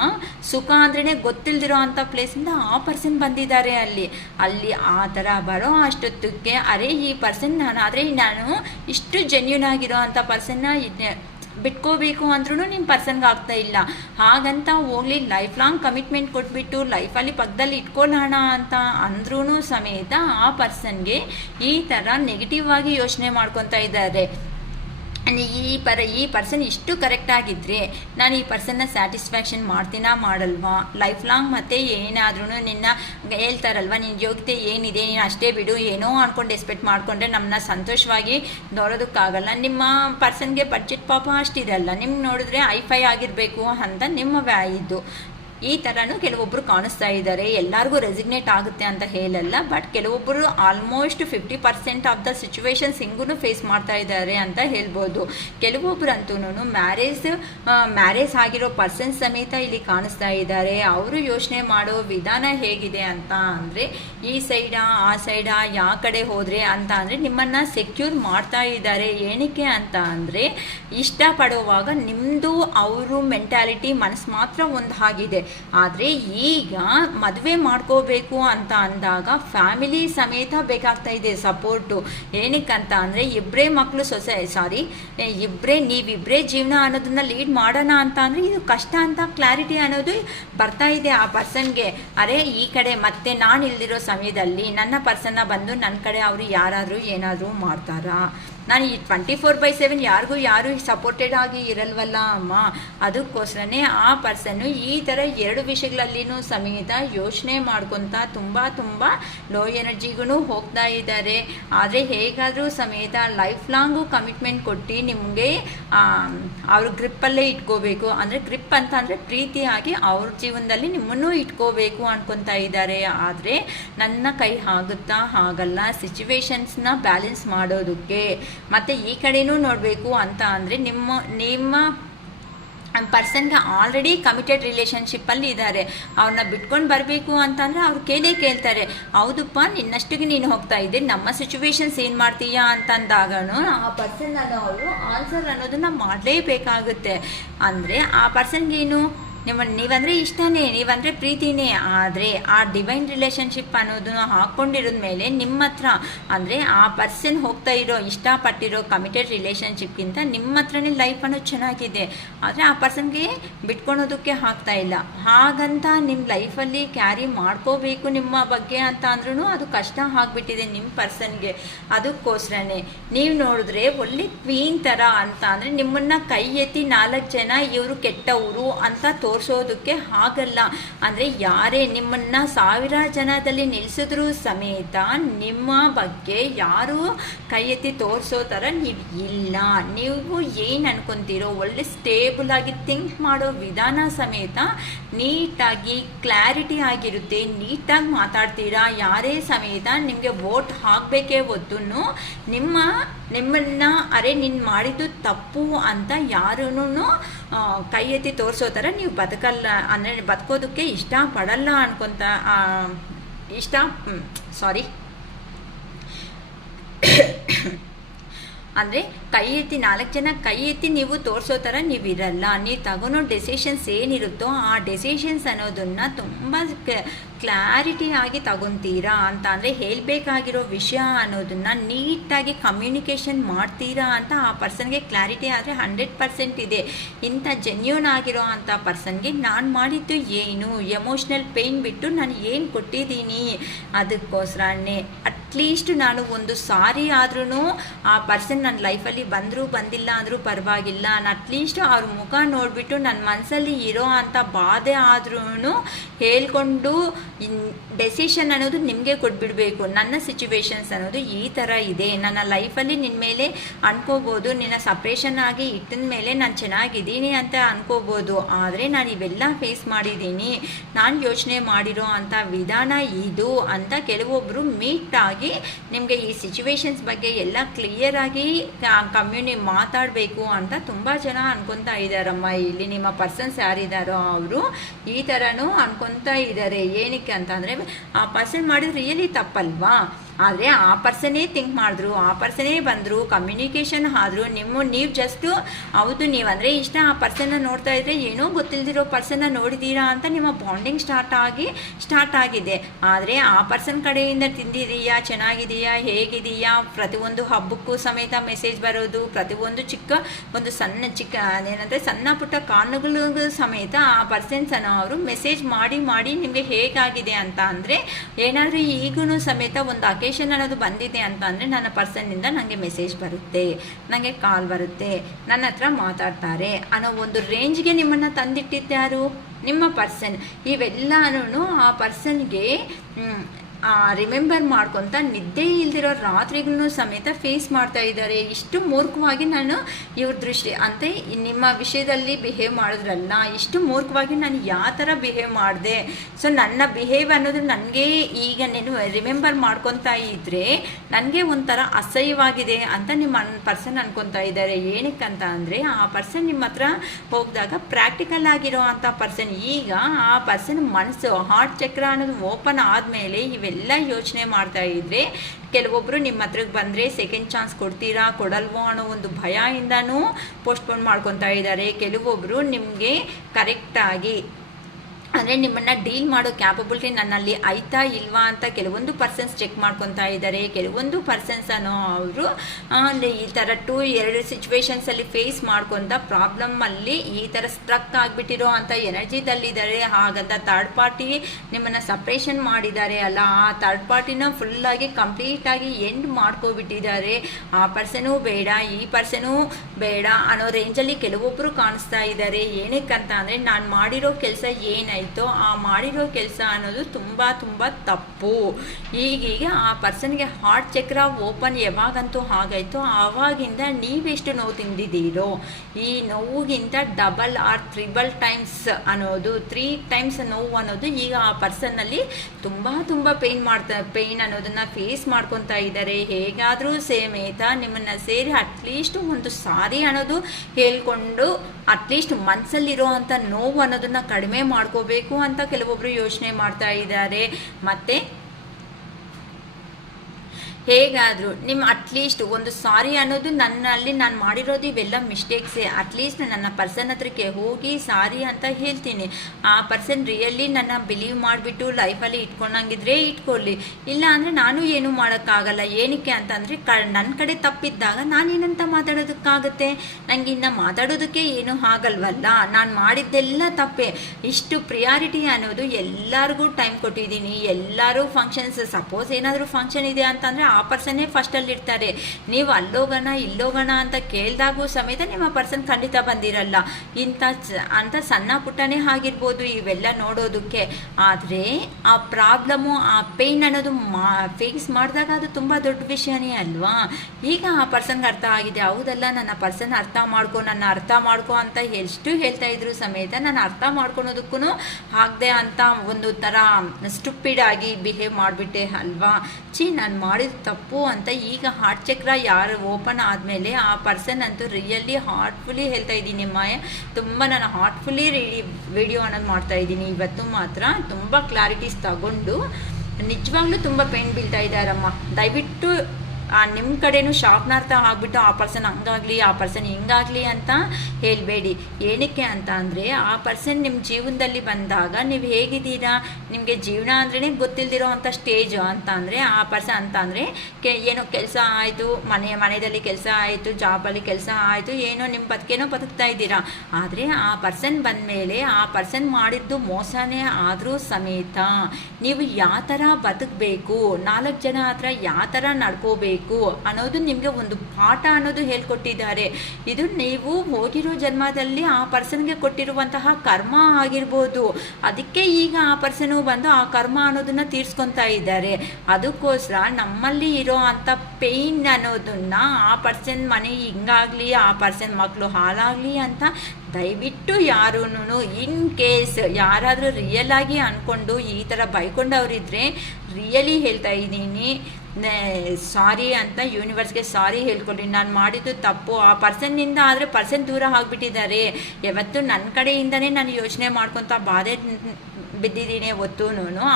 ಸುಖ ಅಂದ್ರೇ ಗೊತ್ತಿಲ್ದಿರೋ ಅಂಥ ಪ್ಲೇಸಿಂದ ಆ ಪರ್ಸನ್ ಬಂದಿದ್ದಾರೆ. ಅಲ್ಲಿ ಆ ಥರ ಬರೋ ಅಷ್ಟೊತ್ತಕ್ಕೆ ಅರೆ ಈ ಪರ್ಸನ್ ನಾನು ಇಷ್ಟು ಜೆನ್ಯೂನ್ ಆಗಿರೋ ಅಂಥ ಪರ್ಸನ್ನ ಬಿಟ್ಕೋಬೇಕು ಅಂದ್ರೂ ನಿಮ್ಮ ಪರ್ಸನ್ಗೆ ಆಗ್ತಾ ಇಲ್ಲ. ಹಾಗಂತ ಹೋಗ್ಲಿ ಲೈಫ್ ಲಾಂಗ್ ಕಮಿಟ್ಮೆಂಟ್ ಕೊಟ್ಬಿಟ್ಟು ಲೈಫಲ್ಲಿ ಪಕ್ಕದಲ್ಲಿ ಇಟ್ಕೊಳ್ಳೋಣ ಅಂತ ಅಂದ್ರೂ ಸಮೇತ ಆ ಪರ್ಸನ್ಗೆ ಈ ಥರ ನೆಗೆಟಿವ್ ಆಗಿ ಯೋಚನೆ ಮಾಡ್ಕೊತಾ ಇದ್ದಾರೆ. ಈ ಪರ್ಸನ್ ಇಷ್ಟು ಕರೆಕ್ಟಾಗಿದ್ದರೆ ನಾನು ಈ ಪರ್ಸನ್ನ ಸ್ಯಾಟಿಸ್ಫ್ಯಾಕ್ಷನ್ ಮಾಡ್ತೀನಾ ಮಾಡಲ್ವಾ, ಲೈಫ್ ಲಾಂಗ್ ಮತ್ತೆ ಏನಾದ್ರೂ ನಿನ್ನ ಹೇಳ್ತಾರಲ್ವ ನಿನ್ನ ಯೋಗ್ಯತೆ ಏನಿದೆ ನೀನು ಅಷ್ಟೇ ಬಿಡು, ಏನೋ ಅಂದ್ಕೊಂಡು ಎಕ್ಸ್ಪೆಕ್ಟ್ ಮಾಡಿಕೊಂಡ್ರೆ ನಮ್ಮನ್ನ ಸಂತೋಷವಾಗಿ ನೋಡೋದಕ್ಕಾಗಲ್ಲ. ನಿಮ್ಮ ಪರ್ಸನ್ಗೆ ಬಡ್ಜೆಟ್ ಪಾಪ ಅಷ್ಟಿರಲ್ಲ, ನಿಮ್ಗೆ ನೋಡಿದ್ರೆ ಐಫೈ ಆಗಿರಬೇಕು ಅಂತ ನಿಮ್ಮ ಇದು ಈ ಥರನೂ ಕೆಲವೊಬ್ಬರು ಕಾಣಿಸ್ತಾ ಇದ್ದಾರೆ. ಎಲ್ಲರಿಗೂ ರೆಸಿಗ್ನೇಟ್ ಆಗುತ್ತೆ ಅಂತ ಹೇಳಲ್ಲ, ಬಟ್ ಕೆಲವೊಬ್ಬರು ಆಲ್ಮೋಸ್ಟ್ 50% ಆಫ್ ದ ಸಿಚುವೇಶನ್ಸ್ ಹಿಂಗೂ ಫೇಸ್ ಮಾಡ್ತಾ ಇದ್ದಾರೆ ಅಂತ ಹೇಳ್ಬೋದು. ಕೆಲವೊಬ್ಬರಂತೂ ಮ್ಯಾರೇಜ್ ಆಗಿರೋ ಪರ್ಸನ್ ಸಮೇತ ಇಲ್ಲಿ ಕಾಣಿಸ್ತಾ ಇದ್ದಾರೆ. ಅವರು ಯೋಚನೆ ಮಾಡೋ ವಿಧಾನ ಹೇಗಿದೆ ಅಂತ ಅಂದರೆ ಈ ಸೈಡಾ ಆ ಸೈಡಾ ಯಾವ ಕಡೆ ಹೋದರೆ ಅಂತ ಅಂದರೆ ನಿಮ್ಮನ್ನು ಸೆಕ್ಯೂರ್ ಮಾಡ್ತಾ ಇದ್ದಾರೆ. ಏನಕ್ಕೆ ಅಂತ ಅಂದರೆ ಇಷ್ಟಪಡುವಾಗ ನಿಮ್ಮದು ಅವರು ಮೆಂಟ್ಯಾಲಿಟಿ ಮನಸ್ಸು ಮಾತ್ರ ಒಂದು ಆಗಿದೆ. ಆದರೆ ಈಗ ಮದುವೆ ಮಾಡ್ಕೋಬೇಕು ಅಂತ ಅಂದಾಗ ಫ್ಯಾಮಿಲಿ ಸಮೇತ ಬೇಕಾಗ್ತಾ ಇದೆ ಸಪೋರ್ಟು. ಏನಕ್ಕಂತ ಅಂದರೆ ಇಬ್ಬರೇ ಮಕ್ಕಳು ನೀವಿಬ್ಬರೇ ಜೀವನ ಅನ್ನೋದನ್ನ ಲೀಡ್ ಮಾಡೋಣ ಅಂತ ಅಂದರೆ ಇದು ಕಷ್ಟ ಅಂತ ಕ್ಲಾರಿಟಿ ಅನ್ನೋದು ಬರ್ತಾ ಇದೆ ಆ ಪರ್ಸನ್ಗೆ. ಅರೆ ಈ ಕಡೆ ಮತ್ತೆ ನಾನು ಇಲ್ದಿರೋ ಸಮಯದಲ್ಲಿ ನನ್ನ ಪರ್ಸನ್ನ ಬಂದು ನನ್ನ ಕಡೆ ಅವರು ಯಾರಾದರೂ ಏನಾದರೂ ಮಾಡ್ತಾರಾ, ನಾನು ಈ 24/7 ಯಾರು ಸಪೋರ್ಟೆಡ್ ಆಗಿ ಇರಲ್ವಲ್ಲ ಅಮ್ಮ. ಅದಕ್ಕೋಸ್ಕರನೇ ಆ ಪರ್ಸನ್ನು ಈ ಥರ ಎರಡು ವಿಷಯಗಳಲ್ಲಿನೂ ಸಮೇತ ಯೋಚನೆ ಮಾಡ್ಕೊತ ತುಂಬ ಲೋ ಎನರ್ಜಿಗೂ ಹೋಗ್ತಾ ಇದ್ದಾರೆ. ಆದರೆ ಹೇಗಾದರೂ ಸಮೇತ ಲೈಫ್ ಲಾಂಗು ಕಮಿಟ್ಮೆಂಟ್ ಕೊಟ್ಟು ನಿಮಗೆ ಅವ್ರ ಗ್ರಿಪ್ಪಲ್ಲೇ ಇಟ್ಕೋಬೇಕು. ಅಂದರೆ ಗ್ರಿಪ್ ಅಂತ ಅಂದರೆ ಪ್ರೀತಿಯಾಗಿ ಅವ್ರ ಜೀವನದಲ್ಲಿ ನಿಮ್ಮನ್ನು ಇಟ್ಕೋಬೇಕು ಅನ್ಕೊತಾ ಇದ್ದಾರೆ. ಆದರೆ ನನ್ನ ಕೈ ಆಗುತ್ತಾ ಆಗಲ್ಲ ಸಿಚುವೇಶನ್ಸ್ನ ಬ್ಯಾಲೆನ್ಸ್ ಮಾಡೋದಕ್ಕೆ. ಮತ್ತು ಈ ಕಡೆನೂ ನೋಡಬೇಕು ಅಂತ ಅಂದರೆ ನಿಮ್ಮ ಪರ್ಸನ್ಗೆ ಆಲ್ರೆಡಿ ಕಮಿಟೆಡ್ ರಿಲೇಷನ್ಶಿಪ್ಪಲ್ಲಿ ಇದ್ದಾರೆ. ಅವ್ರನ್ನ ಬಿಟ್ಕೊಂಡು ಬರಬೇಕು ಅಂತಂದರೆ ಅವ್ರು ಕೇಳ್ತಾರೆ, ಹೌದಪ್ಪ ನಿನ್ನಷ್ಟಿಗೆ ನೀನು ಹೋಗ್ತಾ ಇದ್ದೆ, ನಮ್ಮ ಸಿಚುವೇಶನ್ಸ್ ಏನು ಮಾಡ್ತೀಯಾ ಅಂತಂದಾಗನು ಆ ಪರ್ಸನ್ ಅನ್ನೋರು ಆನ್ಸರ್ ಅನ್ನೋದನ್ನು ಮಾಡಲೇಬೇಕಾಗುತ್ತೆ. ಅಂದರೆ ಆ ಪರ್ಸನ್ಗೇನು ನೀವಂದರೆ ಇಷ್ಟನೇ, ನೀವಂದರೆ ಪ್ರೀತಿನೇ. ಆದರೆ ಆ ಡಿವೈನ್ ರಿಲೇಷನ್ಶಿಪ್ ಅನ್ನೋದನ್ನು ಹಾಕ್ಕೊಂಡಿರೋದ ಮೇಲೆ ನಿಮ್ಮ ಹತ್ರ ಅಂದರೆ ಆ ಪರ್ಸನ್ ಹೋಗ್ತಾ ಇರೋ ಇಷ್ಟಪಟ್ಟಿರೋ ಕಮಿಟೆಡ್ ರಿಲೇಷನ್ಶಿಪ್ಗಿಂತ ನಿಮ್ಮ ಹತ್ರನೇ ಲೈಫ್ ಅನ್ನೋದು ಚೆನ್ನಾಗಿದೆ. ಆದರೆ ಆ ಪರ್ಸನ್ಗೆ ಬಿಟ್ಕೊಳೋದಕ್ಕೆ ಆಗ್ತಾ ಇಲ್ಲ. ಹಾಗಂತ ನಿಮ್ಮ ಲೈಫಲ್ಲಿ ಕ್ಯಾರಿ ಮಾಡ್ಕೋಬೇಕು ನಿಮ್ಮ ಬಗ್ಗೆ ಅಂತ ಅಂದ್ರೂ ಅದು ಕಷ್ಟ ಆಗಿಬಿಟ್ಟಿದೆ ನಿಮ್ಮ ಪರ್ಸನ್ಗೆ. ಅದಕ್ಕೋಸ್ಕರನೇ ನೀವು ನೋಡಿದ್ರೆ ಒಳ್ಳೆ ಕ್ವೀನ್ ಥರ ಅಂತ ಅಂದರೆ ನಿಮ್ಮನ್ನು ಕೈ ಎತ್ತಿ 4 ಜನ ಇವರು ಕೆಟ್ಟವರು ಅಂತ ತೋರಿಸೋದಕ್ಕೆ ಆಗಲ್ಲ. ಅಂದರೆ ಯಾರೇ ನಿಮ್ಮನ್ನು 1000 ಜನದಲ್ಲಿ ನಿಲ್ಲಿಸಿದ್ರೂ ಸಮೇತ ನಿಮ್ಮ ಬಗ್ಗೆ ಯಾರೂ ಕೈ ಎತ್ತಿ ತೋರಿಸೋ ಥರ ನೀವು ಇಲ್ಲ. ನೀವು ಏನು ಅನ್ಕೊತೀರೋ ಒಳ್ಳೆ ಸ್ಟೇಬಲ್ ಆಗಿ ಥಿಂಕ್ ಮಾಡೋ ವಿಧಾನ ಸಮೇತ ನೀಟಾಗಿ ಕ್ಲಾರಿಟಿ ಆಗಿರುತ್ತೆ. ನೀಟಾಗಿ ಮಾತಾಡ್ತೀರಾ. ಯಾರೇ ಸಮೇತ ನಿಮಗೆ ವೋಟ್ ಹಾಕಬೇಕೇ ಹೊತ್ತು ನಿಮ್ಮನ್ನು ಅರೆ ನೀನು ಮಾಡಿದ್ದು ತಪ್ಪು ಅಂತ ಯಾರೂ ಕೈ ಎತ್ತಿ ತೋರಿಸೋ ಥರ ನೀವು ಬದುಕಲ್ಲ ಅಂದರೆ ಬದುಕೋದಕ್ಕೆ ಇಷ್ಟಪಡಲ್ಲ ಅನ್ಕೊತ ಅಂದರೆ ಕೈ ಎತ್ತಿ 4 ಜನ ಕೈ ಎತ್ತಿ ನೀವು ತೋರಿಸೋ ಥರ ನೀವು ಇರಲ್ಲ. ನೀವು ತಗೊಳೋ ಡೆಸಿಷನ್ಸ್ ಏನಿರುತ್ತೋ ಆ ಡೆಸಿಷನ್ಸ್ ಅನ್ನೋದನ್ನು ತುಂಬ ಕ್ಲಾರಿಟಿ ಆಗಿ ತಗೊತೀರಾ ಅಂತ ಅಂದರೆ ಹೇಳಬೇಕಾಗಿರೋ ವಿಷಯ ಅನ್ನೋದನ್ನು ನೀಟಾಗಿ ಕಮ್ಯುನಿಕೇಷನ್ ಮಾಡ್ತೀರಾ ಅಂತ ಆ ಪರ್ಸನ್ಗೆ ಕ್ಲಾರಿಟಿ ಆದರೆ 100% ಇದೆ. ಇಂಥ ಜೆನ್ಯೂನ್ ಆಗಿರೋ ಅಂಥ ಪರ್ಸನ್ಗೆ ನಾನು ಮಾಡಿದ್ದು ಏನು, ಎಮೋಷ್ನಲ್ ಪೇಯ್ನ್ ಬಿಟ್ಟು ನಾನು ಏನು ಕೊಟ್ಟಿದ್ದೀನಿ, ಅದಕ್ಕೋಸ್ಕರನೇ ಅಟ್ಲೀಸ್ಟ್ ನಾನು ಒಂದು ಸಾರಿ ಆದ್ರೂ ಆ ಪರ್ಸನ್ ನನ್ನ ಲೈಫಲ್ಲಿ ಬಂದರೂ ಬಂದಿಲ್ಲ ಅಂದರೂ ಪರವಾಗಿಲ್ಲ, ನಾನು ಅಟ್ಲೀಸ್ಟ್ ಅವ್ರ ಮುಖ ನೋಡಿಬಿಟ್ಟು ನನ್ನ ಮನಸ್ಸಲ್ಲಿ ಇರೋ ಅಂಥ ಬಾಧೆ ಆದ್ರೂ ಹೇಳ್ಕೊಂಡು ಡೆಸಿಷನ್ ಅನ್ನೋದು ನಿಮಗೆ ಕೊಟ್ಬಿಡಬೇಕು. ನನ್ನ ಸಿಚುವೇಶನ್ಸ್ ಅನ್ನೋದು ಈ ಥರ ಇದೆ, ನನ್ನ ಲೈಫಲ್ಲಿ ನಿನ್ನ ಮೇಲೆ ಅನ್ಕೋಬೋದು, ನಿನ್ನ ಸಪ್ರೇಷನ್ ಆಗಿ ಇಟ್ಟಿದ ಮೇಲೆ ನಾನು ಚೆನ್ನಾಗಿದ್ದೀನಿ ಅಂತ ಅನ್ಕೋಬೋದು. ಆದರೆ ನಾನು ಇವೆಲ್ಲ ಫೇಸ್ ಮಾಡಿದ್ದೀನಿ, ನಾನು ಯೋಚನೆ ಮಾಡಿರೋ ಅಂಥ ವಿಧಾನ ಇದು ಅಂತ ಕೆಲವೊಬ್ಬರು ಮೀಟಾಗಿ ನಿಮಗೆ ಈ ಸಿಚುವೇಶನ್ಸ್ ಬಗ್ಗೆ ಎಲ್ಲ ಕ್ಲಿಯರಾಗಿ ಮಾತಾಡಬೇಕು ಅಂತ ತುಂಬ ಜನ ಅನ್ಕೊತಾ ಇದ್ದಾರಮ್ಮ. ಇಲ್ಲಿ ನಿಮ್ಮ ಪರ್ಸನ್ಸ್ ಯಾರಿದ್ದಾರೋ ಅವರು ಈ ಥರನೂ ಅನ್ಕೊತಾ ಇದ್ದಾರೆ. ಏನಕ್ಕೆ ಅಂತ ಅಂದರೆ ಆ ಪರ್ಸನ್ ಮಾಡಿದ್ರೆ ರಿಯಲಿ ತಪ್ಪಲ್ವಾ? ಆದರೆ ಆ ಪರ್ಸನೇ ಥಿಂಕ್ ಮಾಡಿದ್ರು, ಆ ಪರ್ಸನೇ ಬಂದರು, ಕಮ್ಯುನಿಕೇಷನ್ ಆದರೂ ನೀವು ಜಸ್ಟು ಹೌದು ನೀವಂದರೆ ಇಷ್ಟ, ಆ ಪರ್ಸನ್ನ ನೋಡ್ತಾ ಇದ್ರೆ ಏನೋ ಗೊತ್ತಿಲ್ದಿರೋ ಪರ್ಸನ್ನ ನೋಡಿದ್ದೀರಾ ಅಂತ ನಿಮ್ಮ ಬಾಂಡಿಂಗ್ ಸ್ಟಾರ್ಟ್ ಆಗಿದೆ. ಆದರೆ ಆ ಪರ್ಸನ್ ಕಡೆಯಿಂದ ತಿಂದಿದೆಯಾ, ಚೆನ್ನಾಗಿದೆಯಾ, ಹೇಗಿದೆಯಾ, ಪ್ರತಿಯೊಂದು ಹಬ್ಬಕ್ಕೂ ಸಮೇತ ಮೆಸೇಜ್ ಬರೋದು, ಪ್ರತಿಯೊಂದು ಏನಂದರೆ ಸಣ್ಣ ಪುಟ್ಟ ಕಾರಣಗಳಿಗೂ ಸಮೇತ ಆ ಪರ್ಸನ್ಸನ್ನು ಅವರು ಮೆಸೇಜ್ ಮಾಡಿ ನಿಮಗೆ ಹೇಗಾಗಿದೆ ಅಂತ ಅಂದರೆ ಏನಾದರೂ ಈಗೂ ಸಮೇತ ಒಂದು ಅಕೇಶನ್ ಅನ್ನೋದು ಬಂದಿದೆ ಅಂತ ಅಂದರೆ ನನ್ನ ಪರ್ಸನ್ನಿಂದ ನನಗೆ ಮೆಸೇಜ್ ಬರುತ್ತೆ, ನನಗೆ ಕಾಲ್ ಬರುತ್ತೆ, ನನ್ನ ಹತ್ರ ಮಾತಾಡ್ತಾರೆ ಅನ್ನೋ ಒಂದು ರೇಂಜ್ಗೆ ನಿಮ್ಮನ್ನು ತಂದಿಟ್ಟಿದ್ದಾರು ನಿಮ್ಮ ಪರ್ಸನ್. ಇವೆಲ್ಲನೂ ಆ ಪರ್ಸನ್ಗೆ ರಿಮೆಂಬರ್ ಮಾಡ್ಕೊತ ನಿದ್ದೆ ಇಲ್ದಿರೋ ರಾತ್ರಿಗೂ ಸಮೇತ ಫೇಸ್ ಮಾಡ್ತಾ ಇದ್ದಾರೆ. ಇಷ್ಟು ಮೂರ್ಖವಾಗಿ ನಾನು ಇವ್ರ ದೃಷ್ಟಿ ಅಂತ ನಿಮ್ಮ ವಿಷಯದಲ್ಲಿ ಬಿಹೇವ್ ಮಾಡಿದ್ರಲ್ಲ, ಇಷ್ಟು ಮೂರ್ಖವಾಗಿ ನಾನು ಯಾವ ಥರ ಬಿಹೇವ್ ಮಾಡಿದೆ, ಸೊ ನನ್ನ ಬಿಹೇವ್ ಅನ್ನೋದು ನನಗೆ ಈಗ ನೀನು ರಿಮೆಂಬರ್ ಮಾಡ್ಕೊತಾ ಇದ್ದರೆ ನನಗೆ ಒಂಥರ ಅಸಹ್ಯವಾಗಿದೆ ಅಂತ ನಿಮ್ಮ ಪರ್ಸನ್ ಅನ್ಕೊತಾ ಇದ್ದಾರೆ. ಏನಕ್ಕಂತ ಅಂದರೆ ಆ ಪರ್ಸನ್ ನಿಮ್ಮ ಹತ್ರ ಹೋಗಿದಾಗ ಪ್ರಾಕ್ಟಿಕಲ್ ಆಗಿರೋ ಅಂಥ ಪರ್ಸನ್, ಈಗ ಆ ಪರ್ಸನ್ ಮನಸ್ಸು ಹಾರ್ಟ್ ಚಕ್ರ ಅನ್ನೋದು ಓಪನ್ ಆದಮೇಲೆ ಇವೆಲ್ಲ ಯೋಚನೆ ಮಾಡ್ತಾ ಇದ್ರೆ ಕೆಲವೊಬ್ಬರು ನಿಮ್ಮ ಹತ್ರಕ್ಕೆ ಬಂದರೆ ಸೆಕೆಂಡ್ ಚಾನ್ಸ್ ಕೊಡ್ತೀರಾ ಕೊಡಲ್ವೋ ಅನ್ನೋ ಒಂದು ಭಯದಿಂದನೂ ಪೋಸ್ಟ್ಪೋನ್ ಮಾಡ್ಕೊತಾ ಇದ್ದಾರೆ. ಕೆಲವೊಬ್ಬರು ನಿಮಗೆ ಕರೆಕ್ಟಾಗಿ ಅಂದರೆ ನಿಮ್ಮನ್ನು ಡೀಲ್ ಮಾಡೋ ಕ್ಯಾಪಬಿಲಿಟಿ ನನ್ನಲ್ಲಿ ಆಯ್ತಾ ಇಲ್ವಾ ಅಂತ ಕೆಲವೊಂದು ಪರ್ಸನ್ಸ್ ಚೆಕ್ ಮಾಡ್ಕೊತಾ ಇದ್ದಾರೆ. ಕೆಲವೊಂದು ಪರ್ಸನ್ಸ್ ಅನ್ನೋ ಅವರು ಈ ಥರ 2 ಸಿಚುವೇಶನ್ಸಲ್ಲಿ ಫೇಸ್ ಮಾಡ್ಕೊತ ಪ್ರಾಬ್ಲಮ್ಮಲ್ಲಿ ಈ ಥರ ಸ್ಟ್ರಕ್ ಆಗಿಬಿಟ್ಟಿರೋ ಅಂಥ ಎನರ್ಜಿದಲ್ಲಿದ್ದಾರೆ. ಹಾಗಂತ ಥರ್ಡ್ ಪಾರ್ಟಿ ನಿಮ್ಮನ್ನು ಸಪ್ರೇಷನ್ ಮಾಡಿದ್ದಾರೆ ಅಲ್ಲ, ಆ ಥರ್ಡ್ ಪಾರ್ಟಿನ ಫುಲ್ಲಾಗಿ ಕಂಪ್ಲೀಟಾಗಿ ಎಂಡ್ ಮಾಡ್ಕೊಬಿಟ್ಟಿದ್ದಾರೆ. ಆ ಪರ್ಸನೂ ಬೇಡ, ಈ ಪರ್ಸನೂ ಬೇಡ ಅನ್ನೋ ರೇಂಜಲ್ಲಿ ಕೆಲವೊಬ್ಬರು ಕಾಣಿಸ್ತಾ ಇದ್ದಾರೆ. ಏನಕ್ಕಂತ ಅಂದರೆ ನಾನು ಮಾಡಿರೋ ಕೆಲಸ ಏನಾಯ್ತು, ಆ ಮಾಡಿರೋ ಕೆಲಸ ಅನ್ನೋದು ತುಂಬ ತಪ್ಪು. ಈಗೀಗ ಆ ಪರ್ಸನ್ಗೆ ಹಾರ್ಟ್ ಚಕ್ರ ಓಪನ್ ಯಾವಾಗಂತೂ ಹಾಗಾಯಿತು ಆವಾಗಿಂದ ನೀವೆಷ್ಟು ನೋವು ತಿಂದಿದ್ದೀರೋ, ಈ ನೋವಿಗಿಂತ ಡಬಲ್ ಆರ್ 3 ಟೈಮ್ಸ್ ಅನ್ನೋದು 3 ಟೈಮ್ಸ್ ನೋವು ಅನ್ನೋದು ಈಗ ಆ ಪರ್ಸನ್ನಲ್ಲಿ ತುಂಬ ಪೇಯ್ನ್ ಅನ್ನೋದನ್ನು ಫೇಸ್ ಮಾಡ್ಕೊತಾ ಇದ್ದಾರೆ. ಹೇಗಾದರೂ ಸಮೇತ ನಿಮ್ಮನ್ನು ಸೇರಿ ಅಟ್ಲೀಸ್ಟ್ ಒಂದು ಸಾರಿ ಅನ್ನೋದು ಹೇಳ್ಕೊಂಡು ಅಟ್ಲೀಸ್ಟ್ ಮನಸ್ಸಲ್ಲಿರೋ ಅಂಥ ನೋವು ಅನ್ನೋದನ್ನು ಕಡಿಮೆ ಮಾಡ್ಕೋಬೇಕು ಅಂತ ಕೆಲವೊಬ್ಬರು ಯೋಚನೆ ಮಾಡ್ತಾ ಇದ್ದಾರೆ. ಮತ್ತು ಹೇಗಾದರೂ ನಿಮ್ಮ ಅಟ್ಲೀಸ್ಟ್ ಒಂದು ಸಾರಿ ಅನ್ನೋದು ನನ್ನಲ್ಲಿ ನಾನು ಮಾಡಿರೋದು ಇವೆಲ್ಲ ಮಿಸ್ಟೇಕ್ಸೇ, ಅಟ್ಲೀಸ್ಟ್ ನನ್ನ ಪರ್ಸನ್ ಹತ್ರಕ್ಕೆ ಹೋಗಿ ಸಾರಿ ಅಂತ ಹೇಳ್ತೀನಿ. ಆ ಪರ್ಸನ್ ರಿಯಲಿ ನನ್ನ ಬಿಲೀವ್ ಮಾಡಿಬಿಟ್ಟು ಲೈಫಲ್ಲಿ ಇಟ್ಕೊಂಡಂಗಿದ್ರೆ ಇಟ್ಕೊಳ್ಳಿ, ಇಲ್ಲ ಅಂದರೆ ನಾನು ಏನೂ ಮಾಡೋಕ್ಕಾಗಲ್ಲ. ಏನಕ್ಕೆ ಅಂತಂದರೆ ನನ್ನ ಕಡೆ ತಪ್ಪಿದ್ದಾಗ ನಾನೇನಂತ ಮಾತಾಡೋದಕ್ಕಾಗುತ್ತೆ, ನನಗೆ ಇನ್ನು ಮಾತಾಡೋದಕ್ಕೆ ಏನೂ ಆಗಲ್ವಲ್ಲ. ನಾನು ಮಾಡಿದ್ದೆಲ್ಲ ತಪ್ಪೇ. ಇಷ್ಟು ಪ್ರಿಯಾರಿಟಿ ಅನ್ನೋದು ಎಲ್ಲರಿಗೂ ಟೈಮ್ ಕೊಟ್ಟಿದ್ದೀನಿ. ಎಲ್ಲರೂ ಫಂಕ್ಷನ್ಸ್, ಸಪೋಸ್ ಏನಾದರೂ ಫಂಕ್ಷನ್ ಇದೆ ಅಂತಂದರೆ ಆ ಪರ್ಸನ್ನೇ ಫಸ್ಟಲ್ಲಿರ್ತಾರೆ. ನೀವು ಅಲ್ಲೋಗೋಣ ಇಲ್ಲೋಗೋಣ ಅಂತ ಕೇಳಿದಾಗೂ ಸಮೇತ ನಿಮ್ಮ ಪರ್ಸನ್ ಖಂಡಿತ ಬಂದಿರಲ್ಲ. ಅಂಥ ಸಣ್ಣ ಪುಟ್ಟನೇ ಆಗಿರ್ಬೋದು ಇವೆಲ್ಲ ನೋಡೋದಕ್ಕೆ. ಆದರೆ ಆ ಪ್ರಾಬ್ಲಮ್ಮು, ಆ ಪೇಯ್ನ್ ಅನ್ನೋದು ಫೇಸ್ ಮಾಡಿದಾಗ ಅದು ತುಂಬ ದೊಡ್ಡ ವಿಷಯನೇ ಅಲ್ವಾ. ಈಗ ಆ ಪರ್ಸನ್ಗೆ ಅರ್ಥ ಆಗಿದೆ, ಹೌದಲ್ಲ ನನ್ನ ಪರ್ಸನ್ ನನ್ನ ಅರ್ಥ ಮಾಡ್ಕೊ ಅಂತ ಎಷ್ಟು ಹೇಳ್ತಾ ಇದ್ರು ಸಮೇತ ನಾನು ಅರ್ಥ ಮಾಡ್ಕೊಳೋದಕ್ಕೂ ಆಗದೆ ಅಂತ ಒಂದು ಥರ ಸ್ಟುಪಿಡ್ ಆಗಿ ಬಿಹೇವ್ ಮಾಡಿಬಿಟ್ಟೆ ಅಲ್ವಾ. ನಾನು ಮಾಡಿದ ತಪ್ಪು ಅಂತ ಈಗ ಹಾರ್ಟ್ ಚಕ್ರ ಯಾರು ಓಪನ್ ಆದಮೇಲೆ ಆ ಪರ್ಸನ್ ಅಂತೂ ರಿಯಲಿ ಹಾರ್ಟ್ಫುಲಿ ಹೇಳ್ತಾ ಇದ್ದೀನಿ ತುಂಬ ನಾನು ಹಾರ್ಟ್ಫುಲಿ ವಿಡಿಯೋ ಅನ್ನೋದು ಮಾಡ್ತಾ ಇದ್ದೀನಿ. ಇವತ್ತು ಮಾತ್ರ ತುಂಬ ಕ್ಲಾರಿಟೀಸ್ ತಗೊಂಡು ನಿಜವಾಗ್ಲೂ ತುಂಬ ಪೇನ್ ಬೀಳ್ತಾ ಇದ್ದಾರಮ್ಮ. ದಯವಿಟ್ಟು ನಿಮ್ಮ ಕಡೆನೂ ಶಾಪ್ನಾರ್ಥ ಆಗಿಬಿಟ್ಟು ಆ ಪರ್ಸನ್ ಹಂಗಾಗಲಿ ಆ ಪರ್ಸನ್ ಹಿಂಗಾಗಲಿ ಅಂತ ಹೇಳಬೇಡಿ. ಏನಕ್ಕೆ ಅಂತ ಅಂದರೆ ಆ ಪರ್ಸನ್ ನಿಮ್ಮ ಜೀವನದಲ್ಲಿ ಬಂದಾಗ ನೀವು ಹೇಗಿದ್ದೀರಾ, ನಿಮಗೆ ಜೀವನ ಅಂದ್ರೇ ಗೊತ್ತಿಲ್ದಿರೋ ಅಂಥ ಸ್ಟೇಜ್ ಅಂತ ಅಂದರೆ ಆ ಪರ್ಸನ್ ಅಂತ ಅಂದರೆ ಏನೋ ಕೆಲಸ ಆಯಿತು, ಮನೆಯಲ್ಲಿ ಕೆಲಸ ಆಯಿತು, ಜಾಬಲ್ಲಿ ಕೆಲಸ ಆಯಿತು, ಏನೋ ನಿಮ್ಮ ಬದುಕ್ತಾ ಇದ್ದೀರಾ. ಆದರೆ ಆ ಪರ್ಸನ್ ಬಂದಮೇಲೆ ಆ ಪರ್ಸನ್ ಮಾಡಿದ್ದು ಮೋಸನೇ ಆದರೂ ಸಮೇತ ನೀವು ಯಾವ ಥರ ಬದುಕಬೇಕು, 4 ಜನ ಹತ್ರ ಯಾವ ಥರ ನಡ್ಕೋಬೇಕು, ಮಾಡಬೇಕು ಅನ್ನೋದು ನಿಮಗೆ ಒಂದು ಪಾಠ ಅನ್ನೋದು ಹೇಳ್ಕೊಟ್ಟಿದ್ದಾರೆ. ಇದು ನೀವು ಹೋಗಿರೋ ಜನ್ಮದಲ್ಲಿ ಆ ಪರ್ಸನ್ಗೆ ಕೊಟ್ಟಿರುವಂತಹ ಕರ್ಮ ಆಗಿರ್ಬೋದು. ಅದಕ್ಕೆ ಈಗ ಆ ಪರ್ಸನು ಬಂದು ಆ ಕರ್ಮ ಅನ್ನೋದನ್ನ ತೀರ್ಸ್ಕೊತಾ ಇದ್ದಾರೆ. ಅದಕ್ಕೋಸ್ಕರ ನಮ್ಮಲ್ಲಿ ಇರೋ ಅಂಥ ಪೇಯ್ನ್ ಅನ್ನೋದನ್ನ ಆ ಪರ್ಸನ್ ಮನೆ ಹಿಂಗಾಗಲಿ, ಆ ಪರ್ಸನ್ ಮಕ್ಕಳು ಹಾಳಾಗಲಿ ಅಂತ ದಯವಿಟ್ಟು ಯಾರೂ ಇನ್ ಕೇಸ್ ಯಾರಾದರೂ ರಿಯಲ್ ಆಗಿ ಅಂದ್ಕೊಂಡು ಈ ಥರ ಬೈಕೊಂಡವರಿದ್ರೆ ರಿಯಲಿ ಹೇಳ್ತಾ ಇದ್ದೀನಿ, ಸಾರಿ ಅಂತ ಯೂನಿವರ್ಸ್ಗೆ ಸಾರಿ ಹೇಳ್ಕೊಡ್ರಿ. ನಾನು ಮಾಡಿದ್ದು ತಪ್ಪು. ಆ ಪರ್ಸನ್ನಿಂದ ಆದರೆ ಪರ್ಸನ್ ದೂರ ಆಗಿಬಿಟ್ಟಿದ್ದಾರೆ. ಯಾವತ್ತು ನನ್ನ ಕಡೆಯಿಂದನೇ ನಾನು ಯೋಚನೆ ಮಾಡ್ಕೊತ ಬಾಧೆ ಬಿದ್ದಿದ್ದೀನಿ ಹೊತ್ತೂ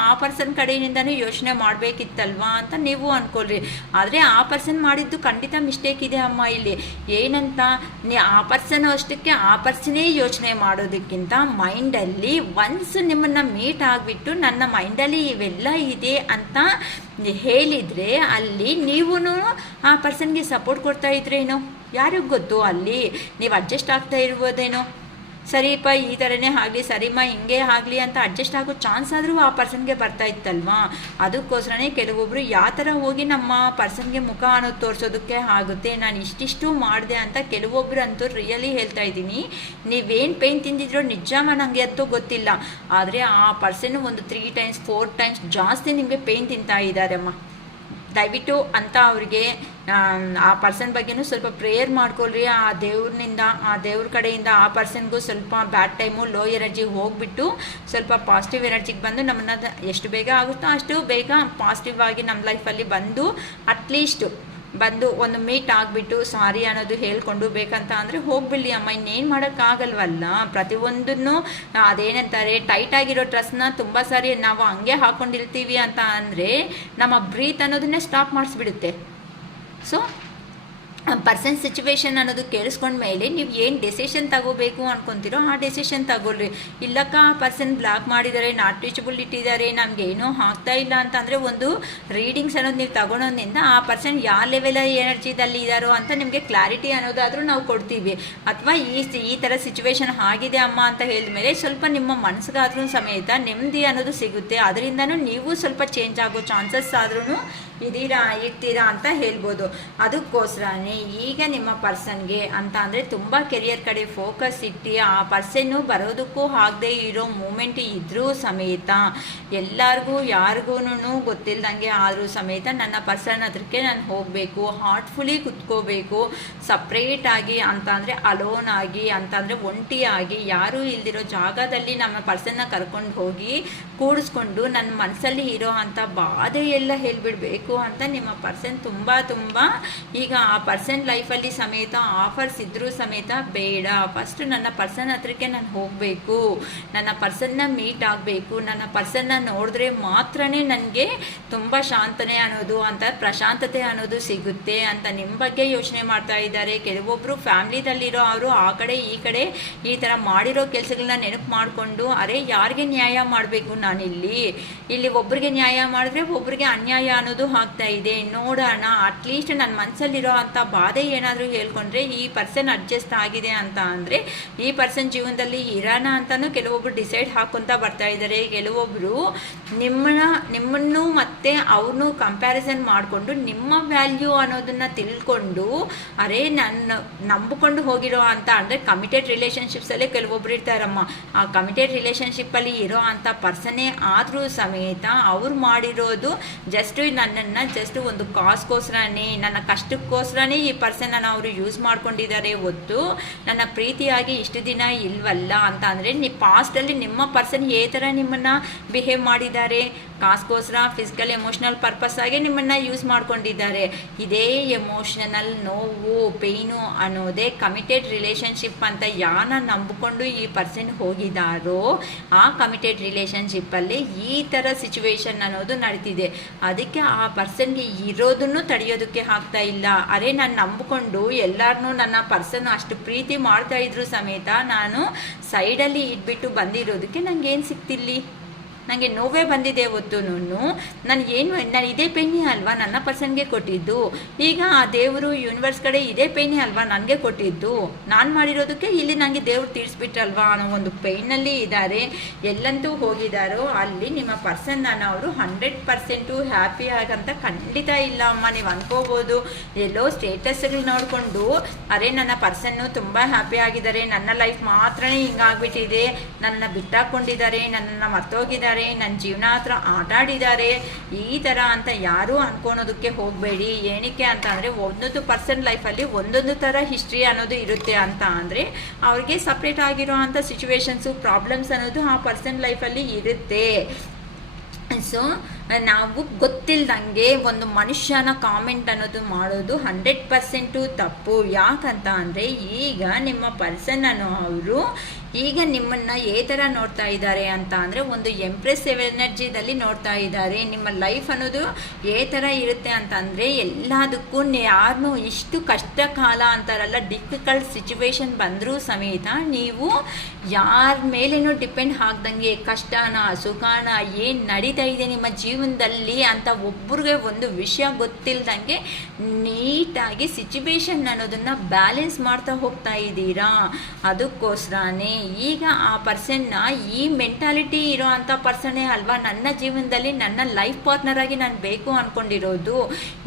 ಆ ಪರ್ಸನ್ ಕಡೆಯಿಂದನೇ ಯೋಚನೆ ಮಾಡಬೇಕಿತ್ತಲ್ವಾ ಅಂತ ನೀವು ಅಂದ್ಕೊಳ್ರಿ. ಆದರೆ ಆ ಪರ್ಸನ್ ಮಾಡಿದ್ದು ಖಂಡಿತ ಮಿಸ್ಟೇಕ್ ಇದೆ ಅಮ್ಮ. ಇಲ್ಲಿ ಏನಂತ ಆ ಪರ್ಸನ್ ಅಷ್ಟಕ್ಕೆ ಆ ಪರ್ಸನೇ ಯೋಚನೆ ಮಾಡೋದಕ್ಕಿಂತ ಮೈಂಡಲ್ಲಿ ಒನ್ಸ್ ನಿಮ್ಮನ್ನು ಮೀಟ್ ಆಗಿಬಿಟ್ಟು ನನ್ನ ಮೈಂಡಲ್ಲಿ ಇವೆಲ್ಲ ಇದೆ ಅಂತ ಹೇಳಿದರೆ ಅಲ್ಲಿ ನೀವು ಆ ಪರ್ಸನ್ಗೆ ಸಪೋರ್ಟ್ ಕೊಡ್ತಾ ಇದ್ರೇನೋ ಯಾರಿಗೂ ಗೊತ್ತು. ಅಲ್ಲಿ ನೀವು ಅಡ್ಜಸ್ಟ್ ಆಗ್ತಾ ಇರ್ಬೋದೇನೋ, ಸರಿಪ್ಪ ಈ ಥರನೇ ಆಗಲಿ, ಸರಿಮ್ಮ ಹಿಂಗೆ ಆಗಲಿ ಅಂತ ಅಡ್ಜಸ್ಟ್ ಆಗೋ ಚಾನ್ಸ್ ಆದರೂ ಆ ಪರ್ಸನ್ಗೆ ಬರ್ತಾ ಇತ್ತಲ್ವಾ. ಅದಕ್ಕೋಸ್ಕರನೇ ಕೆಲವೊಬ್ಬರು ಯಾವ ಥರ ಹೋಗಿ ನಮ್ಮ ಪರ್ಸನ್ಗೆ ಮುಖ ಅನ್ನೋದು ತೋರಿಸೋದಕ್ಕೆ ಆಗುತ್ತೆ. ನಾನು ಇಷ್ಟಿಷ್ಟು ಮಾಡಿದೆ ಅಂತ ಕೆಲವೊಬ್ರು ಅಂತೂ ರಿಯಲಿ ಹೇಳ್ತಾ ಇದ್ದೀನಿ. ನೀವೇನು ಪೇಯ್ನ್ ತಿಂದಿದ್ರೋ ನಿಜ ನನಗೆ ಅಂತೂ ಗೊತ್ತಿಲ್ಲ, ಆದರೆ ಆ ಪರ್ಸನ್ ಒಂದು 3 times 4 times ಜಾಸ್ತಿ ನಿಮಗೆ ಪೇಯ್ನ್ ತಿಂತಾ ಇದ್ದಾರಮ್ಮ. ದಯವಿಟ್ಟು ಅಂತ ಅವ್ರಿಗೆ ಆ ಪರ್ಸನ್ ಬಗ್ಗೆನೂ ಸ್ವಲ್ಪ ಪ್ರೇಯರ್ ಮಾಡ್ಕೊಳ್ರಿ. ಆ ದೇವ್ರನಿಂದ, ಆ ದೇವ್ರ ಕಡೆಯಿಂದ ಆ ಪರ್ಸನ್ಗೂ ಸ್ವಲ್ಪ ಬ್ಯಾಡ್ ಟೈಮು, ಲೋ ಎನರ್ಜಿ ಹೋಗಿಬಿಟ್ಟು ಸ್ವಲ್ಪ ಪಾಸಿಟಿವ್ ಎನರ್ಜಿಗೆ ಬಂದು ನಮ್ಮನ್ನು ಎಷ್ಟು ಬೇಗ ಆಗುತ್ತೋ ಅಷ್ಟು ಬೇಗ ಪಾಸಿಟಿವ್ ಆಗಿ ನಮ್ಮ ಲೈಫಲ್ಲಿ ಬಂದು ಅಟ್ಲೀಸ್ಟ್ ಬಂದು ಒಂದು ಮೀಟ್ ಆಗಿಬಿಟ್ಟು ಸಾರಿ ಅನ್ನೋದು ಹೇಳ್ಕೊಂಡು ಬೇಕಂತ ಅಂದರೆ ಹೋಗ್ಬಿಡಿ ಅಮ್ಮ. ಇನ್ನೇನು ಮಾಡೋಕ್ಕಾಗಲ್ವಲ್ಲ. ಪ್ರತಿಯೊಂದನ್ನು ಅದೇನಂತಾರೆ, ಟೈಟ್ ಆಗಿರೋ ಡ್ರೆಸ್ನ ತುಂಬ ಸಾರಿ ನಾವು ಹಂಗೆ ಹಾಕ್ಕೊಂಡಿರ್ತೀವಿ ಅಂತ ಅಂದರೆ ನಮ್ಮ ಬ್ರೀತ್ ಅನ್ನೋದನ್ನೇ ಸ್ಟಾಪ್ ಮಾಡಿಸ್ಬಿಡುತ್ತೆ. ಸೊ ಪರ್ಸನ್ ಸಿಚುವೇಶನ್ ಅನ್ನೋದು ಕೇಳಿಸ್ಕೊಂಡ್ಮೇಲೆ ನೀವು ಏನು ಡೆಸಿಷನ್ ತಗೋಬೇಕು ಅನ್ಕೊತೀರೋ ಆ ಡೆಸಿಷನ್ ತಗೊಳ್ರಿ. ಇಲ್ಲಕ್ಕ ಆ ಪರ್ಸನ್ ಬ್ಲಾಕ್ ಮಾಡಿದ್ದಾರೆ, ನಾಟ್ ರೀಚಬಲ್ ಇಟ್ಟಿದ್ದಾರೆ, ನಮ್ಗೆ ಏನೂ ಆಗ್ತಾ ಇಲ್ಲ ಅಂತಂದರೆ ಒಂದು ರೀಡಿಂಗ್ಸ್ ಅನ್ನೋದು ನೀವು ತಗೊಳೋದ್ರಿಂದ ಆ ಪರ್ಸನ್ ಯಾವ ಲೆವೆಲ್ ಎನರ್ಜಿದಲ್ಲಿ ಇದ್ದಾರೋ ಅಂತ ನಿಮಗೆ ಕ್ಲಾರಿಟಿ ಅನ್ನೋದಾದರೂ ನಾವು ಕೊಡ್ತೀವಿ. ಅಥವಾ ಈ ಥರ ಸಿಚುವೇಶನ್ ಆಗಿದೆ ಅಮ್ಮ ಅಂತ ಹೇಳಿದ್ಮೇಲೆ ಸ್ವಲ್ಪ ನಿಮ್ಮ ಮನಸ್ಸಿಗಾದ್ರೂ ಸಮೇತ ನೆಮ್ಮದಿ ಅನ್ನೋದು ಸಿಗುತ್ತೆ. ಅದರಿಂದನೂ ನೀವು ಸ್ವಲ್ಪ ಚೇಂಜ್ ಆಗೋ ಚಾನ್ಸಸ್ ಆದ್ರೂ ಇರ್ತೀರಾ ಅಂತ ಹೇಳ್ಬೋದು. ಅದಕ್ಕೋಸ್ಕರನೇ ಈಗ ನಿಮ್ಮ ಪರ್ಸನ್ಗೆ ಅಂತ ಅಂದರೆ ತುಂಬ ಕೆರಿಯರ್ ಕಡೆ ಫೋಕಸ್ ಇಟ್ಟು ಆ ಪರ್ಸನ್ನು ಬರೋದಕ್ಕೂ ಆಗದೆ ಇರೋ ಮೂಮೆಂಟ್ ಇದ್ರೂ ಸಮೇತ ಎಲ್ಲರಿಗೂ ಯಾರಿಗೂ ಗೊತ್ತಿಲ್ದಂಗೆ ಆದರೂ ಸಮೇತ ನನ್ನ ಪರ್ಸನ್ ಹತ್ರಕ್ಕೆ ನಾನು ಹೋಗಬೇಕು, ಹಾರ್ಟ್ಫುಲಿ ಕುತ್ಕೋಬೇಕು, ಸಪ್ರೇಟಾಗಿ ಅಂತ ಅಂದರೆ ಅಲೋನ್ ಆಗಿ ಅಂತ ಅಂದರೆ ಒಂಟಿಯಾಗಿ ಯಾರೂ ಇಲ್ದಿರೋ ಜಾಗದಲ್ಲಿ ನಮ್ಮ ಪರ್ಸನ್ನ ಕರ್ಕೊಂಡು ಹೋಗಿ ಕೂಡಿಸ್ಕೊಂಡು ನನ್ನ ಮನಸ್ಸಲ್ಲಿ ಇರೋ ಅಂಥ ಬಾಧೆ ಎಲ್ಲ ಹೇಳ್ಬಿಡ್ಬೇಕು ಅಂತ ನಿಮ್ಮ ಪರ್ಸನ್ ತುಂಬ ಈಗ ಆ ಪರ್ಸನ್ ಲೈಫಲ್ಲಿ ಸಮೇತ ಆಫರ್ಸ್ ಇದ್ರೂ ಸಮೇತ ಬೇಡ, ಫಸ್ಟ್ ನನ್ನ ಪರ್ಸನ್ ಹತ್ರಕ್ಕೆ ನಾನು ಹೋಗಬೇಕು, ನನ್ನ ಪರ್ಸನ್ನ ಮೀಟ್ ಆಗಬೇಕು, ನನ್ನ ಪರ್ಸನ್ನ ನೋಡಿದ್ರೆ ಮಾತ್ರನೇ ನನಗೆ ತುಂಬ ಶಾಂತನೆ ಅನ್ನೋದು ಅಂತ ಪ್ರಶಾಂತತೆ ಅನ್ನೋದು ಸಿಗುತ್ತೆ ಅಂತ ನಿಮ್ಮ ಬಗ್ಗೆ ಯೋಚನೆ ಮಾಡ್ತಾ ಇದ್ದಾರೆ. ಕೆಲವೊಬ್ಬರು ಫ್ಯಾಮ್ಲಿದಲ್ಲಿರೋ ಅವರು ಆ ಕಡೆ ಈ ಕಡೆ ಈ ಥರ ಮಾಡಿರೋ ಕೆಲಸಗಳನ್ನ ನೆನಪು ಮಾಡಿಕೊಂಡು ಅರೆ ಯಾರಿಗೆ ನ್ಯಾಯ ಮಾಡಬೇಕು ಇಲ್ಲಿ ಒಬ್ಬರಿಗೆ ನ್ಯಾಯ ಮಾಡಿದ್ರೆ ಒಬ್ಬರಿಗೆ ಅನ್ಯಾಯ ಅನ್ನೋದು ಆಗ್ತಾ ಇದೆ, ನೋಡೋಣ ಅಟ್ಲೀಸ್ಟ್ ನನ್ನ ಮನಸ್ಸಲ್ಲಿರೋ ಅಂಥ ಬಾಧೆ ಏನಾದರೂ ಹೇಳ್ಕೊಂಡ್ರೆ ಈ ಪರ್ಸನ್ ಅಡ್ಜಸ್ಟ್ ಆಗಿದೆ ಅಂತ ಅಂದರೆ ಈ ಪರ್ಸನ್ ಜೀವನದಲ್ಲಿ ಇರೋಣ ಅಂತಲೂ ಕೆಲವೊಬ್ರು ಡಿಸೈಡ್ ಹಾಕ್ಕೊತ ಬರ್ತಾ ಇದ್ದಾರೆ. ಕೆಲವೊಬ್ಬರು ನಿಮ್ಮನ್ನು ಮತ್ತೆ ಅವ್ರನ್ನೂ ಕಂಪ್ಯಾರಿಸನ್ ಮಾಡಿಕೊಂಡು ನಿಮ್ಮ ವ್ಯಾಲ್ಯೂ ಅನ್ನೋದನ್ನು ತಿಳ್ಕೊಂಡು ಅರೆ ನನ್ನ ನಂಬಿಕೊಂಡು ಹೋಗಿರೋ ಅಂತ ಅಂದರೆ ಕಮಿಟೆಡ್ ರಿಲೇಷನ್ಶಿಪ್ಸಲ್ಲೇ ಕೆಲವೊಬ್ರು ಇರ್ತಾರಮ್ಮ. ಆ ಕಮಿಟೆಡ್ ರಿಲೇಷನ್ಶಿಪ್ಪಲ್ಲಿ ಇರೋ ಅಂಥ ಪರ್ಸನ್ನೇ ಆದರೂ ಸಮೇತ ಅವ್ರು ಮಾಡಿರೋದು ಜಸ್ಟ್ ನನ್ನನ್ನು ಜಸ್ಟ್ ಒಂದು ಕಾಸ್ಗೋಸ್ಕರನೇ ನನ್ನ ಕಷ್ಟಕ್ಕೋಸ್ಕರನೇ ಈ ಪರ್ಸನನ್ನು ಅವರು ಯೂಸ್ ಮಾಡ್ಕೊಂಡಿದ್ದಾರೆ ಹೊತ್ತು ನನ್ನ ಪ್ರೀತಿಯಾಗಿ ಇಷ್ಟು ದಿನ ಇಲ್ವಲ್ಲ ಅಂತ ಅಂದರೆ ಪಾಸ್ಟಲ್ಲಿ ನಿಮ್ಮ ಪರ್ಸನ್ ಯಾವ ಥರ ನಿಮ್ಮನ್ನು ಬಿಹೇವ್ ಮಾಡಿದ್ದಾರೆ, ಕಾಸ್ಗೋಸ್ಕರ ಫಿಸಿಕಲ್ ಎಮೋಷ್ನಲ್ ಪರ್ಪಸ್ ಆಗಿ ನಿಮ್ಮನ್ನು ಯೂಸ್ ಮಾಡ್ಕೊಂಡಿದ್ದಾರೆ. ಇದೇ ಎಮೋಷನಲ್ ನೋವು ಪೇಯ್ನು ಅನ್ನೋದೇ ಕಮಿಟೆಡ್ ರಿಲೇಷನ್ಶಿಪ್ ಅಂತ ಯಾರನ್ನ ನಂಬಿಕೊಂಡು ಈ ಪರ್ಸನ್ ಹೋಗಿದ್ದಾರೋ ಆ ಕಮಿಟೆಡ್ ರಿಲೇಷನ್ಶಿಪ್ಪಲ್ಲಿ ಈ ಥರ ಸಿಚುವೇಶನ್ ಅನ್ನೋದು ನಡೀತಿದೆ. ಅದಕ್ಕೆ ಆ ಪರ್ಸನ್ಗೆ ಇರೋದನ್ನು ತಡೆಯೋದಕ್ಕೆ ಆಗ್ತಾ ಇಲ್ಲ. ಅರೆ ನಾನು ನಂಬಿಕೊಂಡು ಎಲ್ಲರನ್ನೂ ನನ್ನ ಪರ್ಸನ್ ಅಷ್ಟು ಪ್ರೀತಿ ಮಾಡ್ತಾ ಇದ್ರು ಸಮೇತ ನಾನು ಸೈಡಲ್ಲಿ ಇಟ್ಬಿಟ್ಟು ಬಂದಿರೋದಕ್ಕೆ ನನಗೇನು ಸಿಕ್ತಿಲ್ಲಿ ನನಗೆ ನೋವೇ ಬಂದಿದೆ ಹೊತ್ತು ನಾನು ಇದೇ ಪೇಯ್ನೇ ಅಲ್ವಾ ನನ್ನ ಪರ್ಸನ್ಗೆ ಕೊಟ್ಟಿದ್ದು, ಈಗ ಆ ದೇವರು ಯೂನಿವರ್ಸ್ ಕಡೆ ಇದೇ ಪೇಯ್ನೇ ಅಲ್ವಾ ನನಗೆ ಕೊಟ್ಟಿದ್ದು, ನಾನು ಮಾಡಿರೋದಕ್ಕೆ ಇಲ್ಲಿ ನನಗೆ ದೇವ್ರು ತೀರಿಸ್ಬಿಟ್ರಲ್ವಾ ಅನ್ನೋ ಒಂದು ಪೇಯ್ನಲ್ಲಿ ಇದ್ದಾರೆ. ಎಲ್ಲಂತೂ ಹೋಗಿದ್ದಾರೋ ಅಲ್ಲಿ ನಿಮ್ಮ ಪರ್ಸನ್ ಅವರು 100% ಹ್ಯಾಪಿ ಆಗಂತ ಖಂಡಿತ ಇಲ್ಲ ಅಮ್ಮ. ನೀವು ಅನ್ಕೋಬೋದು ಎಲ್ಲೋ ಸ್ಟೇಟಸ್ಗಳು ನೋಡಿಕೊಂಡು ಅರೆ ನನ್ನ ಪರ್ಸನ್ನು ತುಂಬ ಹ್ಯಾಪಿ ಆಗಿದ್ದಾರೆ, ನನ್ನ ಲೈಫ್ ಮಾತ್ರನೇ ಹಿಂಗಾಗ್ಬಿಟ್ಟಿದೆ, ನನ್ನ ಬಿಟ್ಟಾಕೊಂಡಿದ್ದಾರೆ, ನನ್ನನ್ನು ಮರ್ತೋಗಿದ್ದಾರೆ, ನನ್ನ ಜೀವನ ಹತ್ರ ಆಟ ಆಡಿದ್ದಾರೆ ಈ ಥರ ಅಂತ ಯಾರೂ ಅನ್ಕೊಳೋದಕ್ಕೆ ಹೋಗಬೇಡಿ. ಏನಕ್ಕೆ ಅಂತ ಅಂದರೆ ಒಂದೊಂದು ಪರ್ಸನ್ ಲೈಫಲ್ಲಿ ಒಂದೊಂದು ಥರ ಹಿಸ್ಟ್ರಿ ಅನ್ನೋದು ಇರುತ್ತೆ ಅಂತ ಅಂದರೆ ಅವ್ರಿಗೆ ಸಪ್ರೇಟ್ ಆಗಿರೋ ಅಂಥ ಸಿಚುವೇಶನ್ಸು ಪ್ರಾಬ್ಲಮ್ಸ್ ಅನ್ನೋದು ಆ ಪರ್ಸನ್ ಲೈಫಲ್ಲಿ ಇರುತ್ತೆ. ಸೊ ನಾವು ಗೊತ್ತಿಲ್ದಂಗೆ ಒಂದು ಮನುಷ್ಯನ ಕಾಮೆಂಟ್ ಅನ್ನೋದು ಮಾಡೋದು 100% ತಪ್ಪು. ಯಾಕಂತ ಅಂದರೆ ಈಗ ನಿಮ್ಮ ಪರ್ಸನ್ ಅವರು ಈಗ ನಿಮ್ಮನ್ನು ಥರ ನೋಡ್ತಾ ಇದ್ದಾರೆ ಅಂತ ಅಂದರೆ ಒಂದು ಎಂಪ್ರೆಸಿವ್ ಎನರ್ಜಿದಲ್ಲಿ ನೋಡ್ತಾ ಇದ್ದಾರೆ. ನಿಮ್ಮ ಲೈಫ್ ಅನ್ನೋದು ಥರ ಇರುತ್ತೆ ಅಂತ ಅಂದರೆ ಎಲ್ಲದಕ್ಕೂ ಯಾರನ್ನೂ ಇಷ್ಟು ಕಷ್ಟ ಕಾಲ ಅಂತಾರಲ್ಲ, ಡಿಫಿಕಲ್ಟ್ ಸಿಚುವೇಶನ್ ಬಂದರೂ ಸಮೇತ ನೀವು ಯಾರ ಮೇಲೇನೂ ಡಿಪೆಂಡ್ ಆಗ್ದಂಗೆ ಕಷ್ಟನ ಸುಖನ ಏನು ನಡೀತಾ ಇದೆ ನಿಮ್ಮ ಜೀವನದಲ್ಲಿ ಅಂತ ಒಬ್ರಿಗೆ ಒಂದು ವಿಷಯ ಗೊತ್ತಿಲ್ದಂಗೆ ನೀಟಾಗಿ ಸಿಚುವೇಶನ್ ಅನ್ನೋದನ್ನು ಬ್ಯಾಲೆನ್ಸ್ ಮಾಡ್ತಾ ಹೋಗ್ತಾ ಇದ್ದೀರಾ. ಅದಕ್ಕೋಸ್ಕರನೇ ಈಗ ಆ ಪರ್ಸನ್ನ ಈ ಮೆಂಟಾಲಿಟಿ ಇರೋ ಅಂಥ ಪರ್ಸನ್ನೇ ಅಲ್ವಾ ನನ್ನ ಜೀವನದಲ್ಲಿ ನನ್ನ ಲೈಫ್ ಪಾರ್ಟ್ನರ್ ಆಗಿ ನಾನು ಬೇಕು ಅಂದ್ಕೊಂಡಿರೋದು.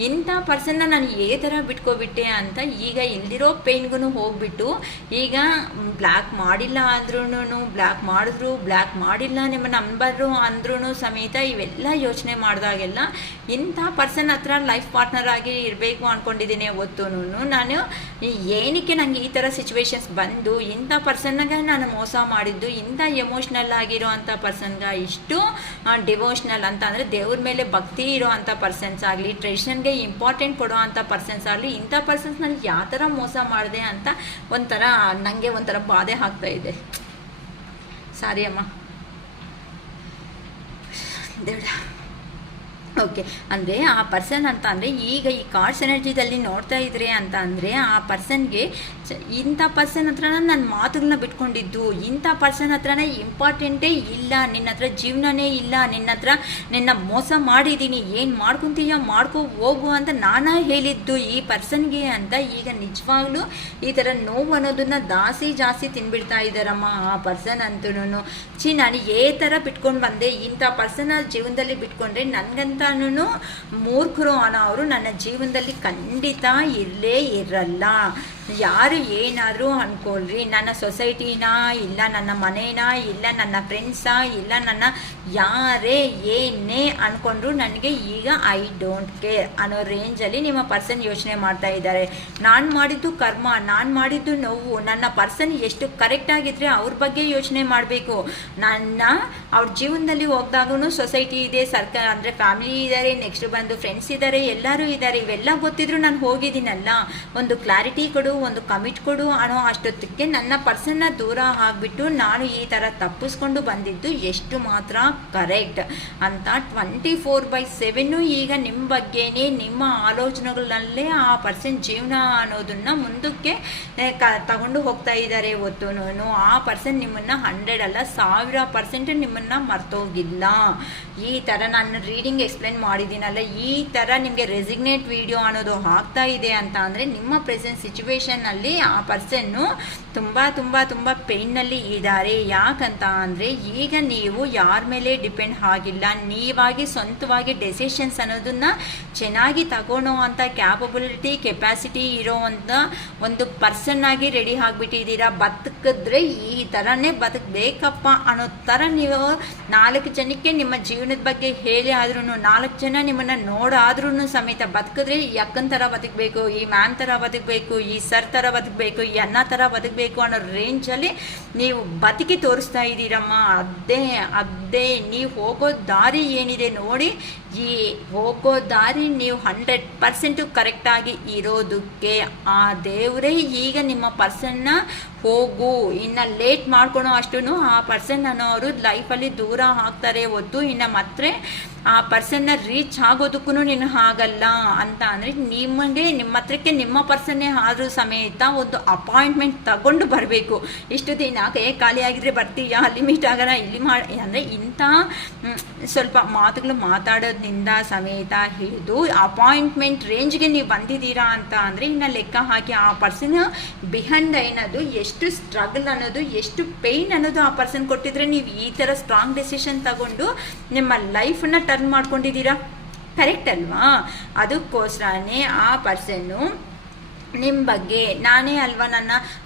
ಇಂಥ ಪರ್ಸನ್ನ ನಾನು ಥರ ಬಿಟ್ಕೊಬಿಟ್ಟೆ ಅಂತ ಈಗ ಇಲ್ದಿರೋ ಪೇನ್ಗೂ ಹೋಗ್ಬಿಟ್ಟು ಈಗ ಬ್ಲ್ಯಾಕ್ ಮಾಡಿಲ್ಲ ಅಂದ್ರೂ, ಬ್ಲ್ಯಾಕ್ ಮಾಡಿದ್ರು ಬ್ಲ್ಯಾಕ್ ಮಾಡಿಲ್ಲ ನಿಮ್ಮ ನಂಬರು ಅಂದ್ರೂ ಸಮೇತ ಇವೆಲ್ಲ ಯೋಚನೆ ಮಾಡಿದಾಗೆಲ್ಲ ಇಂಥ ಪರ್ಸನ್ ಹತ್ರ ಲೈಫ್ ಪಾರ್ಟ್ನರ್ ಆಗಿ ಇರಬೇಕು ಅಂದ್ಕೊಂಡಿದ್ದೀನಿ. ಹೊತ್ತು ನಾನು ಏನಕ್ಕೆ ನನಗೆ ಈ ಥರ ಸಿಚುವೇಶನ್ಸ್ ಬಂದು ಇಂಥ ಪರ್ಸನ್ನಾಗ ನಾನು ಮೋಸ ಮಾಡಿದ್ದು, ಇಂಥ ಎಮೋಷ್ನಲ್ ಆಗಿರೋ ಅಂಥ ಪರ್ಸನ್ಗೆ ಇಷ್ಟು ಡಿವೋಷ್ನಲ್ ಅಂತ ಅಂದರೆ ದೇವ್ರ ಮೇಲೆ ಭಕ್ತಿ ಇರೋ ಅಂಥ ಪರ್ಸನ್ಸ್ ಆಗಲಿ, ಟ್ರೆಡಿಷನ್ಗೆ ಇಂಪಾರ್ಟೆಂಟ್ ಕೊಡೋ ಅಂಥ ಪರ್ಸನ್ಸ್ ಆಗಲಿ, ಇಂಥ ಪರ್ಸನ್ಸ್ ನನಗೆ ಯಾವ ಥರ ಮೋಸ ಮಾಡಿದೆ ಅಂತ ನನಗೆ ಒಂಥರ ಬಾಧೆ ಆಗ್ತಾ ಇದೆ. ಸಾರಿ ಅಮ್ಮ ದೇವ್ರ. ಓಕೆ, ಅಂದರೆ ಆ ಪರ್ಸನ್ ಅಂತ ಅಂದರೆ ಈಗ ಈ ಕಾರ್ಡ್ಸ್ ಎನರ್ಜಿದಲ್ಲಿ ನೋಡ್ತಾ ಇದ್ರೆ ಅಂತ ಅಂದರೆ ಆ ಪರ್ಸನ್ಗೆ ಇಂಥ ಪರ್ಸನ್ ಹತ್ರ ನನ್ನ ಮಾತುಗಳನ್ನ ಬಿಟ್ಕೊಂಡಿದ್ದು, ಇಂಥ ಪರ್ಸನ್ ಹತ್ರನೇ ಇಂಪಾರ್ಟೆಂಟೇ ಇಲ್ಲ, ನಿನ್ನ ಹತ್ರ ಜೀವನನೇ ಇಲ್ಲ, ನಿನ್ನ ಮೋಸ ಮಾಡಿದ್ದೀನಿ, ಏನು ಮಾಡ್ಕೊತೀಯ ಮಾಡ್ಕೊ ಹೋಗು ಅಂತ ನಾನಾ ಹೇಳಿದ್ದು ಈ ಪರ್ಸನ್ಗೆ ಅಂತ ಈಗ ನಿಜವಾಗ್ಲೂ ಈ ಥರ ನೋವು ಅನ್ನೋದನ್ನ ಜಾಸ್ತಿ ತಿನ್ಬಿಡ್ತಾ ಇದ್ದಾರಮ್ಮ ಆ ಪರ್ಸನ್ ಅಂತೂ. ನಾನು ಥರ ಬಿಟ್ಕೊಂಡು ಬಂದೆ, ಇಂಥ ಪರ್ಸನ್ ಜೀವನದಲ್ಲಿ ಬಿಟ್ಕೊಂಡ್ರೆ ನನಗಂತನೂ ಮೂರ್ಖರು ಅನ್ನೋ ಅವರು ನನ್ನ ಜೀವನದಲ್ಲಿ ಖಂಡಿತ ಇರಲೇ ಇರಲ್ಲ. ಯಾರು ಏನಾದರೂ ಅಂದ್ಕೊಳ್ರಿ, ನನ್ನ ಸೊಸೈಟಿನ ಇಲ್ಲ, ನನ್ನ ಮನೇನ ಇಲ್ಲ, ನನ್ನ ಫ್ರೆಂಡ್ಸಾ ಇಲ್ಲ, ನನ್ನ ಯಾರೇ ಏನೇ ಅಂದ್ಕೊಂಡ್ರು ನನಗೆ ಈಗ ಐ ಡೋಂಟ್ ಕೇರ್ ಅನ್ನೋ ರೇಂಜಲ್ಲಿ ನಿಮ್ಮ ಪರ್ಸನ್ ಯೋಚನೆ ಮಾಡ್ತಾ ಇದ್ದಾರೆ. ನಾನು ಮಾಡಿದ್ದು ಕರ್ಮ, ನಾನು ಮಾಡಿದ್ದು ನೋವು, ನನ್ನ ಪರ್ಸನ್ ಎಷ್ಟು ಕರೆಕ್ಟಾಗಿದ್ದರೆ ಅವ್ರ ಬಗ್ಗೆ ಯೋಚನೆ ಮಾಡಬೇಕು. ಅವ್ರ ಜೀವನದಲ್ಲಿ ಹೋಗ್ದಾಗೂ ಸೊಸೈಟಿ ಇದೆ, ಸರ್ಕಾರ ಅಂದರೆ ಫ್ಯಾಮಿಲಿ ಇದ್ದಾರೆ, ನೆಕ್ಸ್ಟ್ ಬಂದು ಫ್ರೆಂಡ್ಸ್ ಇದ್ದಾರೆ, ಎಲ್ಲರೂ ಇದ್ದಾರೆ, ಇವೆಲ್ಲ ಗೊತ್ತಿದ್ರು ನಾನು ಹೋಗಿದ್ದೀನಲ್ಲ, ಒಂದು ಕ್ಲಾರಿಟಿ ಕೊಡು, ಒಂದು ಕಮಿಟ್ ಕೊಡು ಅನ್ನೋ ಅಷ್ಟೊತ್ತಿಗೆ ನನ್ನ ಪರ್ಸನ್ನ ದೂರ ಆಗಿಬಿಟ್ಟು ನಾನು ಈ ಥರ ತಪ್ಪಿಸ್ಕೊಂಡು ಬಂದಿದ್ದು ಎಷ್ಟು ಮಾತ್ರ ಕರೆಕ್ಟ್ ಅಂತ 24/7 ಈಗ ನಿಮ್ಮ ಬಗ್ಗೆನೇ ನಿಮ್ಮ ಆಲೋಚನೆಗಳಲ್ಲೇ ಆ ಪರ್ಸನ್ ಜೀವನ ಅನ್ನೋದನ್ನ ಮುಂದಕ್ಕೆ ತಗೊಂಡು ಹೋಗ್ತಾ ಇದ್ದಾರೆ. ಹೊತ್ತು ಆ ಪರ್ಸನ್ ನಿಮ್ಮನ್ನು 100 ಅಲ್ಲ 1000% ನಿಮ್ಮನ್ನು ಮರ್ತೋಗಿಲ್ಲ. ಈ ಥರ ನಾನು ರೀಡಿಂಗ್ ಎಕ್ಸ್ಪ್ಲೇನ್ ಮಾಡಿದ್ದೀನಲ್ಲ, ಈ ಥರ ನಿಮಗೆ ರೆಸಿಗ್ನೇಟ್ ವಿಡಿಯೋ ಅನ್ನೋದು ಆಗ್ತಾ ಇದೆ ಅಂತ ಅಂದರೆ ನಿಮ್ಮ ಪ್ರೆಸೆಂಟ್ ಸಿಚುವೇಶನ್ನಲ್ಲಿ ಆ ಪರ್ಸನ್ನು ತುಂಬ ಪೇಯ್ನಲ್ಲಿ ಇದ್ದಾರೆ. ಯಾಕಂತ ಅಂದರೆ ಈಗ ನೀವು ಯಾರ ಮೇಲೆ ಡಿಪೆಂಡ್ ಆಗಿಲ್ಲ, ನೀವಾಗಿ ಸ್ವಂತವಾಗಿ ಡೆಸಿಷನ್ಸ್ ಅನ್ನೋದನ್ನ ಚೆನ್ನಾಗಿ ತಗೊಳ್ಳೋ ಅಂಥ ಕ್ಯಾಪಬಿಲಿಟಿ ಕೆಪಾಸಿಟಿ ಇರೋವಂಥ ಒಂದು ಪರ್ಸನ್ ಆಗಿ ರೆಡಿ ಆಗಿಬಿಟ್ಟಿದ್ದೀರಾ. ಬದುಕಿದ್ರೆ ಈ ಥರನೇ ಬದುಕಬೇಕಪ್ಪ ಅನ್ನೋ ಥರ ನೀವು 4 ಜನಕ್ಕೆ ನಿಮ್ಮ ಜೀವನದ ಬಗ್ಗೆ ಹೇಳಿ ಆದ್ರೂ, 4 ಜನ ನಿಮ್ಮನ್ನು ನೋಡಾದ್ರೂ ಸಮೇತ ಬದುಕಿದ್ರೆ ಈ ಅಕ್ಕನ ಥರ ಬದುಕಬೇಕು, ಈ ಮ್ಯಾಮ್ ಥರ ಬದುಕಬೇಕು, ಈ ಸರ್ ಥರ ಬದುಕಬೇಕು, ಈ ಅನ್ನ ಥರ ಬದುಕಬೇಕು ಅನ್ನೋ ರೇಂಜಲ್ಲಿ ನೀವು ಬದುಕಿ ತೋರಿಸ್ತಾ ಇದ್ದೀರಮ್ಮ. ಅದೇ ನೀವು ಹೋಗೋ ದಾರಿ ಏನಿದೆ ನೋಡಿ, ಈ ಹೋಗೋ ದಾರಿ ನೀವು 100% ಕರೆಕ್ಟಾಗಿ ಇರೋದಕ್ಕೆ ಆ ದೇವರೇ ಈಗ ನಿಮ್ಮ ಪರ್ಸನ್ನ ಹೋಗು. ಇನ್ನು ಲೇಟ್ ಮಾಡ್ಕೊಳೋ ಅಷ್ಟು ಆ ಪರ್ಸನ್ ಅನ್ನೋರು ಲೈಫಲ್ಲಿ ದೂರ ಆಗ್ತಾರೆ ಹೊತ್ತು ಇನ್ನು ಮತ್ತೆ ಆ ಪರ್ಸನ್ನ ರೀಚ್ ಆಗೋದಕ್ಕೂ ನೀನು ಆಗಲ್ಲ ಅಂತ ಅಂದರೆ ನಿಮಗೆ ನಿಮ್ಮ ಹತ್ರಕ್ಕೆ ನಿಮ್ಮ ಪರ್ಸನ್ನೇ ಆದರೂ ಸಮೇತ ಒಂದು ಅಪಾಯಿಂಟ್ಮೆಂಟ್ ತಗೊಂಡು ಬರಬೇಕು. ಇಷ್ಟು ದಿನ ಖಾಲಿ ಆಗಿದ್ರೆ ಬರ್ತೀಯಾ, ಅಲ್ಲಿ ಮೀಟ್ ಆಗೋಣ, ಇಲ್ಲಿ ಮಾಡಿ ಅಂದರೆ ಇಂಥ ಸ್ವಲ್ಪ ಮಾತುಗಳು ಮಾತಾಡೋದ್ರಿಂದ ಸಮೇತ ಹಿಡಿದು ಅಪಾಯಿಂಟ್ಮೆಂಟ್ ರೇಂಜ್ಗೆ ನೀವು ಬಂದಿದ್ದೀರಾ ಅಂತ ಅಂದರೆ ಇನ್ನು ಲೆಕ್ಕ ಹಾಕಿ ಆ ಪರ್ಸನ್ ಬಿಹೈಂಡ್ ಅನ್ನೋದು ಎಷ್ಟು ಸ್ಟ್ರಗಲ್ ಅನ್ನೋದು, ಎಷ್ಟು ಪೇಯ್ನ್ ಅನ್ನೋದು ಆ ಪರ್ಸನ್ ಕೊಟ್ಟಿದ್ರೆ ನೀವು ಈ ಥರ ಸ್ಟ್ರಾಂಗ್ ಡೆಸಿಷನ್ ತಗೊಂಡು ನಿಮ್ಮ ಲೈಫನ್ನ ಟರ್ನ್ ಮಾಡ್ಕೊಂಡಿದ್ದೀರಾ. ಕರೆಕ್ಟ್ ಅಲ್ವಾ? ಅದಕ್ಕೋಸ್ಕರನೇ ಆ ಪರ್ಸನ್ನು ನಿಮ್ಮ ಬಗ್ಗೆ ನಾನೇ ಅಲ್ವಾ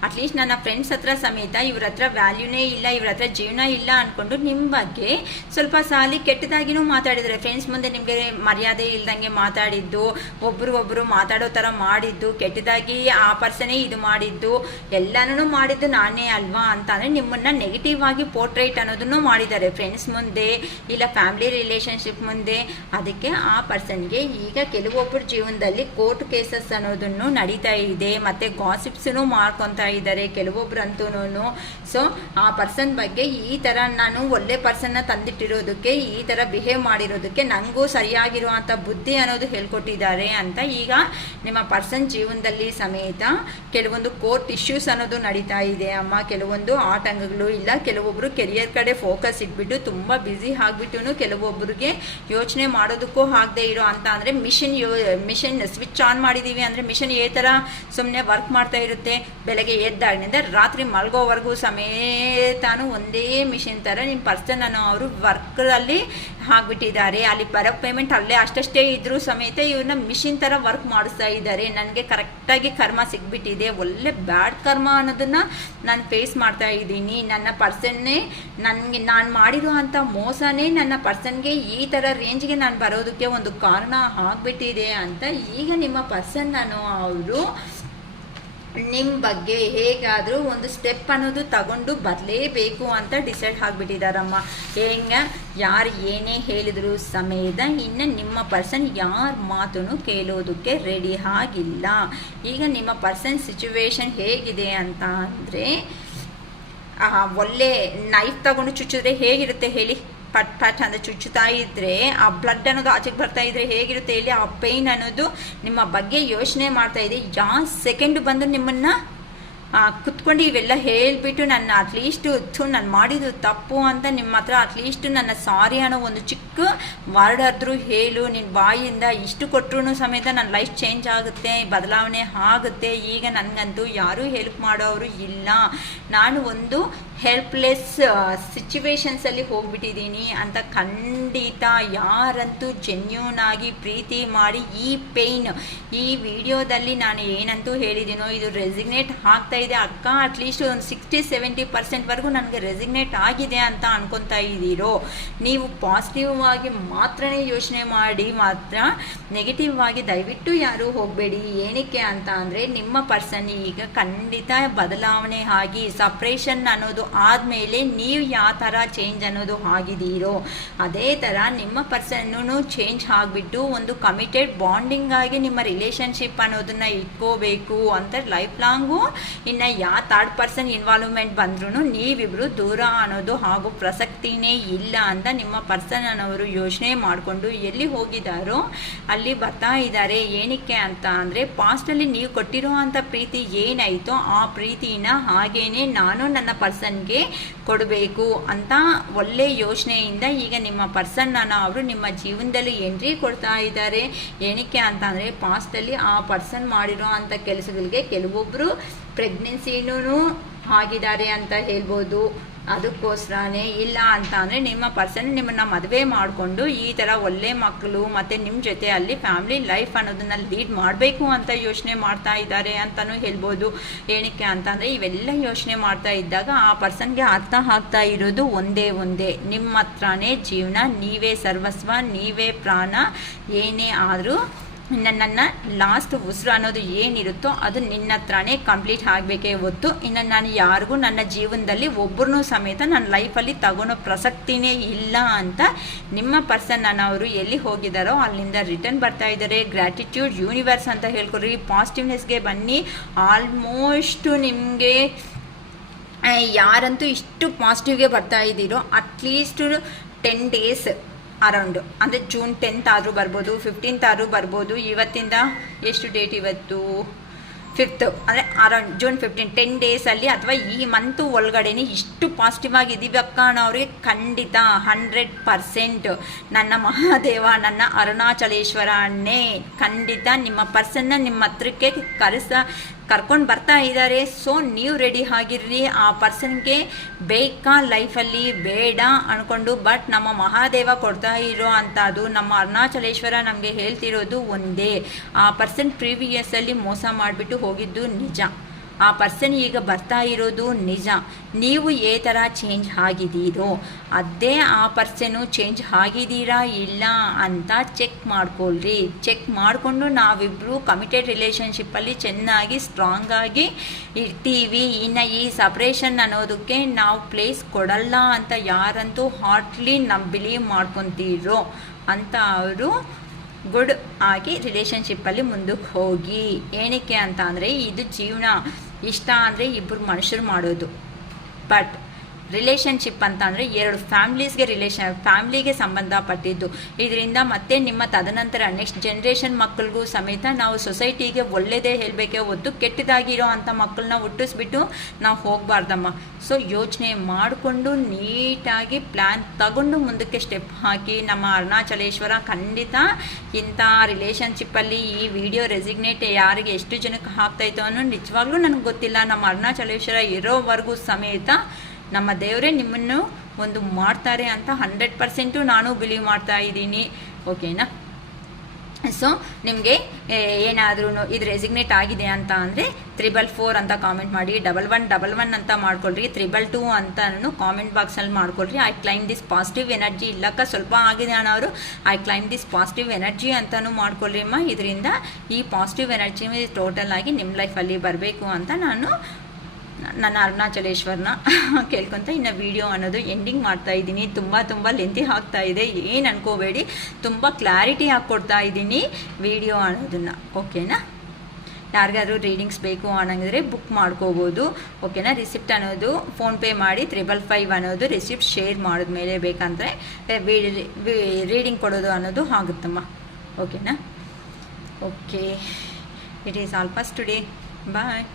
ಅಟ್ಲೀಸ್ಟ್ ನನ್ನ ಫ್ರೆಂಡ್ಸ್ ಹತ್ರ ಸಮೇತ ಇವ್ರ ಹತ್ರ ವ್ಯಾಲ್ಯೂನೇ ಇಲ್ಲ, ಇವ್ರ ಹತ್ರ ಜೀವನ ಇಲ್ಲ ಅಂದ್ಕೊಂಡು ನಿಮ್ಮ ಬಗ್ಗೆ ಸ್ವಲ್ಪ ಸಾಲಿ ಕೆಟ್ಟದಾಗಿನೂ ಮಾತಾಡಿದರೆ, ಫ್ರೆಂಡ್ಸ್ ಮುಂದೆ ನಿಮಗೆ ಮರ್ಯಾದೆ ಇಲ್ದಂಗೆ ಮಾತಾಡಿದ್ದು, ಒಬ್ಬರು ಮಾತಾಡೋ ಥರ ಮಾಡಿದ್ದು, ಕೆಟ್ಟದಾಗಿ ಆ ಪರ್ಸನೇ ಇದು ಮಾಡಿದ್ದು, ಎಲ್ಲನೂ ಮಾಡಿದ್ದು ನಾನೇ ಅಲ್ವಾ ಅಂತ ಅಂದರೆ ನಿಮ್ಮನ್ನು ನೆಗೆಟಿವ್ ಆಗಿ ಪೋರ್ಟ್ರೇಟ್ ಅನ್ನೋದನ್ನು ಮಾಡಿದ್ದಾರೆ ಫ್ರೆಂಡ್ಸ್ ಮುಂದೆ ಇಲ್ಲ ಫ್ಯಾಮಿಲಿ ರಿಲೇಷನ್ಶಿಪ್ ಮುಂದೆ. ಅದಕ್ಕೆ ಆ ಪರ್ಸನ್ಗೆ ಈಗ ಕೆಲವೊಬ್ಬರ ಜೀವನದಲ್ಲಿ ಕೋರ್ಟ್ ಕೇಸಸ್ ಅನ್ನೋದನ್ನು ನಡೀತಾ ಇದೆ, ಮತ್ತು ಗಾಸಿಪ್ಸೂ ಮಾಡ್ಕೊತಾ ಇದ್ದಾರೆ ಕೆಲವೊಬ್ರಂತೂ. ಸೊ ಆ ಪರ್ಸನ್ ಬಗ್ಗೆ ಈ ಥರ ನಾನು ಒಳ್ಳೆ ಪರ್ಸನ್ನ ತಂದಿಟ್ಟಿರೋದಕ್ಕೆ, ಈ ಥರ ಬಿಹೇವ್ ಮಾಡಿರೋದಕ್ಕೆ ನನಗೂ ಸರಿಯಾಗಿರುವಂಥ ಬುದ್ಧಿ ಅನ್ನೋದು ಹೇಳ್ಕೊಟ್ಟಿದ್ದಾರೆ ಅಂತ ಈಗ ನಿಮ್ಮ ಪರ್ಸನ್ ಜೀವನದಲ್ಲಿ ಸಮೇತ ಕೆಲವೊಂದು ಕೋರ್ಟ್ ಇಶ್ಯೂಸ್ ಅನ್ನೋದು ನಡೀತಾ ಇದೆ ಅಮ್ಮ. ಕೆಲವೊಂದು ಆಟಂಕಗಳು ಇಲ್ಲ, ಕೆಲವೊಬ್ಬರು ಕೆರಿಯರ್ ಕಡೆ ಫೋಕಸ್ ಇಟ್ಬಿಟ್ಟು ತುಂಬ ಬ್ಯುಸಿ ಆಗಿಬಿಟ್ಟು ಕೆಲವೊಬ್ಬರಿಗೆ ಯೋಚನೆ ಮಾಡೋದಕ್ಕೂ ಆಗದೆ ಇರೋ ಅಂತ ಅಂದರೆ ಮಿಷನ್ ಸ್ವಿಚ್ ಆನ್ ಮಾಡಿದ್ದೀವಿ ಅಂದರೆ ಮಿಷನ್ ಈ ಥರ ಸುಮ್ಮನೆ ವರ್ಕ್ ಮಾಡ್ತಾ ಇರುತ್ತೆ. ಬೆಳಗ್ಗೆ ಎದ್ದಾಗಿನಿಂದ ರಾತ್ರಿ ಮಲ್ಗೋವರೆಗೂ ಸಮೇತಾನು ಒಂದೇ ಮಿಷಿನ್ ಥರ ನಿಮ್ಮ ಪರ್ಸನ್ ಅನ್ನೋ ಅವರು ವರ್ಕಲ್ಲಿ ಆಗಿಬಿಟ್ಟಿದ್ದಾರೆ. ಅಲ್ಲಿ ಬರೋ ಪೇಮೆಂಟ್ ಅಲ್ಲೇ ಅಷ್ಟೇ ಇದ್ರೂ ಸಮೇತ ಇವ್ರನ್ನ ಮಿಷಿನ್ ಥರ ವರ್ಕ್ ಮಾಡಿಸ್ತಾ ಇದ್ದಾರೆ. ನನಗೆ ಕರೆಕ್ಟಾಗಿ ಕರ್ಮ ಸಿಗ್ಬಿಟ್ಟಿದೆ, ಒಳ್ಳೆ ಬ್ಯಾಡ್ ಕರ್ಮ ಅನ್ನೋದನ್ನು ನಾನು ಫೇಸ್ ಮಾಡ್ತಾ ಇದ್ದೀನಿ. ನನ್ನ ಪರ್ಸನ್ನೇ ನಾನು ಮಾಡಿರೋ ಅಂಥ ಮೋಸನೇ ನನ್ನ ಪರ್ಸನ್ಗೆ ಈ ಥರ ರೇಂಜ್ಗೆ ನಾನು ಬರೋದಕ್ಕೆ ಒಂದು ಕಾರಣ ಆಗಿಬಿಟ್ಟಿದೆ ಅಂತ ಈಗ ನಿಮ್ಮ ಪರ್ಸನ್ ಅನ್ನೋ ಅವರು ನಿಮ್ಮ ಬಗ್ಗೆ ಹೇಗಾದರೂ ಒಂದು ಸ್ಟೆಪ್ ಅನ್ನೋದು ತಗೊಂಡು ಬರಲೇಬೇಕು ಅಂತ ಡಿಸೈಡ್ ಆಗಿಬಿಟ್ಟಿದ್ದಾರಮ್ಮ. ಯಾರು ಏನೇ ಹೇಳಿದ್ರು ಸಮೇತ ಇನ್ನು ನಿಮ್ಮ ಪರ್ಸನ್ ಯಾರ ಮಾತನ್ನು ಕೇಳೋದಕ್ಕೆ ರೆಡಿ ಆಗಿಲ್ಲ. ಈಗ ನಿಮ್ಮ ಪರ್ಸನ್ ಸಿಚುವೇಶನ್ ಹೇಗಿದೆ ಅಂತ ಅಂದರೆ ಒಳ್ಳೆ ನೈಫ್ ತಗೊಂಡು ಚುಚ್ಚಿದ್ರೆ ಹೇಗಿರುತ್ತೆ ಹೇಳಿ? ಪಟ್ ಅಂದರೆ ಚುಚ್ಚುತ್ತಾ ಇದ್ದರೆ ಆ ಬ್ಲಡ್ ಅನ್ನೋದು ಆಚೆಗೆ ಬರ್ತಾ ಇದ್ರೆ ಹೇಗಿರುತ್ತೆ ಹೇಳಿ? ಆ ಪೇಯ್ನ್ ಅನ್ನೋದು ನಿಮ್ಮ ಬಗ್ಗೆ ಯೋಚನೆ ಮಾಡ್ತಾ ಇದೆ. ಯಾವ ಸೆಕೆಂಡ್ ಬಂದು ನಿಮ್ಮನ್ನು ಕುತ್ಕೊಂಡು ಇವೆಲ್ಲ ಹೇಳಿಬಿಟ್ಟು ನನ್ನ ಅಟ್ಲೀಸ್ಟು ನಾನು ಮಾಡಿದ್ದು ತಪ್ಪು ಅಂತ ನಿಮ್ಮ ಹತ್ರ ಅಟ್ಲೀಸ್ಟ್ ನನ್ನ ಸಾರಿ ಅನ್ನೋ ಒಂದು ಚಿಕ್ಕ ವರ್ಡ್ ಆದರೂ ಹೇಳು, ನಿನ್ನ ಬಾಯಿಯಿಂದ ಇಷ್ಟು ಕೊಟ್ಟರು ಸಮೇತ ನನ್ನ ಲೈಫ್ ಚೇಂಜ್ ಆಗುತ್ತೆ, ಬದಲಾವಣೆ ಆಗುತ್ತೆ. ಈಗ ನನಗಂತೂ ಯಾರೂ ಹೆಲ್ಪ್ ಮಾಡೋರು ಇಲ್ಲ, ನಾನು ಒಂದು ಹೆಲ್ಪ್ಲೆಸ್ ಸಿಚುವೇಶನ್ಸಲ್ಲಿ ಹೋಗ್ಬಿಟ್ಟಿದ್ದೀನಿ ಅಂತ ಖಂಡಿತ ಯಾರಂತೂ ಜೆನ್ಯೂನ್ ಆಗಿ ಪ್ರೀತಿ ಮಾಡಿ ಈ ಪೇಯ್ನ್ ಈ ವಿಡಿಯೋದಲ್ಲಿ ನಾನು ಏನಂತೂ ಹೇಳಿದ್ದೀನೋ ಇದು ರೆಸಿಗ್ನೇಟ್ ಆಗ್ತಾ ಇದೆ ಅಕ್ಕ, ಅಟ್ಲೀಸ್ಟ್ ಒಂದು 60-70% ನನಗೆ ರೆಸಿಗ್ನೇಟ್ ಆಗಿದೆ ಅಂತ ಅನ್ಕೊತಾ ಇದ್ದೀರೋ, ನೀವು ಪಾಸಿಟಿವ್ ಆಗಿ ಮಾತ್ರನೇ ಯೋಚನೆ ಮಾಡಿ, ಮಾತ್ರ ನೆಗೆಟಿವ್ ಆಗಿ ದಯವಿಟ್ಟು ಯಾರೂ ಹೋಗಬೇಡಿ. ಏನಕ್ಕೆ ಅಂತ ಅಂದರೆ ನಿಮ್ಮ ಪರ್ಸನ್ ಈಗ ಖಂಡಿತ ಬದಲಾವಣೆ ಆಗಿ ಸಪ್ರೇಷನ್ ಅನ್ನೋದು ಆದಮೇಲೆ ನೀವು ಯಾವ ಥರ ಚೇಂಜ್ ಅನ್ನೋದು ಆಗಿದ್ದೀರೋ ಅದೇ ಥರ ನಿಮ್ಮ ಪರ್ಸನ್ನೂ ಚೇಂಜ್ ಆಗಿಬಿಟ್ಟು ಒಂದು ಕಮಿಟೆಡ್ ಬಾಂಡಿಂಗ್ ಆಗಿ ನಿಮ್ಮ ರಿಲೇಷನ್ಶಿಪ್ ಅನ್ನೋದನ್ನು ಇಟ್ಕೋಬೇಕು ಅಂತ ಲೈಫ್ ಲಾಂಗು. ಇನ್ನು ಯಾವ ಥರ್ಡ್ ಪರ್ಸನ್ ಇನ್ವಾಲ್ವ್ಮೆಂಟ್ ಬಂದ್ರೂ ನೀವಿಬ್ಬರು ದೂರ ಅನ್ನೋದು ಹಾಗೂ ಪ್ರಸಕ್ತಿನೇ ಇಲ್ಲ ಅಂತ ನಿಮ್ಮ ಪರ್ಸನ್ ಅನ್ನೋರು ಯೋಚನೆ ಮಾಡಿಕೊಂಡು ಎಲ್ಲಿ ಹೋಗಿದ್ದಾರೋ ಅಲ್ಲಿ ಬರ್ತಾ ಇದ್ದಾರೆ. ಏನಕ್ಕೆ ಅಂತ ಅಂದರೆ ಪಾಸ್ಟಲ್ಲಿ ನೀವು ಕೊಟ್ಟಿರೋ ಅಂಥ ಪ್ರೀತಿ ಏನಾಯಿತೋ ಆ ಪ್ರೀತಿನ ಹಾಗೇನೆ ನಾನು ನನ್ನ ಪರ್ಸನ್ಗೆ ಕೊಡಬೇಕು ಅಂತ ಒಳ್ಳೆ ಯೋಚನೆಯಿಂದ ಈಗ ನಿಮ್ಮ ಪರ್ಸನ್ನನ್ನು ಅವರು ನಿಮ್ಮ ಜೀವನದಲ್ಲಿ ಎಂಟ್ರಿ ಕೊಡ್ತಾ ಇದ್ದಾರೆ. ಏನಕ್ಕೆ ಅಂತ ಅಂದರೆ ಪಾಸ್ಟಲ್ಲಿ ಆ ಪರ್ಸನ್ ಮಾಡಿರೋ ಅಂಥ ಕೆಲಸಗಳಿಗೆ ಕೆಲವೊಬ್ಬರು ಪ್ರೆಗ್ನೆನ್ಸಿನೂ ಆಗಿದ್ದಾರೆ ಅಂತ ಹೇಳ್ಬೋದು. ಅದಕ್ಕೋಸ್ಕರನೇ ಇಲ್ಲ ಅಂತ ಅಂದರೆ ನಿಮ್ಮ ಪರ್ಸನ್ ನಿಮ್ಮನ್ನು ಮದುವೆ ಮಾಡಿಕೊಂಡು ಈ ಥರ ಒಳ್ಳೆ ಮಕ್ಕಳು ಮತ್ತು ನಿಮ್ಮ ಜೊತೆ ಅಲ್ಲಿ ಫ್ಯಾಮಿಲಿ ಲೈಫ್ ಅನ್ನೋದನ್ನ ಲೀಡ್ ಮಾಡಬೇಕು ಅಂತ ಯೋಚನೆ ಮಾಡ್ತಾ ಇದ್ದಾರೆ ಅಂತಲೂ ಹೇಳ್ಬೋದು. ಏನಕ್ಕೆ ಅಂತ ಅಂದರೆ ಇವೆಲ್ಲ ಯೋಚನೆ ಮಾಡ್ತಾ ಇದ್ದಾಗ ಆ ಪರ್ಸನ್ಗೆ ಅರ್ಥ ಆಗ್ತಾ ಇರೋದು ಒಂದೇ ನಿಮ್ಮ ಹತ್ರನೇ ಜೀವನ, ನೀವೇ ಸರ್ವಸ್ವ, ನೀವೇ ಪ್ರಾಣ, ಏನೇ ಆದರೂ ನನ್ನ ಲಾಸ್ಟ್ ಉಸಿರು ಅನ್ನೋದು ಏನಿರುತ್ತೋ ಅದು ನಿನ್ನ ಹತ್ರನೇ ಕಂಪ್ಲೀಟ್ ಆಗಬೇಕೇ ಹೊತ್ತು ಇನ್ನು ನಾನು ಯಾರಿಗೂ ನನ್ನ ಜೀವನದಲ್ಲಿ ಒಬ್ಬರನ್ನೂ ಸಮೇತ ನನ್ನ ಲೈಫಲ್ಲಿ ತಗೊಳ್ಳೋ ಪ್ರಸಕ್ತಿನೇ ಇಲ್ಲ ಅಂತ ನಿಮ್ಮ ಪರ್ಸನ್ ಅನ್ನೋರು ಎಲ್ಲಿ ಹೋಗಿದ್ದಾರೋ ಅಲ್ಲಿಂದ ರಿಟರ್ನ್ ಬರ್ತಾ ಇದ್ದಾರೆ. ಗ್ರ್ಯಾಟಿಟ್ಯೂಡ್ ಯೂನಿವರ್ಸ್ ಅಂತ ಹೇಳ್ಕೊಡ್ರಿ, ಪಾಸಿಟಿವ್ನೆಸ್ಗೆ ಬನ್ನಿ. ಆಲ್ಮೋಸ್ಟ್ ನಿಮಗೆ ಯಾರಂತೂ ಇಷ್ಟು ಪಾಸಿಟಿವ್ಗೆ ಬರ್ತಾ ಇದ್ದೀರೋ ಅಟ್ಲೀಸ್ಟ್ 10 ಡೇಸ್ ಅರೌಂಡು, ಅಂದರೆ ಜೂನ್ 10th ಆದರೂ ಬರ್ಬೋದು, 15th ಆದರೂ ಬರ್ಬೋದು. ಇವತ್ತಿಂದ ಎಷ್ಟು ಡೇಟ್ ಇವತ್ತು 5th, ಅಂದರೆ ಅರೌಂಡ್ ಜೂನ್ 15, 10 ಡೇಸಲ್ಲಿ ಅಥವಾ ಈ ಮಂತು ಒಳಗಡೆನೆ ಇಷ್ಟು ಪಾಸಿಟಿವ್ ಆಗಿದ್ದೀವಿ ಅಕ್ಕ ಅನ್ನೋರಿಗೆ ಖಂಡಿತ 100% ನನ್ನ ಮಹಾದೇವ, ನನ್ನ ಅರುಣಾಚಲೇಶ್ವರನೇ ಖಂಡಿತ ನಿಮ್ಮ ಪರ್ಸನ್ನ ನಿಮ್ಮ ಹತ್ರಕ್ಕೆ ಕರ್ಕೊಂಡು ಬರ್ತಾ ಇದ್ದಾರೆ. ಸೊ ನೀವು ರೆಡಿ ಆಗಿರ್ರಿ. ಆ ಪರ್ಸನ್ಗೆ ಬೇಕಾ ಲೈಫಲ್ಲಿ ಬೇಡ ಅಂದ್ಕೊಂಡು, ಬಟ್ ನಮ್ಮ ಮಹಾದೇವ ಕೊಡ್ತಾ ಇರೋ ಅಂಥದ್ದು, ನಮ್ಮ ಅರುಣಾಚಲೇಶ್ವರ ನಮಗೆ ಹೇಳ್ತಿರೋದು ಒಂದೇ, ಆ ಪರ್ಸನ್ ಪ್ರೀವಿಯಸ್ಸಲ್ಲಿ ಮೋಸ ಮಾಡಿಬಿಟ್ಟು ಹೋಗಿದ್ದು ನಿಜ, ಆ ಪರ್ಸನ್ ಈಗ ಬರ್ತಾ ಇರೋದು ನಿಜ. ನೀವು ಏ ಥರ ಚೇಂಜ್ ಆಗಿದ್ದೀರೋ ಅದೇ ಆ ಪರ್ಸನು ಚೇಂಜ್ ಆಗಿದ್ದೀರಾ ಇಲ್ಲ ಅಂತ ಚೆಕ್ ಮಾಡ್ಕೊಳ್ರಿ. ಚೆಕ್ ಮಾಡಿಕೊಂಡು ನಾವಿಬ್ಬರು ಕಮಿಟೆಡ್ ರಿಲೇಷನ್ಶಿಪ್ಪಲ್ಲಿ ಚೆನ್ನಾಗಿ ಸ್ಟ್ರಾಂಗಾಗಿ ಇರ್ತೀವಿ. ಇನ್ನು ಈ ಸಪ್ರೇಷನ್ ಅನ್ನೋದಕ್ಕೆ ನಾವು ಪ್ಲೇಸ್ ಕೊಡಲ್ಲ ಅಂತ ಯಾರಂತೂ ಹಾರ್ಟ್ಲಿ ಬಿಲೀವ್ ಮಾಡ್ಕೊತೀರೋ ಅಂತ ಅವರು ಗುಡ್ ಆಗಿ ರಿಲೇಷನ್ಶಿಪ್ಪಲ್ಲಿ ಮುಂದಕ್ಕೆ ಹೋಗಿ. ಏನಕ್ಕೆ ಅಂತ ಅಂದರೆ ಇದು ಜೀವನ, ಇಷ್ಟ ಅಂದರೆ ಇಬ್ಬರು ಮನುಷ್ಯರು ಮಾಡೋದು, ಬಟ್ ರಿಲೇಷನ್ಶಿಪ್ ಅಂತ ಅಂದರೆ 2 ಫ್ಯಾಮ್ಲಿಗೆ ಸಂಬಂಧಪಟ್ಟಿದ್ದು. ಇದರಿಂದ ಮತ್ತೆ ನಿಮ್ಮ ತದನಂತರ ನೆಕ್ಸ್ಟ್ ಜನ್ರೇಷನ್ ಮಕ್ಕಳಿಗೂ ಸಮೇತ ನಾವು ಸೊಸೈಟಿಗೆ ಒಳ್ಳೆಯದೇ ಹೇಳಬೇಕೇ ಹೊತ್ತು ಕೆಟ್ಟದಾಗಿರೋ ಅಂಥ ಮಕ್ಕಳನ್ನ ಹುಟ್ಟಿಸ್ಬಿಟ್ಟು ನಾವು ಹೋಗಬಾರ್ದಮ್ಮ. ಸೊ ಯೋಚನೆ ಮಾಡಿಕೊಂಡು ನೀಟಾಗಿ ಪ್ಲ್ಯಾನ್ ತಗೊಂಡು ಮುಂದಕ್ಕೆ ಸ್ಟೆಪ್ ಹಾಕಿ. ನಮ್ಮ ಅರುಣಾಚಲೇಶ್ವರ ಖಂಡಿತ ಇಂಥ ರಿಲೇಷನ್ಶಿಪ್ಪಲ್ಲಿ ಈ ವಿಡಿಯೋ ರೆಸಿಗ್ನೇಟ್ ಯಾರಿಗೆ ಎಷ್ಟು ಜನಕ್ಕೆ ಆಗ್ತಾಯಿತ್ತು ಅನ್ನೋ ನಿಜವಾಗ್ಲೂ ನನಗೆ ಗೊತ್ತಿಲ್ಲ. ನಮ್ಮ ಅರುಣಾಚಲೇಶ್ವರ ಇರೋವರೆಗೂ ಸಮೇತ ನಮ್ಮ ದೇವರೇ ನಿಮ್ಮನ್ನು ಒಂದು ಮಾಡ್ತಾರೆ ಅಂತ 100% ನಾನು ಬಿಲೀವ್ ಮಾಡ್ತಾ ಇದ್ದೀನಿ. ಓಕೆನಾ? ಸೊ ನಿಮಗೆ ಏನಾದ್ರೂ ಇದು ರೆಸಿಗ್ನೇಟ್ ಆಗಿದೆ ಅಂತ ಅಂದರೆ 444 ಅಂತ ಕಾಮೆಂಟ್ ಮಾಡಿ, 1111 ಅಂತ ಮಾಡ್ಕೊಳ್ರಿ, 222 ಅಂತಲೂ ಕಾಮೆಂಟ್ ಬಾಕ್ಸಲ್ಲಿ ಮಾಡ್ಕೊಳ್ರಿ. I claim this positive energy. ಇಲ್ಲಕ್ಕ ಸ್ವಲ್ಪ ಆಗಿದೆ ಅನ್ನೋರು I claim this positive energy ಅಂತಲೂ ಮಾಡ್ಕೊಳ್ರಿ ಅಮ್ಮ. ಇದರಿಂದ ಈ ಪಾಸಿಟಿವ್ ಎನರ್ಜಿ ಟೋಟಲ್ ಆಗಿ ನಿಮ್ಮ ಲೈಫಲ್ಲಿ ಬರಬೇಕು ಅಂತ ನಾನು ನನ್ನ ಅರುಣಾಚಲೇಶ್ವರನ ಕೇಳ್ಕೊತ ಇನ್ನು ವಿಡಿಯೋ ಅನ್ನೋದು ಎಂಡಿಂಗ್ ಮಾಡ್ತಾ ಇದ್ದೀನಿ. ತುಂಬ ಲೆಂತಿ ಆಗ್ತಾ ಇದೆ, ಏನು ಅನ್ಕೋಬೇಡಿ, ತುಂಬ ಕ್ಲಾರಿಟಿ ಕೊಡ್ತಾ ಇದ್ದೀನಿ ವಿಡಿಯೋ ಅನ್ನೋದನ್ನು. ಓಕೆನಾ? ಯಾರಿಗಾದ್ರೂ ರೀಡಿಂಗ್ಸ್ ಬೇಕು ಅನ್ನಂಗಿದ್ರೆ ಬುಕ್ ಮಾಡ್ಕೋಬೋದು. ಓಕೆನಾ? ರಿಸಿಪ್ಟ್ ಅನ್ನೋದು ಫೋನ್ಪೇ ಮಾಡಿ 555 ಅನ್ನೋದು ರಿಸಿಪ್ಟ್ ಶೇರ್ ಮಾಡಿದ್ಮೇಲೆ ಬೇಕಂದರೆ ರೀಡಿಂಗ್ ಕೊಡೋದು ಅನ್ನೋದು ಆಗುತ್ತಮ್ಮ. ಓಕೆನಾ? Okay, it is all for today. Bye.